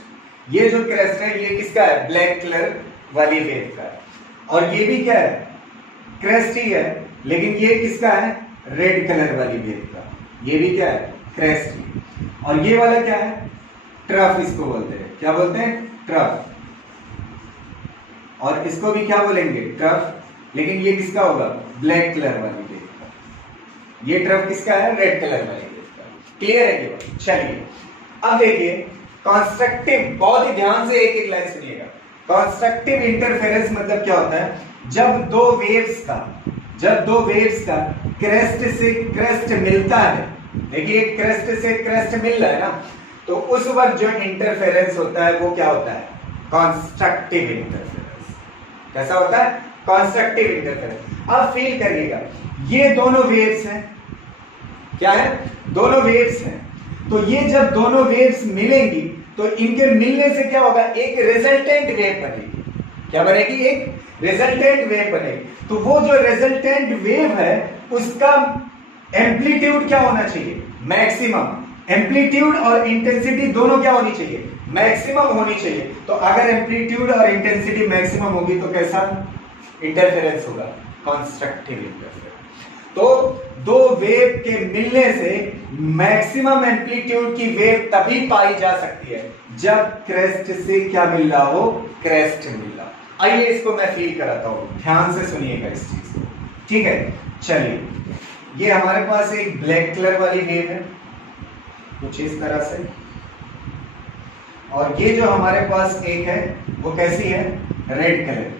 ये जो क्रेस्ट है ये किसका है? ब्लैक कलर वाली वेव का है। और ये भी क्या है? क्रेस्ट ही है, लेकिन ये किसका है? रेड कलर वाली वेव का। ये भी क्या है? क्रेस्ट ही। और ये वाला क्या है? ट्रफ इसको बोलते हैं। क्या बोलते हैं? ट्रफ। और इसको भी क्या बोलेंगे? ट्रफ। लेकिन ये किसका होगा? ब्लैक कलर वाली वेव का। ये ट्रफ किसका है? रेड कलर वाली वेव का। क्लियर है ये बात? चलिए अब देखिए कंस्ट्रक्टिव, बहुत ही ध्यान से एक एक लाइन सुनिएगा। कंस्ट्रक्टिव इंटरफेरेंस मतलब क्या होता है? जब दो वेव्स का क्रेस्ट से क्रेस्ट मिलता है, देखिए क्रेस्ट से क्रेस्ट मिल रहा है ना, तो उस वक्त जो इंटरफेरेंस होता है वो क्या होता है? Constructive interference. कैसा होता है? Constructive interference. अब फील करिएगा, ये दोनों वेव्स हैं, क्या है? दोनों वेव्स हैं। तो ये जब दोनों वेव्स मिलेंगी तो इनके मिलने से क्या होगा? एक रिजल्टेंट वेव बनेगी। क्या बनेगी? एक रिजल्टेंट वेव बनेगी। तो वो जो रिजल्टेंट वेव है उसका एम्पलीट्यूड क्या होना चाहिए? मैक्सिमम। एम्पलीट्यूड और इंटेंसिटी दोनों क्या होनी चाहिए? मैक्सिमम होनी चाहिए। तो अगर एम्पलीट्यूड और इंटेंसिटी मैक्सिमम होगी तो कैसा इंटरफेरेंस होगा? Constructive interference. तो दो वेव के मिलने से मैक्सिमम एम्पलीट्यूड की वेव तभी पाई जा सकती है जब क्रेस्ट से क्या मिल रहा हो? क्रेस्ट मिल रहा। आइए इसको मैं फील कराता हूं, ध्यान से सुनिएगा इस चीज को, ठीक है? चलिए ये हमारे पास एक ब्लैक कलर वाली वेव है कुछ इस तरह से, और ये जो हमारे पास एक है वो कैसी है, रेड कलर।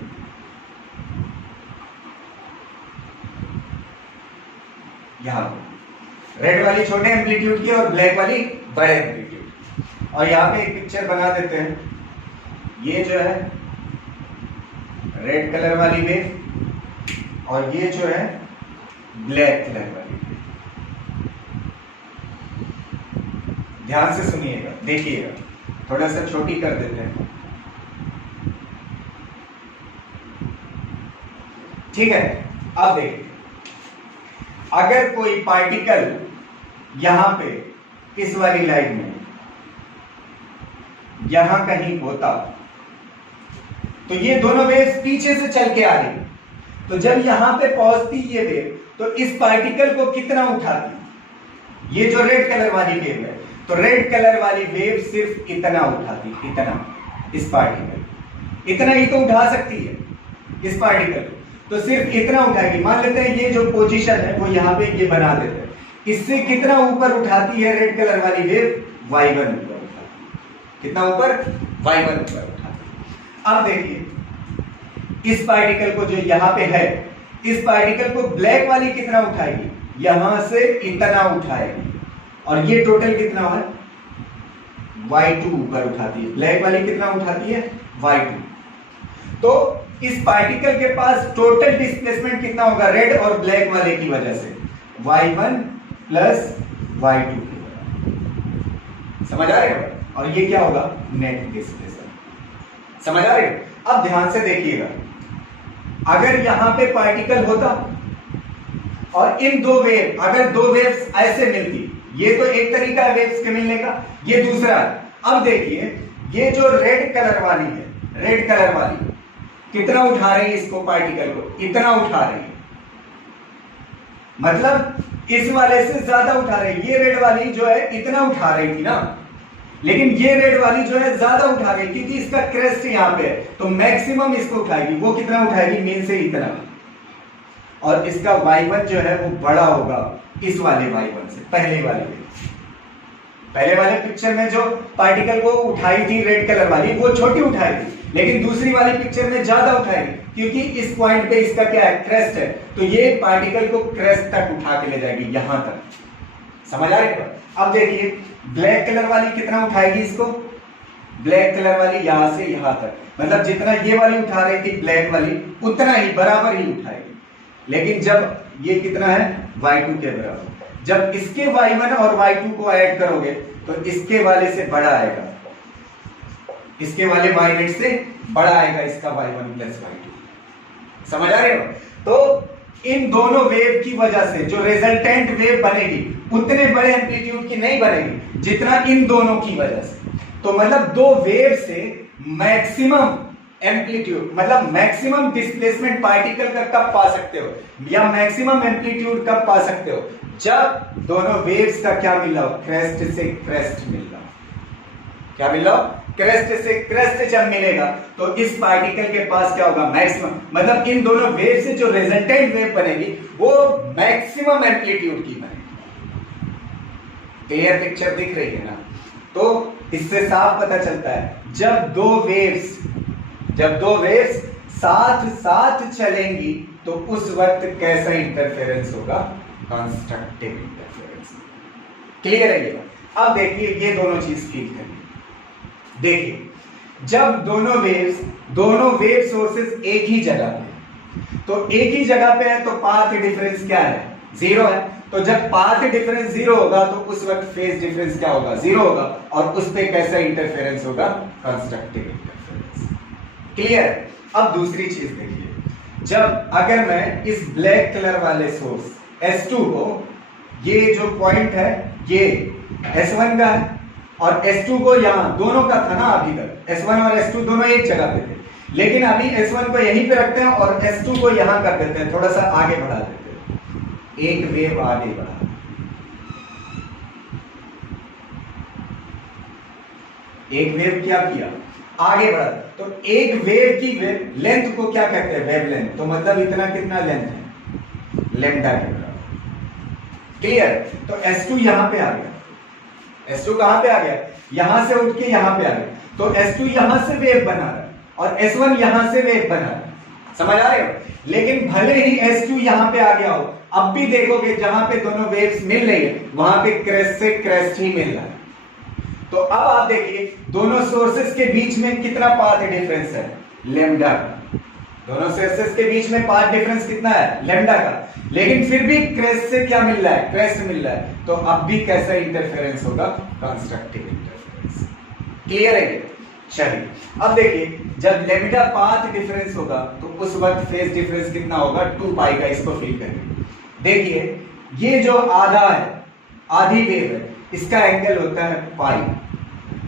यहां रेड वाली छोटे एम्पलीट्यूड की और ब्लैक वाली बड़े एम्पलीट्यूड। और यहां पे एक पिक्चर बना देते हैं। ये जो है रेड कलर वाली वेव और ये जो है ब्लैक कलर वाली वेव। ध्यान से सुनिएगा, देखिएगा, थोड़ा सा छोटी कर देते हैं, ठीक है। अब देखिए, अगर कोई पार्टिकल यहां पे इस वाली लाइन में यहां कहीं होता तो ये दोनों वेव्स पीछे से चल के आ रही, तो जब यहां पे पहुंचती ये वेव तो इस पार्टिकल को कितना उठाती, ये जो रेड कलर वाली वेव है, तो रेड कलर वाली वेव सिर्फ इतना उठाती, इतना, इस पार्टिकल इतना ही तो उठा सकती है इस पार्टिकल, तो सिर्फ इतना उठाएगी। मान लेते हैं ये जो पोजीशन है वो यहां पे ये बना देते हैं, इससे कितना ऊपर उठाती है रेड कलर वाली वेव, y1 ऊपर उठाती है। कितना ऊपर, y1 ऊपर उठाती है। अब देखिए, इस पार्टिकल को जो यहां पे है, इस पार्टिकल को ब्लैक वाली कितना उठाएगी, यहां से इतना उठाएगी, और ये टोटल कितना है, y2 ऊपर उठाती है। ब्लैक वाली कितना उठाती है, y2। तो इस पार्टिकल के पास टोटल डिस्प्लेसमेंट कितना होगा रेड और ब्लैक वाले की वजह से, y1 प्लस y2। समझ आ रहे हो? और ये क्या होगा, नेट डिस्प्लेसमेंट। समझ आ रहे हो? अब ध्यान से देखिएगा, अगर यहां पे पार्टिकल होता और इन दो वेव, अगर दो वेव्स ऐसे मिलती, ये तो एक तरीका है वेव्स के मिलने का, ये दूसरा है। अब देखिए, ये जो रेड कलर वाली है, रेड कलर वाली कितना उठा रही है इसको, पार्टिकल को इतना उठा रही है, मतलब इस वाले से ज्यादा उठा रही है। ये रेड वाली जो है इतना उठा रही थी ना, लेकिन ये रेड वाली जो है ज्यादा उठा रही, क्योंकि इसका क्रेस्ट यहां पे है, तो मैक्सिमम इसको उठाएगी। वो कितना उठाएगी, मेन से इतना, और इसका y1 जो है वो बड़ा होगा इस वाले y1 से, पहले वाले पिक्चर में जो पार्टिकल को उठाई थी रेड कलर वाली, वो छोटी उठाई थी, लेकिन दूसरी वाली पिक्चर में ज्यादा उठाएगी, क्योंकि इस पॉइंट पे इसका क्या है, क्रेस्ट है, तो ये पार्टिकल को क्रेस्ट तक उठा के ले जाएगी, यहां तक। समझ आ रही है? अब देखिए, ब्लैक कलर वाली कितना उठाएगी इसको, ब्लैक कलर वाली यहां से यहां तक, मतलब जितना ये वाली उठा रही थी ब्लैक वाली, उतना ही बराबर ही उठाएगी। लेकिन जब ये कितना है, y2 के बराबर, जब इसके y1 और y2 को ऐड करोगे तो इसके वाले से बड़ा आएगा, इसके वाले y नेट से बड़ा आएगा इसका y1 प्लस y2। समझ आ रहे हो? तो इन दोनों वेव की वजह से जो रिजल्टेंट वेव बनेगी उतने बड़े एम्पलीट्यूड की नहीं बनेगी जितना इन दोनों की वजह से। तो मतलब दो वेव से मैक्सिमम एम्पलीट्यूड, मतलब मैक्सिमम डिस्प्लेसमेंट पार्टिकल का कब पा सकते हो, या मैक्सिमम एम्पलीट्यूड कब पा सकते हो, जब दोनों वेव्स का क्या मिल रहा हो, क्रेस्ट से क्रेस्ट मिल रहा हो। क्या मिल रहा हो, क्रेस्ट से क्रेस्ट जब मिलेगा तो इस पार्टिकल के पास क्या होगा, मैक्सिमम, मतलब इन दोनों वेव से जो रिजल्टेंट वेव बनेगी वो मैक्सिमम एम्पलीट्यूड की बनेगी। क्लियर पिक्चर दिख रही है ना? तो इससे साफ पता चलता है, जब दो वेव्स साथ साथ चलेंगी तो उस वक्त कैसा इंटरफेरेंस होगा, कंस्ट्रक्टिव इंटरफेरेंस। क्लियर है ये बात? अब देखिए, ये दोनों चीज फील करिए। देखिए, जब दोनों वेव सोर्सेस एक ही जगह पे, तो एक ही जगह पे है तो पाथ डिफरेंस क्या है, 0 है। तो जब पाथ डिफरेंस 0 होगा तो उस वक्त फेज डिफरेंस क्या होगा, 0 होगा, और उस पे कैसा इंटरफेरेंस होगा, कंस्ट्रक्टिव इंटरफेरेंस। क्लियर? अब दूसरी चीज देखिए, जब अगर मैं इस ब्लैक कलर वाले सोर्स S2 को, ये जो पॉइंट है ये S1 का है, और S2 को यहां दोनों का था ना, अभी तक S1 और S2 दोनों एक जगह पे थे, लेकिन अभी S1 को यहीं पे रखते हैं और S2 को यहां कर देते हैं, थोड़ा सा आगे बढ़ा देते हैं, एक वेव आगे बढ़ा, एक वेव क्या किया, आगे बढ़ा। तो एक वेव की वेव लेंथ को क्या कहते हैं, वेव लेंथ। तो मतलब इतना कितना लेंथ है, लैम्डा के बराबर। क्लियर? तो S2 यहां पे आ गया, S2 कहां पे आ गया, यहां से उठ के यहां पे आ गया। तो S2 यहां से वेव बना रहा है और S1 यहां से वेव बना रहा है, समझ आ रहे हो। लेकिन भले ही S2 यहां पे आ गया हो, अब भी देखोगे जहां पे दोनों वेव्स मिल रही है वहां पे क्रेस्ट से क्रेस्ट ही मिल रहा है। तो अब आप देखिए दोनों सोर्सेस के बीच में कितना पाथ डिफरेंस है, लैम्डा का। दोनों सोर्सेस के बीच में पाथ डिफरेंस कितना है, लैम्डा का। लेकिन फिर भी क्रेस्ट से क्या मिल रहा है, क्रेस्ट मिल रहा है। तो अब भी कैसा इंटरफेरेंस होगा, कंस्ट्रक्टिव इंटरफेरेंस। क्लियर है। चलिए अब देखिए जब लैम्डा पाथ डिफरेंस होगा तो उस वक्त फेज डिफरेंस कितना होगा, 2 पाई का। इसको फील करेंगे। देखिए ये जो आधा है, आधी वेव है, इसका एंगल होता है पाई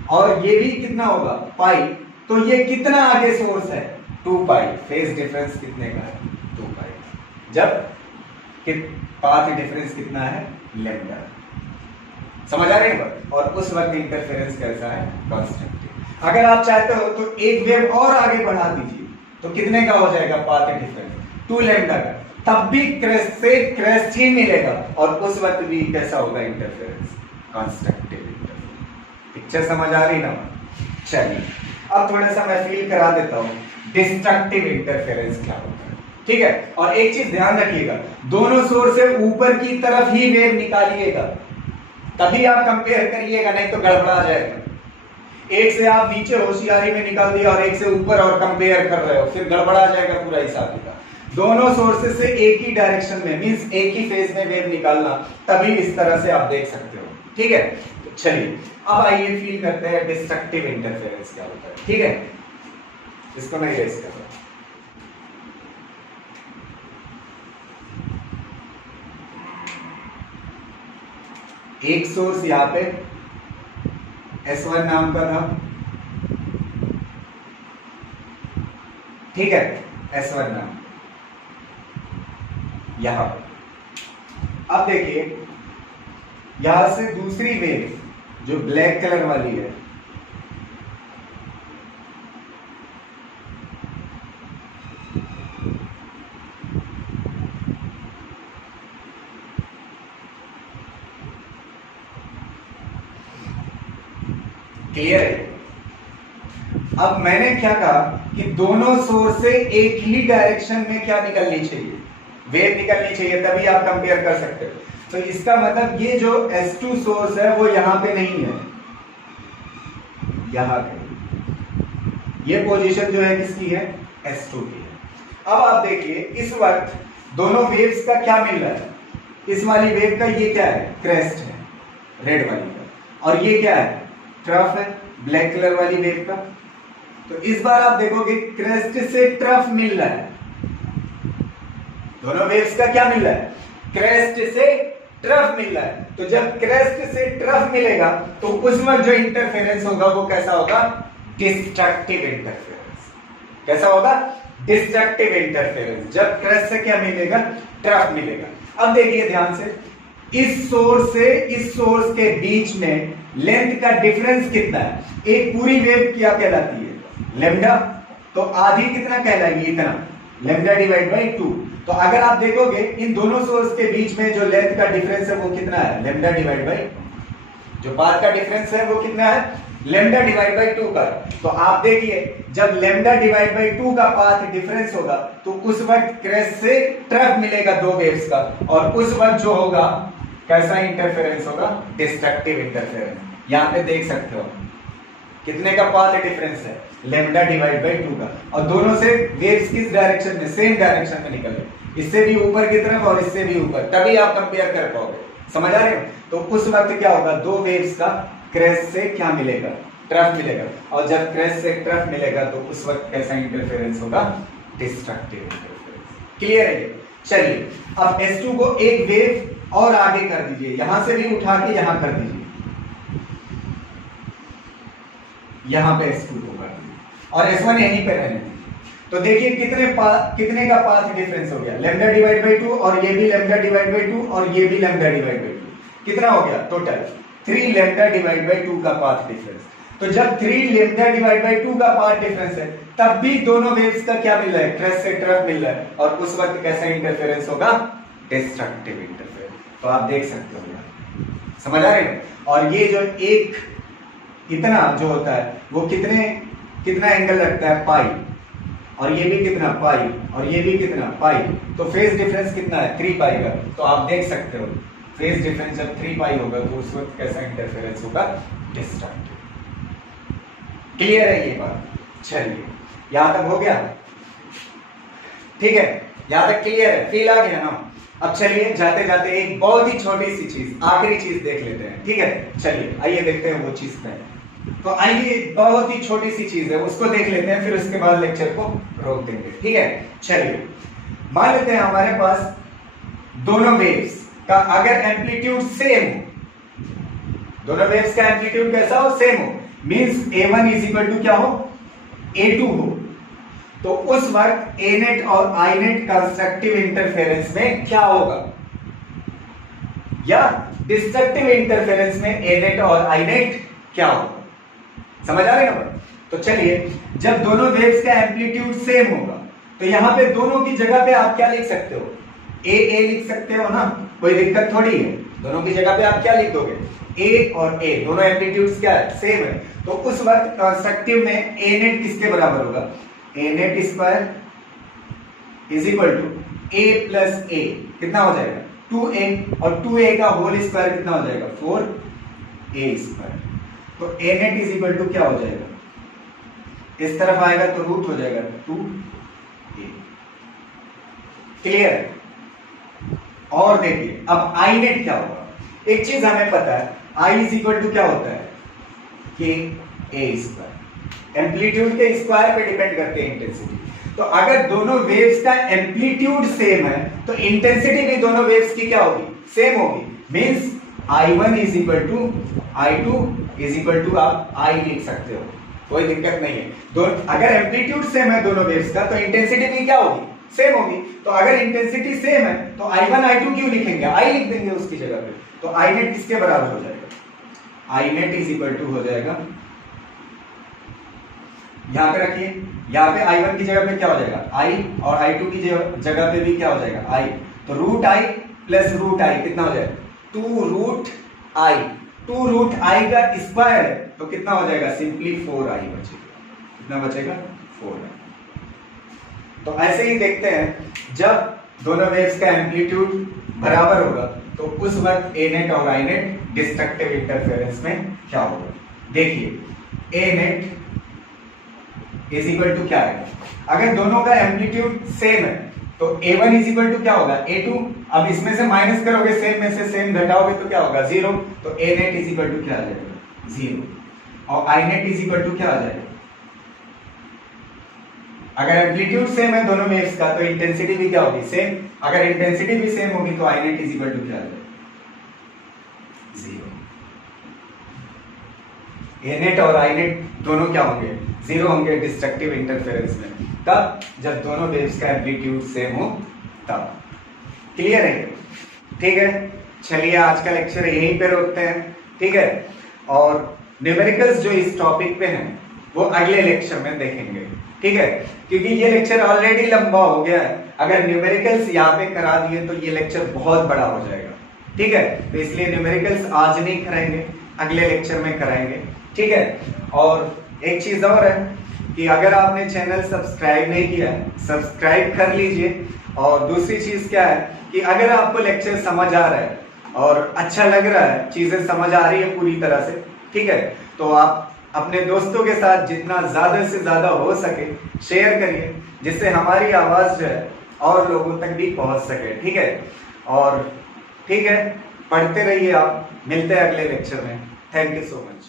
और ये भी कितना होगा, पाई। तो ये कितना आगे सोर्स है, 2 पाई। फेज डिफरेंस कितने का है, 2 पाई। जब पाथ डिफरेंस कितना है, लैम्डा। समझ आ रही है। और उस वक्त इंटरफेरेंस कैसा है, कंस्ट्रक्टिव। अगर आप चाहते हो तो एक वेव और आगे बढ़ा दीजिए तो कितने का हो जाएगा पाथ डिफरेंस, 2 लैम्डा का। तब भी क्रेस्ट से क्रेस्ट ही मिलेगा और उस वक्त भी कैसा होगा इंटरफेरेंस, कंस्ट्रक्टिव इंटरफेरेंस। पिक्चर समझ आ रही ना। चलिए अब थोड़ा सा मैं फील करा देता हूं डिस्ट्रक्टिव इंटरफेरेंस क्या होता है। ठीक है। और एक चीज ध्यान रखिएगा, दोनों सोर्स से ऊपर की तरफ ही वेव निकालिएगा, तभी आप कंपेयर करिएगा, नहीं तो गड़बड़ा जाएगा। एक से आप नीचे होशियारी में निकाल दिया और एक से ऊपर और कंपेयर कर रहे हो, फिर गड़बड़ा जाएगा पूरा हिसाब किताब। दोनों सोर्सेस से एक ही डायरेक्शन में, मींस एक ही फेज में वेव निकालना, तभी इस तरह से आप देख सकते हो। ठीक है। चलिए अब आइए फील करते हैं डिस्ट्रक्टिव इंटरफेरेंस क्या होता है। ठीक है, इसको मैं रेस कर रहा हूं। एक सोर्स यहां पे S1 नाम का था, ठीक है, S1 नाम यहां पे। अब देखिए यहां से दूसरी वेव जो ब्लैक कलर वाली है, क्लियर है। अब मैंने क्या कहा कि दोनों सोर्स से एक ही डायरेक्शन में क्या निकलनी चाहिए, वेव निकलनी चाहिए, तभी आप कंपेयर कर सकते हो। तो इसका मतलब ये जो S2 सोर्स है वो यहां पे नहीं है, यहां पे। ये पोजीशन जो है किसकी है, S2 की है। अब आप देखिए इस वक्त दोनों वेव्स का क्या मिल रहा है। इस वाली वेव का ये क्या है, क्रेस्ट है रेड वाली का, और ये क्या है, ट्रफ है ब्लैक कलर वाली वेव का। तो इस बार आप देखोगे क्रेस्ट से ट्रफ मिल रहा है, दोनों वेव्स का क्या मिल रहा है, क्रेस्ट से ट्रफ मिल रहा है। तो जब क्रेस्ट से ट्रफ मिलेगा तो उस वक्त जो इंटरफेरेंस होगा वो कैसा होगा, डिस्ट्रक्टिव इंटरफेरेंस। कैसा होगा, डिस्ट्रक्टिव इंटरफेरेंस। जब क्रेस्ट से क्या मिलेगा, ट्रफ मिलेगा। अब देखिए ध्यान से, इस सोर्स से इस सोर्स के बीच में लेंथ का डिफरेंस कितना है। एक पूरी वेव क्या कहलाती है, लैम्डा। तो आधी कितना कहलाएगी, इतना, लैम्डा डिवाइड बाई 2। तो अगर आप देखोगे इन दोनों सोर्स के बीच में जो लेंथ का डिफरेंस है वो कितना है, लैम्डा डिवाइड बाई, जो पाथ का डिफरेंस है वो कितना है, लैम्डा डिवाइड बाई 2 का। तो आप देखिए जब लैम्डा डिवाइड बाई 2 का पाथ डिफरेंस होगा तो उस वक्त क्रेस्ट से ट्रफ मिलेगा दो वेव्स का, और उस वक्त जो होगा कैसा इंटरफेरेंस होगा, डिस्ट्रक्टिव इंटरफेरेंस। यहां पे देख सकते हो कितने का पाथ डिफरेंस है, लैम्डा डिवाइड बाई 2 का, और दोनों से वेव्स किस डायरेक्शन में, सेम डायरेक्शन में निकल रहे, इससे भी ऊपर की तरफ और इससे भी ऊपर, तभी आप कंपेयर कर पाओगे। समझ आ रहे हो। तो उस वक्त क्या होगा, दो वेव्स का क्रेस्ट से क्या मिलेगा, ट्रफ मिलेगा, और जब क्रेस्ट से ट्रफ मिलेगा तो उस वक्त कैसा इंटरफेरेंस होगा, डिस्ट्रक्टिव इंटरफेरेंस। क्लियर है। चलिए अब S2 को एक वेव और आगे कर दीजिए, यहां से भी उठा के यहां कर दीजिए, यहां पे S2 को कर दीजिए और S1 यहीं पे रहने दीजिए। तो देखिए कितने का पाथ डिफरेंस हो गया, लैम्डा डिवाइड बाई 2, और ये भी लैम्डा डिवाइड बाई 2, और ये भी लैम्डा डिवाइड बाई 2। कितना हो गया टोटल, 3 लैम्डा डिवाइड बाई 2 का पाथ डिफरेंस। तो जब 3 लैम्डा डिवाइड बाई 2 का पाथ डिफरेंस है तब भी दोनों वेव्स का क्या मिल रहा है, क्रेस्ट से ट्रफ मिल रहा है, और उस वक्त कैसा इंटरफेरेंस होगा, डिस्ट्रक्टिव इंटरफेरेंस। तो आप देख सकते हो, समझ आ रहे हैं। और ये जो एक इतना जो होता है वो कितना एंगल रखता है, पाई, और ये भी कितना, पाई, और ये भी कितना, पाई। तो फेज डिफरेंस कितना है, 3 पाई का। तो आप देख सकते हो फेज डिफरेंस जब 3 पाई होगा तो उस वक्त कैसा इंटरफेरेंस होगा, डिस्ट्रक्टिव। क्लियर है ये बात? चलिए यहां तक हो गया, ठीक है, यहां तक क्लियर है, फील आ गया ना। अब चलिए जाते जाते एक बहुत ही छोटी सी चीज, आखिरी चीज देख लेते हैं, ठीक है। चलिए आइए देखते हैं वो चीज क्या है। तो आइए बहुत ही छोटी सी चीज है उसको देख लेते हैं, फिर उसके बाद लेक्चर को रोक देंगे, ठीक है। चलिए मान लेते हैं हमारे पास दोनों वेव्स का अगर एम्पलीट्यूड सेम हो, दोनों वेव्स का एम्पलीट्यूड कैसा हो, सेम हो, means A1 is equal to क्या हो, A2 हो, तो उस वक्त A नेट और I नेट कंस्ट्रक्टिव इंटरफेरेंस में क्या होगा, या डिस्ट्रक्टिव इंटरफेरेंस में A नेट और I नेट क्या होगा। समझ आ रही है ना? तो चलिए जब दोनों वेव्स का एम्पलीट्यूड सेम होगा तो यहां पे दोनों की जगह पे आप क्या लिख सकते हो, ए लिख सकते हो ना, कोई दिक्कत थोड़ी है। दोनों की जगह पे आप क्या लिख दोगे, ए और ए, दोनों एम्पलीट्यूड्स क्या है, सेम है। तो उस वक्त कंस्ट्रक्टिव में ए नेट किसके बराबर होगा, A net square is equal to A plus A, कितना हो जाएगा 2a, और 2a का होल स्क्वायर कितना हो जाएगा 4a स्क्वायर। तो ए नेट इज इक्वल टू क्या हो जाएगा, इस तरफ आएगा तो रूट हो जाएगा 2a। क्लियर? और देखिए अब आई नेट क्या होगा, एक चीज हमें पता है, आई इज इक्वल टू क्या होता है, के ए स्क्वायर, एम्पलीट्यूड के स्क्वायर पे डिपेंड करते हैं इंटेंसिटी। तो अगर दोनों वेव्स का एम्पलीट्यूड सेम है तो इंटेंसिटी भी दोनों वेव्स की क्या होगी, सेम होगी। Means I1 is equal to I2 is equal to आप I लिख सकते हो, कोई दिक्कत नहीं है। दोनों अगर एम्पलीट्यूड सेम है दोनों वेव्स का तो इंटेंसिटी भी क्या होगी, सेम होगी। तो अगर इंटेंसिटी सेम है तो I1 I2 क्यों लिखेंगे, I लिख देंगे उसकी जगह पे। तो I नेट किसके बराबर हो जाएगा, I net is equal to हो जाएगा, यहां पे रखिए, यहां पे I1 की जगह पे क्या हो जाएगा I, और I2 की जगह पे भी क्या हो जाएगा I। तो root I plus root I कितना हो जाएगा 2 रूट I, 2 रूट I का स्क्वायर है तो कितना हो जाएगा, सिंपली 4I बचेगा। कितना बचेगा, 4I। तो ऐसे ही देखते हैं जब दोनों वेव्स का एम्पलीट्यूड बराबर होगा तो उस वक्त ए नेट और आई नेट डिस्ट्रक्टिव इंटरफेरेंस में क्या होगा। देखिए ए नेट इज इक्वल टू क्या है, अगर दोनों का एम्पलीट्यूड सेम है तो A1 इज इक्वल टू क्या होगा A2। अब इसमें से माइनस करोगे, सेम में से सेम घटाओगे तो क्या होगा 0। तो A net is equal to क्या आ जाएगा 0, और I net is equal to क्या आ जाएगा, अगर एम्पलीट्यूड सेम है दोनों वेव्स का तो इंटेंसिटी भी क्या होगी, सेम। अगर इंटेंसिटी भी सेम होगी तो I net is equal to क्या आ जाएगा 0। A नेट और I नेट दोनों क्या होंगे, 0 होंगे डिस्ट्रक्टिव इंटरफेरेंस में। तब जब दोनों वेव्स का एम्पलीट्यूड सेम हो तब। क्लियर है? ठीक है, चलिए आज का लेक्चर यहीं पे रोकते हैं, ठीक है। और न्यूमेरिकल्स जो इस टॉपिक पे हैं वो अगले लेक्चर में देखेंगे, ठीक है, क्योंकि ये लेक्चर ऑलरेडी लंबा हो गया है। अगर न्यूमेरिकल्स यहाँ पे करा दिए तो ये लेक्चर बहुत बड़ा हो जाएगा, ठीक है। तो इसलिए न्यूमेरिकल्स आज नहीं कराएंगे, अगले लेक्चर में कराएंगे, ठीक है। और एक चीज और है कि अगर आपने चैनल सब्सक्राइब नहीं किया है, सब्सक्राइब कर लीजिए। और दूसरी चीज क्या है कि अगर आपको लेक्चर समझ आ रहा है और अच्छा लग रहा है, चीजें समझ आ रही है पूरी तरह से, ठीक है, तो आप अपने दोस्तों के साथ जितना ज्यादा से ज्यादा हो सके शेयर करिए, जिससे हमारी आवाज जो है और लोगों तक भी पहुंच सके, ठीक है। और ठीक है, पढ़ते रहिए आप, मिलते हैं अगले लेक्चर में। Thank you so much.